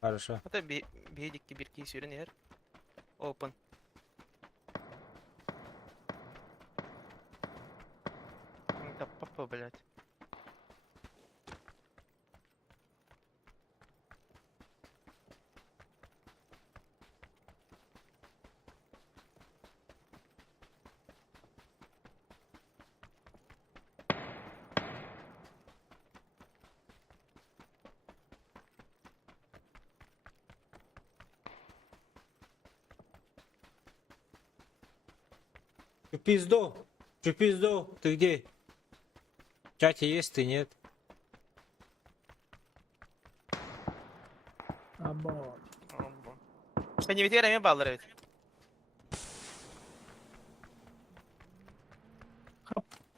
Хорошо. Это бейдикки бирки сюрен егер. Open. Да папа, блядь. Пизду. Ты где? В чате есть, ты нет. Або. Sen не ветерами баллары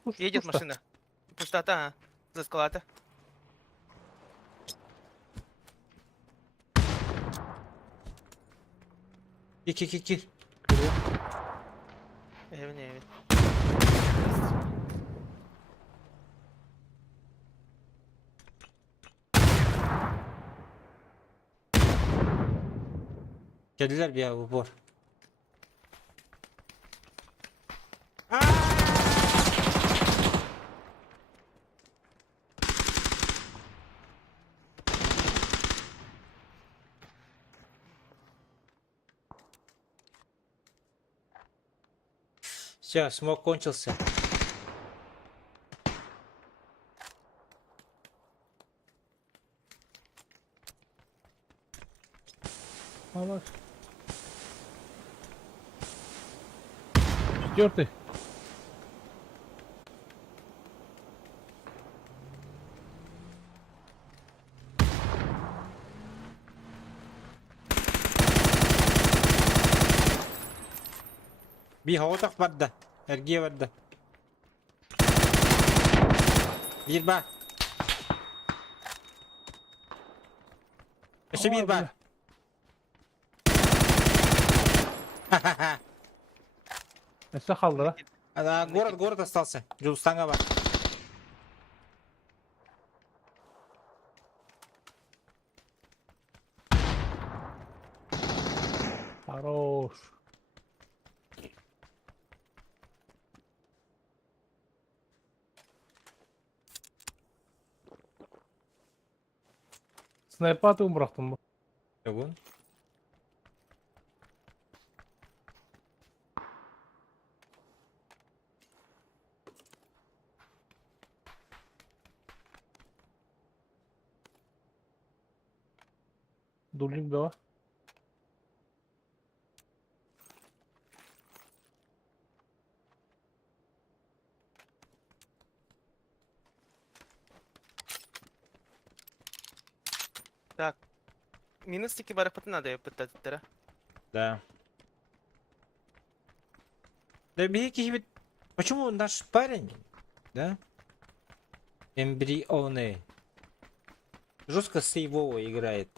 ведь. Едет машина. Пустота, а? За скалата. Ки. Evet. Geldiler bir ya bu bor. Все, смог кончился. Алаш. Четвертый. Bir havada vardı. Ergiye vardı. Bir bak. İşte bir bak. Neyse kaldı la. Город остался. Джулстанга бар. Снайпа атуын бұрақтым бұл. Бүгін. Дулин бе ва? Так. Минус тики барапаты надо пытать, да? Да. Да, Бейки, почему наш парень, да? Эмбрионы. Жестко сейвово играет.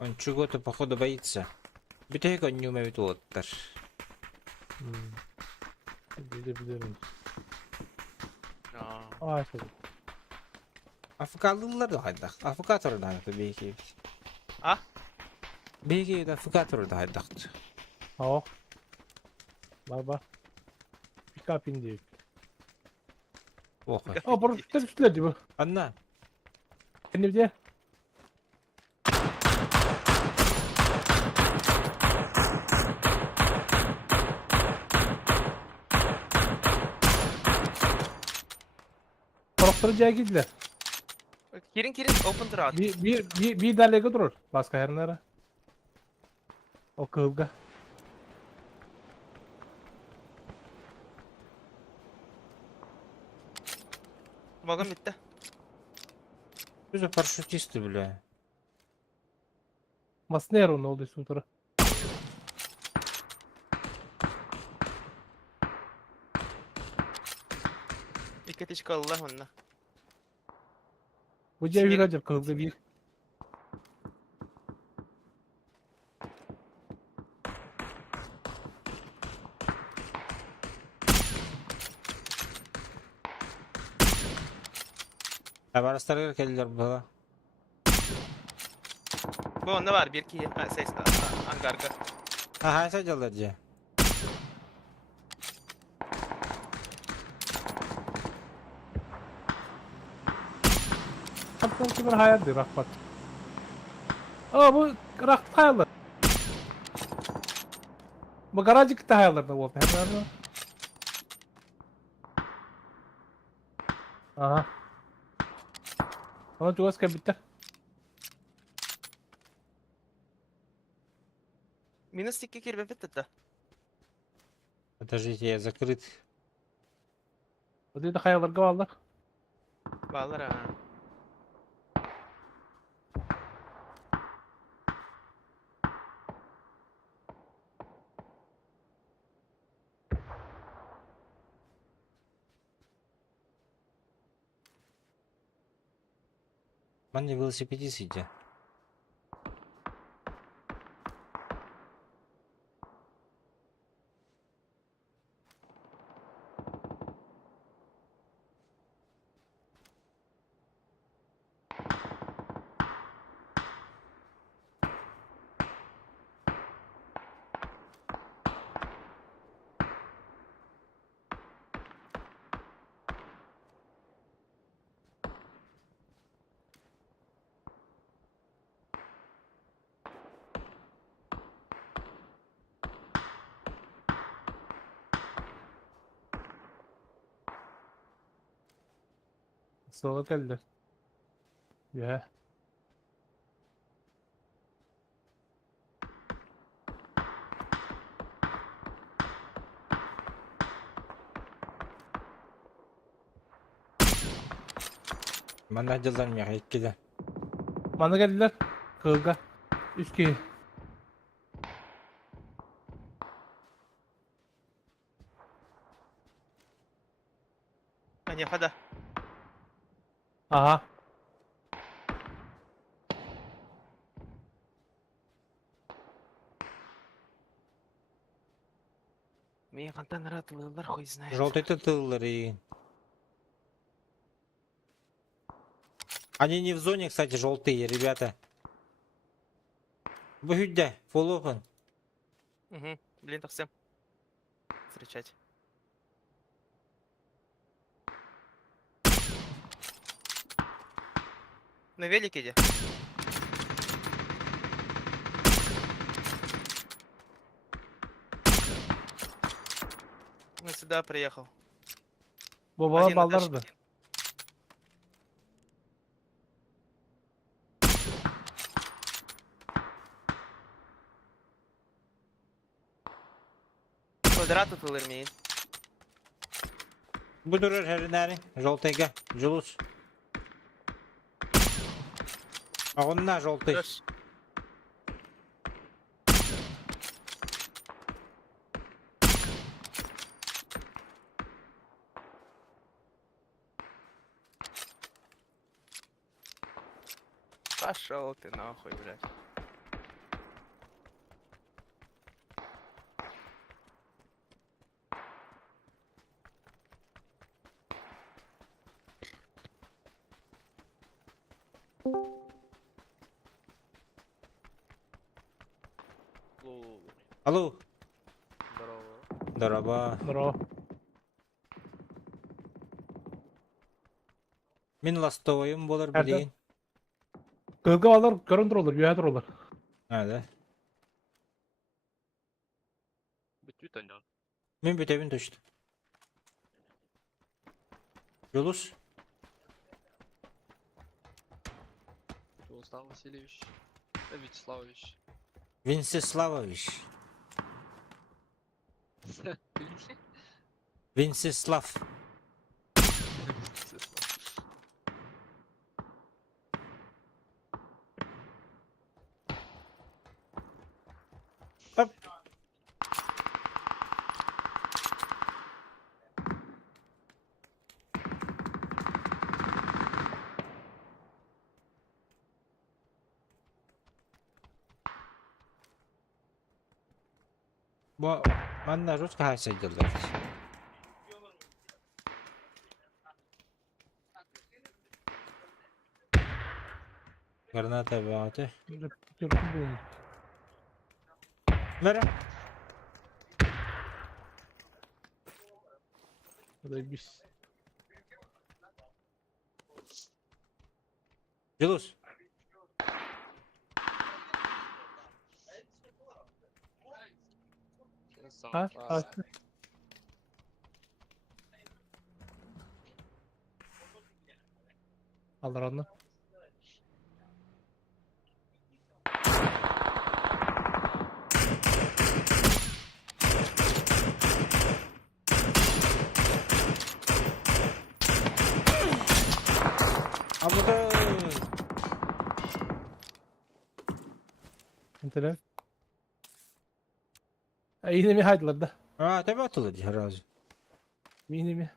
Он чего-то походу боится. Битек он не умеет оттар. Білдерін. А, Ай, сәді. Африкалылар да хайдақ. Африкатор да хайдақ Бейки. А? Бейки да африкатор да хайдақ. Ау. Бар. Пикап indi. Охай. Aa, paraşütler üstlerdi bu. Anna. Kendi bir de. Taraftarıcıya gittiler. Кирин, open to out. Bir derlege durur. Başka her nere. O kıvga. Вагон битті. Что за парашютисты, бля? Masnero ne oldu sonra? İki tişka Allah onunla. Bu cevher acaba kıvga bir. Abarastarlar geldiler bana. Bu onda var bir ki ses angarga. Ha, hay sadece diye. Kaptan kimin hayaldi rahmat. Aa bu rahmat hayaldi. Bu garajcık da hayaldi oldu. Hemen. Aha. Ona çok bitti. Минус тики кирбе битті. Подождите, я закрыт. O dedi hayallarga aldık. Bağlar ha. Ман не велосипедист иди. Sola geldi. Ya. Bana acılar mı ya? İkide. Bana geldiler. Kıvga. 3 kişi. Hani hadi. Aha. Меня контан ратылылар хуй знает. Желтый тыллар и... Они не в зоне, кстати, желтые, ребята. Выходя, full open. Угу. Блин, так всем. Встречать. На велике иди. Он сюда приехал. Babalar Один на ballardı. тачке. Квадрат тут имеет. Budur herinlerin. Жолтайга. Julus. Ağınna жолтай. Плюс. Пошел ты нахуй, блядь. Алло. Здорово. Здорово. Здорово. Min lastoyum bolar Nerede? bileyim. Kılgı alır, göründür olur, yüğedir olur. Hadi. Bütün tane. Min bütevin düştü. Julus. Владислав Васильевич. Вячеславович. Vinceslavovic. Vinceslav. Hop. Bu ben rus kahve ediyorlar. Granata beatı. Kırkı bulmuş. Mera. Hadi biz. Julus. Ha? Ha. Alır onu. Abuda. İnternet. Yine mi haydılar da? Ha tabi atılır ya razı. Yine mi?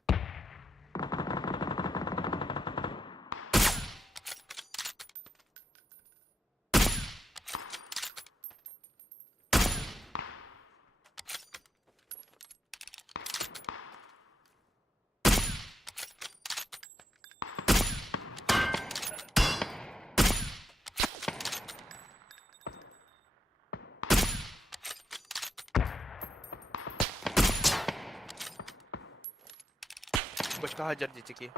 Бочка hajar di ciki.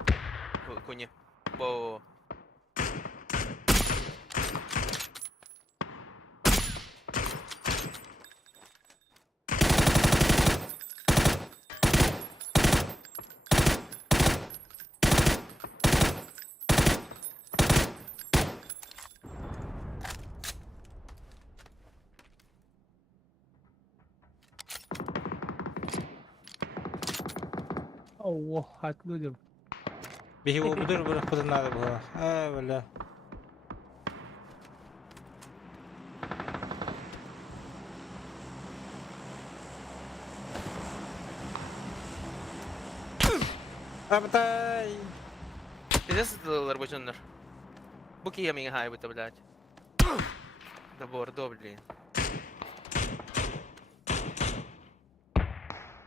Kunya. Bo. Allah haklı diyorum. Bir o budur bırak budur nada bu. Ha valla. Абтай. Где сидел рабочий? Буки я меня хайбу-то, блядь. Да бордо, блин.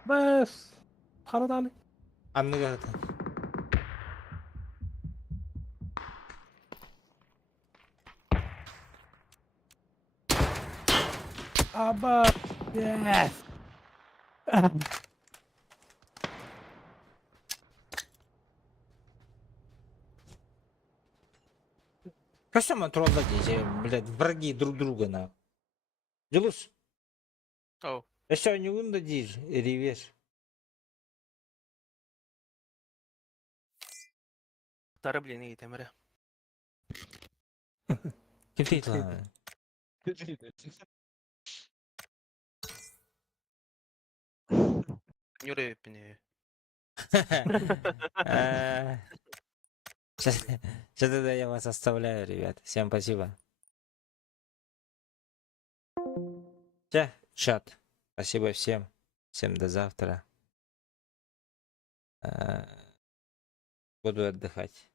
Bas. Karadağlı. Anlık zaten. Aba. Yes. Что мы троллите, блядь, враги друг друга, на. Делус, Оу. еще не вындадишь, ревешь. Тары, блин, и темре. Кипит, ладно. Нюре пене. Сейчас тогда я вас оставляю, ребят. Всем спасибо. Все, чат. Спасибо всем. Всем до завтра. Буду отдыхать.